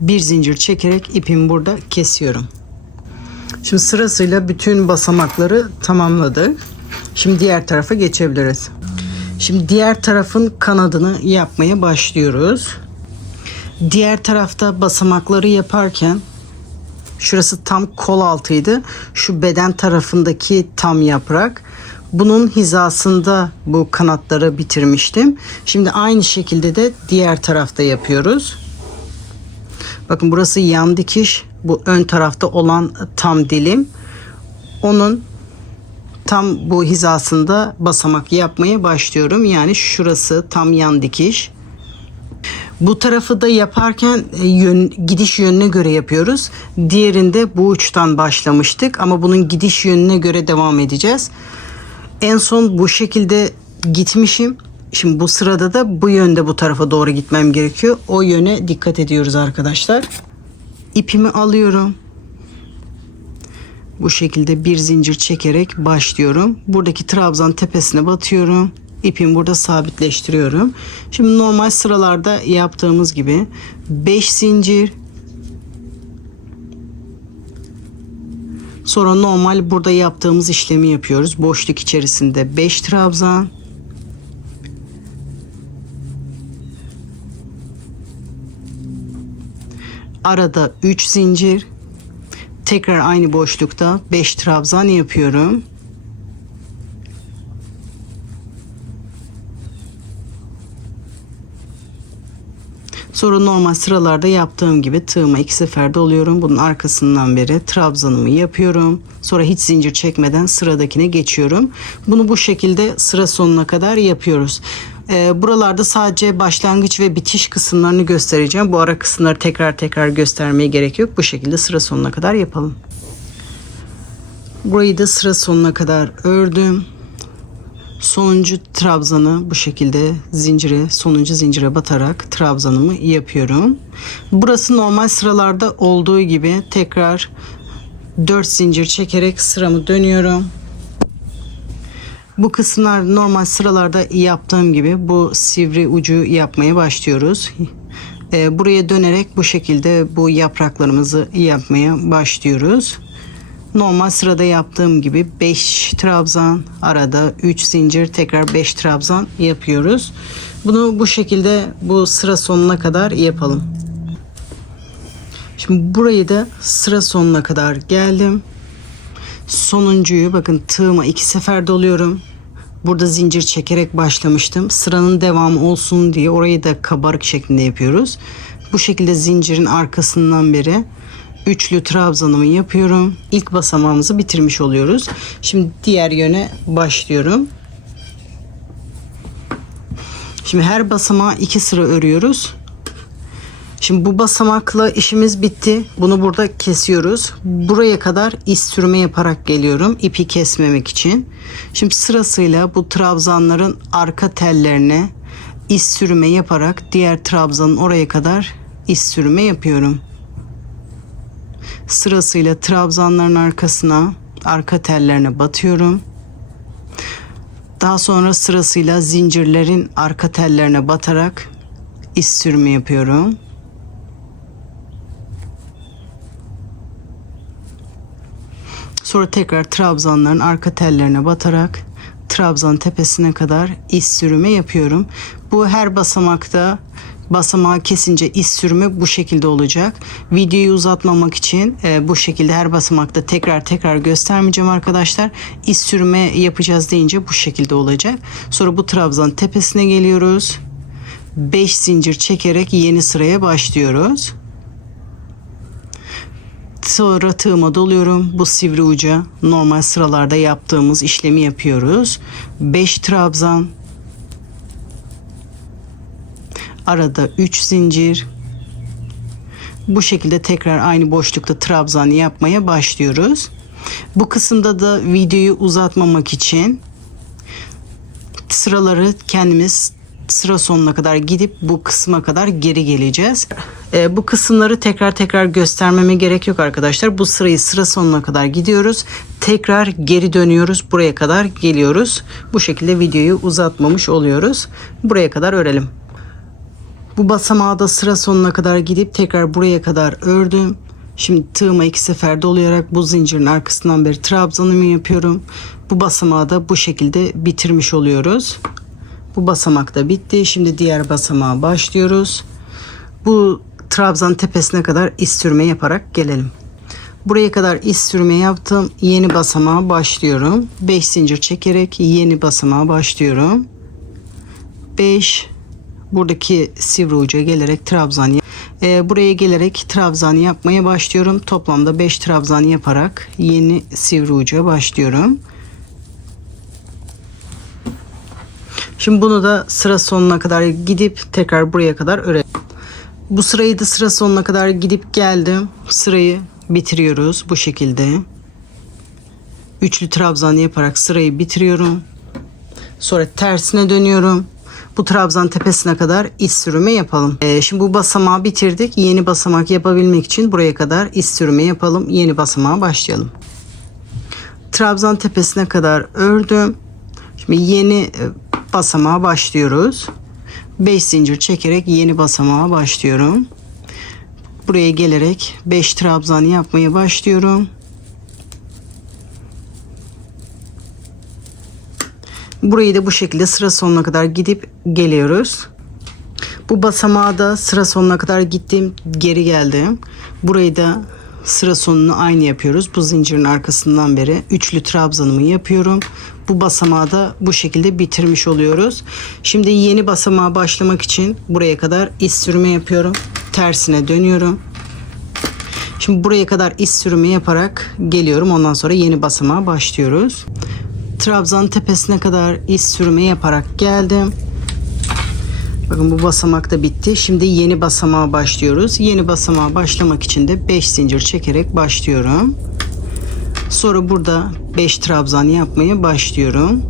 Bir zincir çekerek ipimi burada kesiyorum. Şimdi sırasıyla bütün basamakları tamamladık. Şimdi diğer tarafa geçebiliriz. Şimdi diğer tarafın kanadını yapmaya başlıyoruz. Diğer tarafta basamakları yaparken şurası tam kol altıydı. Şu beden tarafındaki tam yaprak. Bunun hizasında bu kanatları bitirmiştim. Şimdi aynı şekilde de diğer tarafta yapıyoruz. Bakın burası yan dikiş. Bu ön tarafta olan tam dilim. Onun tam bu hizasında basamak yapmaya başlıyorum. Yani şurası tam yan dikiş. Bu tarafı da yaparken gidiş yönüne göre yapıyoruz. Diğerinde bu uçtan başlamıştık ama bunun gidiş yönüne göre devam edeceğiz. En son bu şekilde gitmişim. Şimdi bu sırada da bu yönde bu tarafa doğru gitmem gerekiyor. O yöne dikkat ediyoruz arkadaşlar. İpimi alıyorum. Bu şekilde bir zincir çekerek başlıyorum. Buradaki trabzan tepesine batıyorum. İpimi burada sabitleştiriyorum. Şimdi normal sıralarda yaptığımız gibi 5 zincir. Sonra normal burada yaptığımız işlemi yapıyoruz. Boşluk içerisinde 5 trabzan. Arada 3 zincir. Tekrar aynı boşlukta 5 trabzan yapıyorum. Sonra normal sıralarda yaptığım gibi tığıma 2 sefer doluyorum. Bunun arkasından beri trabzanımı yapıyorum. Sonra hiç zincir çekmeden sıradakine geçiyorum. Bunu bu şekilde sıra sonuna kadar yapıyoruz. Buralarda sadece başlangıç ve bitiş kısımlarını göstereceğim. Bu ara kısımları tekrar göstermeye gerek yok. Bu şekilde sıra sonuna kadar yapalım. Burayı da sıra sonuna kadar ördüm. Sonuncu trabzanı bu şekilde sonuncu zincire batarak trabzanımı yapıyorum. Burası normal sıralarda olduğu gibi tekrar 4 zincir çekerek sıramı dönüyorum. Bu kısımlar normal sıralarda yaptığım gibi bu sivri ucu yapmaya başlıyoruz. Buraya dönerek bu şekilde bu yapraklarımızı yapmaya başlıyoruz. Normal sırada yaptığım gibi 5 trabzan, arada 3 zincir, tekrar 5 trabzan yapıyoruz. Bunu bu şekilde bu sıra sonuna kadar yapalım. Şimdi burayı da sıra sonuna kadar geldim. Sonuncuyu bakın tığıma 2 sefer doluyorum. Burada zincir çekerek başlamıştım. Sıranın devamı olsun diye orayı da kabarık şeklinde yapıyoruz. Bu şekilde zincirin arkasından beri üçlü trabzanımı yapıyorum. İlk basamağımızı bitirmiş oluyoruz. Şimdi diğer yöne başlıyorum. Şimdi her basamağa 2 sıra örüyoruz. Şimdi bu basamakla işimiz bitti. Bunu burada kesiyoruz. Buraya kadar iz sürme yaparak geliyorum. İpi kesmemek için. Şimdi sırasıyla bu trabzanların arka tellerine iz sürme yaparak diğer trabzanın oraya kadar iz sürme yapıyorum. Sırasıyla trabzanların arkasına, arka tellerine batıyorum. Daha sonra sırasıyla zincirlerin arka tellerine batarak iz sürme yapıyorum. Sonra tekrar trabzanların arka tellerine batarak trabzan tepesine kadar iz sürme yapıyorum. Bu her basamakta basamağı kesince iz sürme bu şekilde olacak. Videoyu uzatmamak için bu şekilde her basamakta tekrar göstermeyeceğim arkadaşlar. İz sürme yapacağız deyince bu şekilde olacak. Sonra bu trabzan tepesine geliyoruz. 5 zincir çekerek yeni sıraya başlıyoruz. Sonra tığıma doluyorum. Bu sivri uca normal sıralarda yaptığımız işlemi yapıyoruz. 5 trabzan, arada 3 zincir. Bu şekilde tekrar aynı boşlukta trabzan yapmaya başlıyoruz. Bu kısımda da videoyu uzatmamak için sıraları kendimiz sıra sonuna kadar gidip bu kısma kadar geri geleceğiz. Bu kısımları tekrar göstermeme gerek yok arkadaşlar. Bu sırayı sıra sonuna kadar gidiyoruz. Tekrar geri dönüyoruz. Buraya kadar geliyoruz. Bu şekilde videoyu uzatmamış oluyoruz. Buraya kadar örelim. Bu basamağı da sıra sonuna kadar gidip tekrar buraya kadar ördüm. Şimdi tığıma 2 sefer dolayarak bu zincirin arkasından beri trabzanımı yapıyorum. Bu basamağı da bu şekilde bitirmiş oluyoruz. Bu basamak da bitti. Şimdi diğer basamağa başlıyoruz. Bu trabzan tepesine kadar iz sürme yaparak gelelim. Buraya kadar iz sürme yaptım. Yeni basamağa başlıyorum. 5 zincir çekerek yeni basamağa başlıyorum. 5, buradaki sivri uca gelerek trabzan buraya gelerek trabzan yapmaya başlıyorum. Toplamda 5 trabzan yaparak yeni sivri uca başlıyorum. Şimdi bunu da sıra sonuna kadar gidip tekrar buraya kadar örelim. Bu sırayı da sıra sonuna kadar gidip geldim. Sırayı bitiriyoruz bu şekilde. Üçlü trabzan yaparak sırayı bitiriyorum. Sonra tersine dönüyorum. Bu trabzan tepesine kadar iz sürme yapalım. Şimdi bu basamağı bitirdik. Yeni basamak yapabilmek için buraya kadar iz sürme yapalım. Yeni basamağa başlayalım. Trabzan tepesine kadar ördüm. Şimdi yeni basamağa başlıyoruz. 5 zincir çekerek yeni basamağa başlıyorum. Buraya gelerek 5 trabzan yapmaya başlıyorum. Burayı da bu şekilde sıra sonuna kadar gidip geliyoruz. Bu basamağa da sıra sonuna kadar gittim, geri geldim. Burayı da sıra sonunu aynı yapıyoruz. Bu zincirin arkasından beri üçlü trabzanımı yapıyorum. Bu basamağı da bu şekilde bitirmiş oluyoruz. Şimdi yeni basamağa başlamak için buraya kadar iz sürme yapıyorum. Tersine dönüyorum. Şimdi buraya kadar iz sürme yaparak geliyorum. Ondan sonra yeni basamağa başlıyoruz. Trabzan tepesine kadar iz sürme yaparak geldim. Bakın bu basamak da bitti. Şimdi yeni basamağa başlıyoruz. Yeni basamağa başlamak için de 5 zincir çekerek başlıyorum. Sonra burada 5 trabzan yapmaya başlıyorum.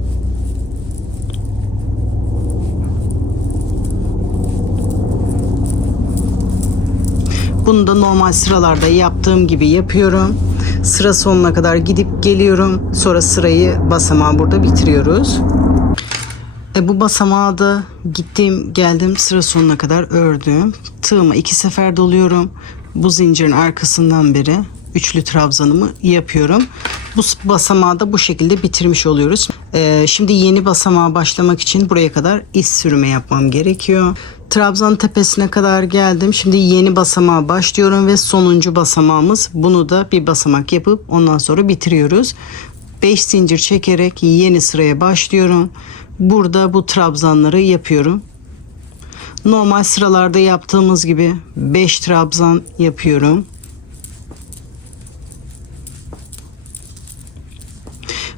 Bunu da normal sıralarda yaptığım gibi yapıyorum. Sıra sonuna kadar gidip geliyorum. Sonra sırayı basamağı burada bitiriyoruz. Bu basamağı da gittim geldim sıra sonuna kadar ördüm. Tığıma 2 sefer doluyorum. Bu zincirin arkasından beri üçlü trabzanımı yapıyorum. Bu basamağı da bu şekilde bitirmiş oluyoruz. Şimdi yeni basamağa başlamak için buraya kadar iz sürümü yapmam gerekiyor. Trabzan tepesine kadar geldim. Şimdi yeni basamağa başlıyorum ve sonuncu basamağımız. Bunu da bir basamak yapıp ondan sonra bitiriyoruz. 5 zincir çekerek yeni sıraya başlıyorum. Burada bu trabzanları yapıyorum. Normal sıralarda yaptığımız gibi 5 trabzan yapıyorum.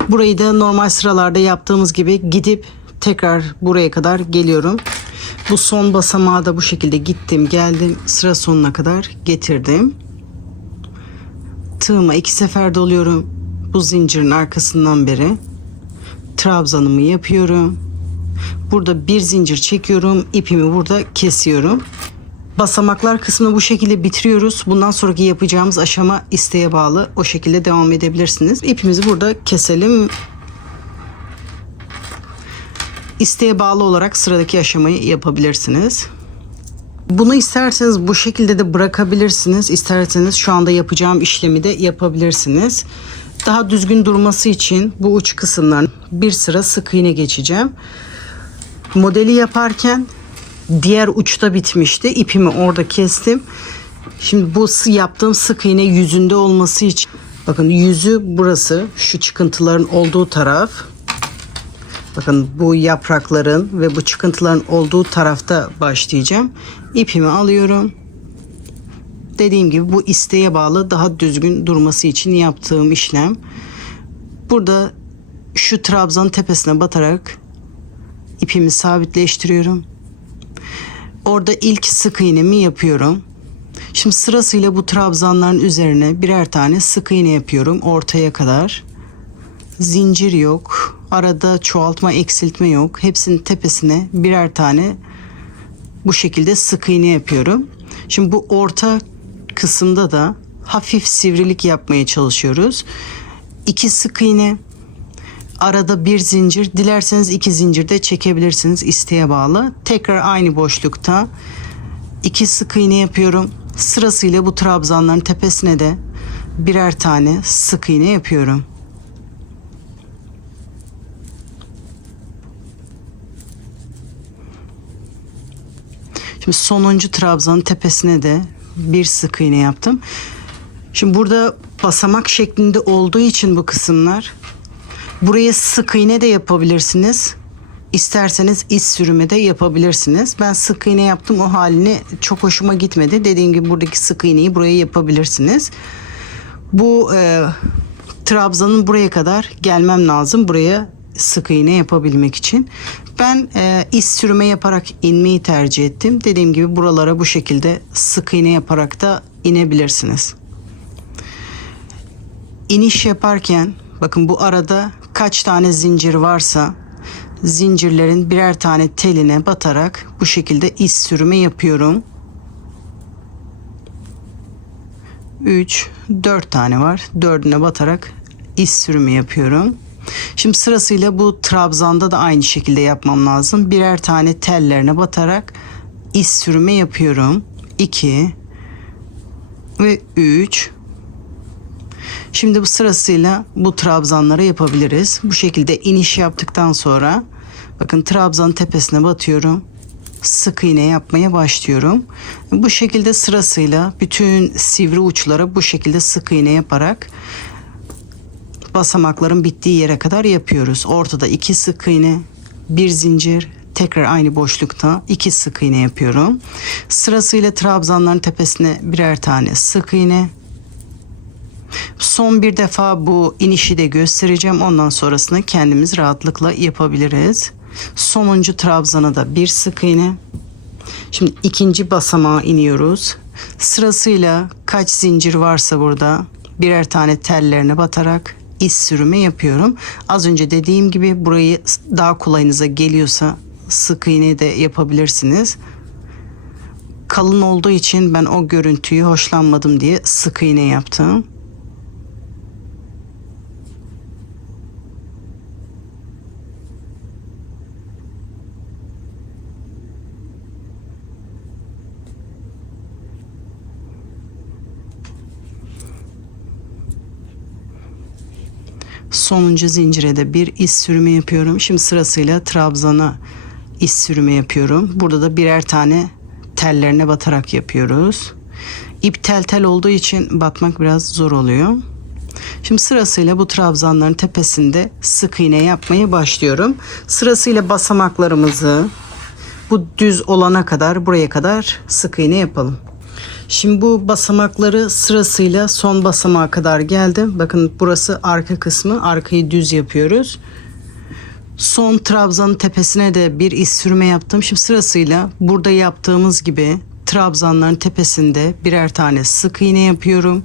Burayı da normal sıralarda yaptığımız gibi gidip tekrar buraya kadar geliyorum. Bu son basamağa da bu şekilde gittim geldim sıra sonuna kadar getirdim. Tığıma 2 sefer doluyorum. Bu zincirin arkasından beri trabzanımı yapıyorum. Burada bir zincir çekiyorum. İpimi burada kesiyorum. Basamaklar kısmını bu şekilde bitiriyoruz. Bundan sonraki yapacağımız aşama isteğe bağlı. O şekilde devam edebilirsiniz. İpimizi burada keselim. İsteğe bağlı olarak sıradaki aşamayı yapabilirsiniz. Bunu isterseniz bu şekilde de bırakabilirsiniz. İsterseniz şu anda yapacağım işlemi de yapabilirsiniz. Daha düzgün durması için bu uç kısımdan bir sıra sık iğne geçeceğim. Modeli yaparken diğer uçta bitmişti. İpimi orada kestim. Şimdi bu yaptığım sık iğne yüzünde olması için bakın yüzü burası, şu çıkıntıların olduğu taraf. Bakın bu yaprakların ve bu çıkıntıların olduğu tarafta başlayacağım. İpimi alıyorum. Dediğim gibi bu isteğe bağlı daha düzgün durması için yaptığım işlem. Burada şu trabzanın tepesine batarak ipimi sabitleştiriyorum. Orada ilk sık iğnemi yapıyorum. Şimdi sırasıyla bu trabzanların üzerine birer tane sık iğne yapıyorum ortaya kadar. Zincir yok. Arada çoğaltma, eksiltme yok. Hepsinin tepesine birer tane bu şekilde sık iğne yapıyorum. Şimdi bu orta kısımda da hafif sivrilik yapmaya çalışıyoruz. 2 sık iğne, arada bir zincir, dilerseniz 2 zincir de çekebilirsiniz isteğe bağlı. Tekrar aynı boşlukta 2 sık iğne yapıyorum. Sırasıyla bu trabzanların tepesine de birer tane sık iğne yapıyorum. Şimdi sonuncu trabzanın tepesine de bir sık iğne yaptım. Şimdi burada basamak şeklinde olduğu için bu kısımlar, buraya sık iğne de yapabilirsiniz. İsterseniz iz sürümü de yapabilirsiniz. Ben sık iğne yaptım, o halini çok hoşuma gitmedi. Dediğim gibi buradaki sık iğneyi buraya yapabilirsiniz. Bu trabzanın buraya kadar gelmem lazım. Buraya sık iğne yapabilmek için. Ben iz sürüme yaparak inmeyi tercih ettim. Dediğim gibi buralara bu şekilde sık iğne yaparak da inebilirsiniz. İniş yaparken bakın bu arada kaç tane zincir varsa zincirlerin birer tane teline batarak bu şekilde iz sürümü yapıyorum. 3, 4 tane var. 4'üne batarak iz sürümü yapıyorum. Şimdi sırasıyla bu trabzanda da aynı şekilde yapmam lazım. Birer tane tellerine batarak iz sürümü yapıyorum. 2 ve 3. Şimdi bu sırasıyla bu trabzanları yapabiliriz. Bu şekilde iniş yaptıktan sonra bakın trabzanın tepesine batıyorum. Sık iğne yapmaya başlıyorum. Bu şekilde sırasıyla bütün sivri uçlara bu şekilde sık iğne yaparak basamakların bittiği yere kadar yapıyoruz. Ortada 2 sık iğne, bir zincir, tekrar aynı boşlukta 2 sık iğne yapıyorum. Sırasıyla trabzanların tepesine birer tane sık iğne. Son bir defa bu inişi de göstereceğim. Ondan sonrasını kendimiz rahatlıkla yapabiliriz. Sonuncu trabzana da bir sık iğne. Şimdi ikinci basamağa iniyoruz. Sırasıyla kaç zincir varsa burada birer tane tellerine batarak iz sürümü yapıyorum. Az önce dediğim gibi burayı daha kolayınıza geliyorsa sık iğne de yapabilirsiniz. kalın olduğu için ben o görüntüyü hoşlanmadım diye sık iğne yaptım. Sonuncu zincire de bir iz sürümü yapıyorum. Şimdi sırasıyla trabzana iz sürümü yapıyorum. Burada da birer tane tellerine batarak yapıyoruz. İp tel tel olduğu için batmak biraz zor oluyor. Şimdi sırasıyla bu trabzanların tepesinde sık iğne yapmaya başlıyorum. Sırasıyla basamaklarımızı bu düz olana kadar, buraya kadar sık iğne yapalım. Şimdi bu basamakları sırasıyla son basamağa kadar geldim. Bakın burası arka kısmı. Arkayı düz yapıyoruz. Son trabzanın tepesine de bir iz sürme yaptım. Şimdi sırasıyla burada yaptığımız gibi trabzanların tepesinde birer tane sık iğne yapıyorum.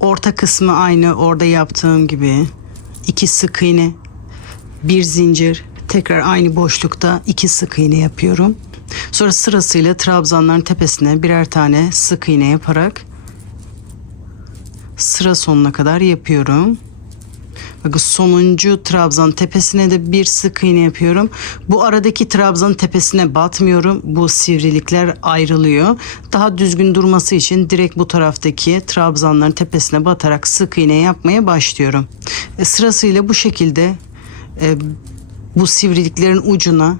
Orta kısmı aynı orada yaptığım gibi 2 sık iğne, bir zincir, tekrar aynı boşlukta 2 sık iğne yapıyorum. Sonra sırasıyla trabzanların tepesine birer tane sık iğne yaparak sıra sonuna kadar yapıyorum. Bakın sonuncu trabzan tepesine de bir sık iğne yapıyorum. Bu aradaki trabzanın tepesine batmıyorum. Bu sivrilikler ayrılıyor. Daha düzgün durması için direkt bu taraftaki trabzanların tepesine batarak sık iğne yapmaya başlıyorum. Sırasıyla bu şekilde bu sivriliklerin ucuna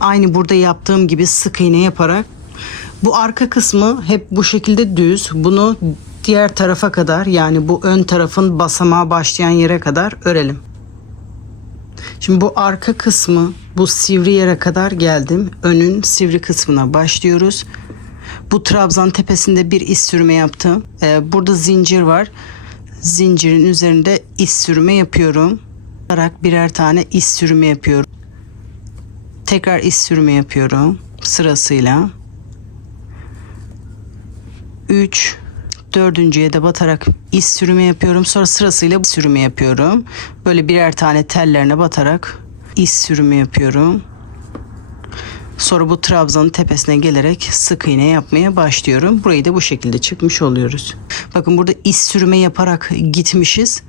aynı burada yaptığım gibi sık iğne yaparak bu arka kısmı hep bu şekilde düz. Bunu diğer tarafa kadar, yani bu ön tarafın basamağa başlayan yere kadar örelim. Şimdi bu arka kısmı bu sivri yere kadar geldim. Önün sivri kısmına başlıyoruz. Bu trabzan tepesinde bir iz sürme yaptım. Burada zincir var. Zincirin üzerinde iz sürme yapıyorum. Birer tane iz sürme yapıyorum. Tekrar iz sürme yapıyorum sırasıyla. 3, dördüncüye de batarak iz sürümü yapıyorum. Sonra sırasıyla sürümü yapıyorum. Böyle birer tane tellerine batarak iz sürümü yapıyorum. Sonra bu trabzanın tepesine gelerek sık iğne yapmaya başlıyorum. Burayı da bu şekilde çıkmış oluyoruz. Bakın burada iz sürme yaparak gitmişiz.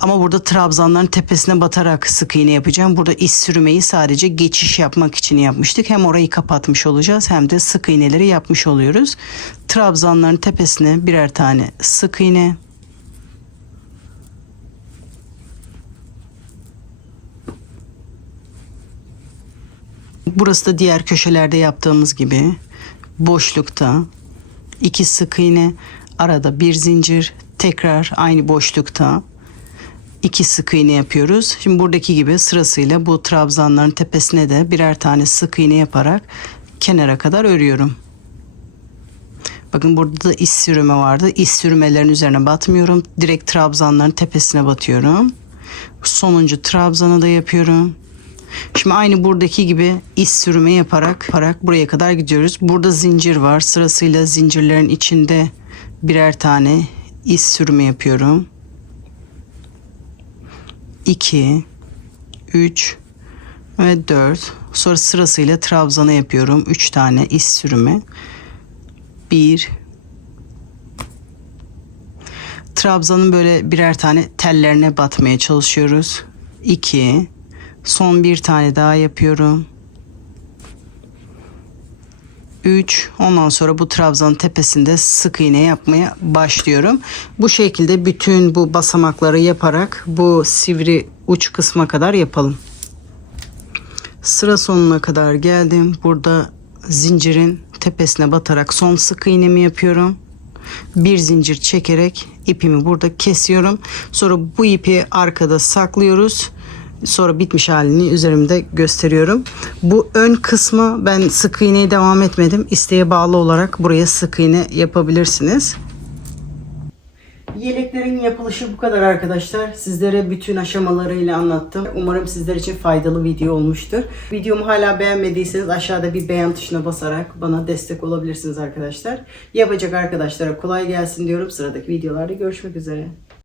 Ama burada trabzanların tepesine batarak sık iğne yapacağım. Burada iz sürmeyi sadece geçiş yapmak için yapmıştık. Hem orayı kapatmış olacağız hem de sık iğneleri yapmış oluyoruz. Trabzanların tepesine birer tane sık iğne. Burası da diğer köşelerde yaptığımız gibi boşlukta 2 sık iğne, arada bir zincir, tekrar aynı boşlukta 2 sık iğne yapıyoruz. Şimdi buradaki gibi sırasıyla bu trabzanların tepesine de birer tane sık iğne yaparak kenara kadar örüyorum. Bakın burada da iz sürme vardı. İz sürmelerin üzerine batmıyorum. Direkt trabzanların tepesine batıyorum. Sonuncu trabzanı da yapıyorum. Şimdi aynı buradaki gibi iz sürme yaparak buraya kadar gidiyoruz. Burada zincir var. Sırasıyla zincirlerin içinde birer tane iz sürme yapıyorum. 2, 3 ve 4. Sonra sırasıyla trabzana yapıyorum. 3 tane iz sürümü. 1. Trabzanın böyle birer tane tellerine batmaya çalışıyoruz. 2. Son bir tane daha yapıyorum. 3. Ondan sonra bu trabzanın tepesinde sık iğne yapmaya başlıyorum. Bu şekilde bütün bu basamakları yaparak bu sivri uç kısma kadar yapalım. Sıra sonuna kadar geldim. Burada zincirin tepesine batarak son sık iğnemi yapıyorum. Bir zincir çekerek ipimi burada kesiyorum. Sonra bu ipi arkada saklıyoruz. Sonra bitmiş halini üzerimde gösteriyorum. Bu ön kısmı ben sık iğneye devam etmedim. İsteğe bağlı olarak buraya sık iğne yapabilirsiniz. Yeleklerin yapılışı bu kadar arkadaşlar. Sizlere bütün aşamalarıyla anlattım. Umarım sizler için faydalı video olmuştur. Videomu hala beğenmediyseniz aşağıda bir beğen tuşuna basarak bana destek olabilirsiniz arkadaşlar. Yapacak arkadaşlara kolay gelsin diyorum. Sıradaki videolarda görüşmek üzere.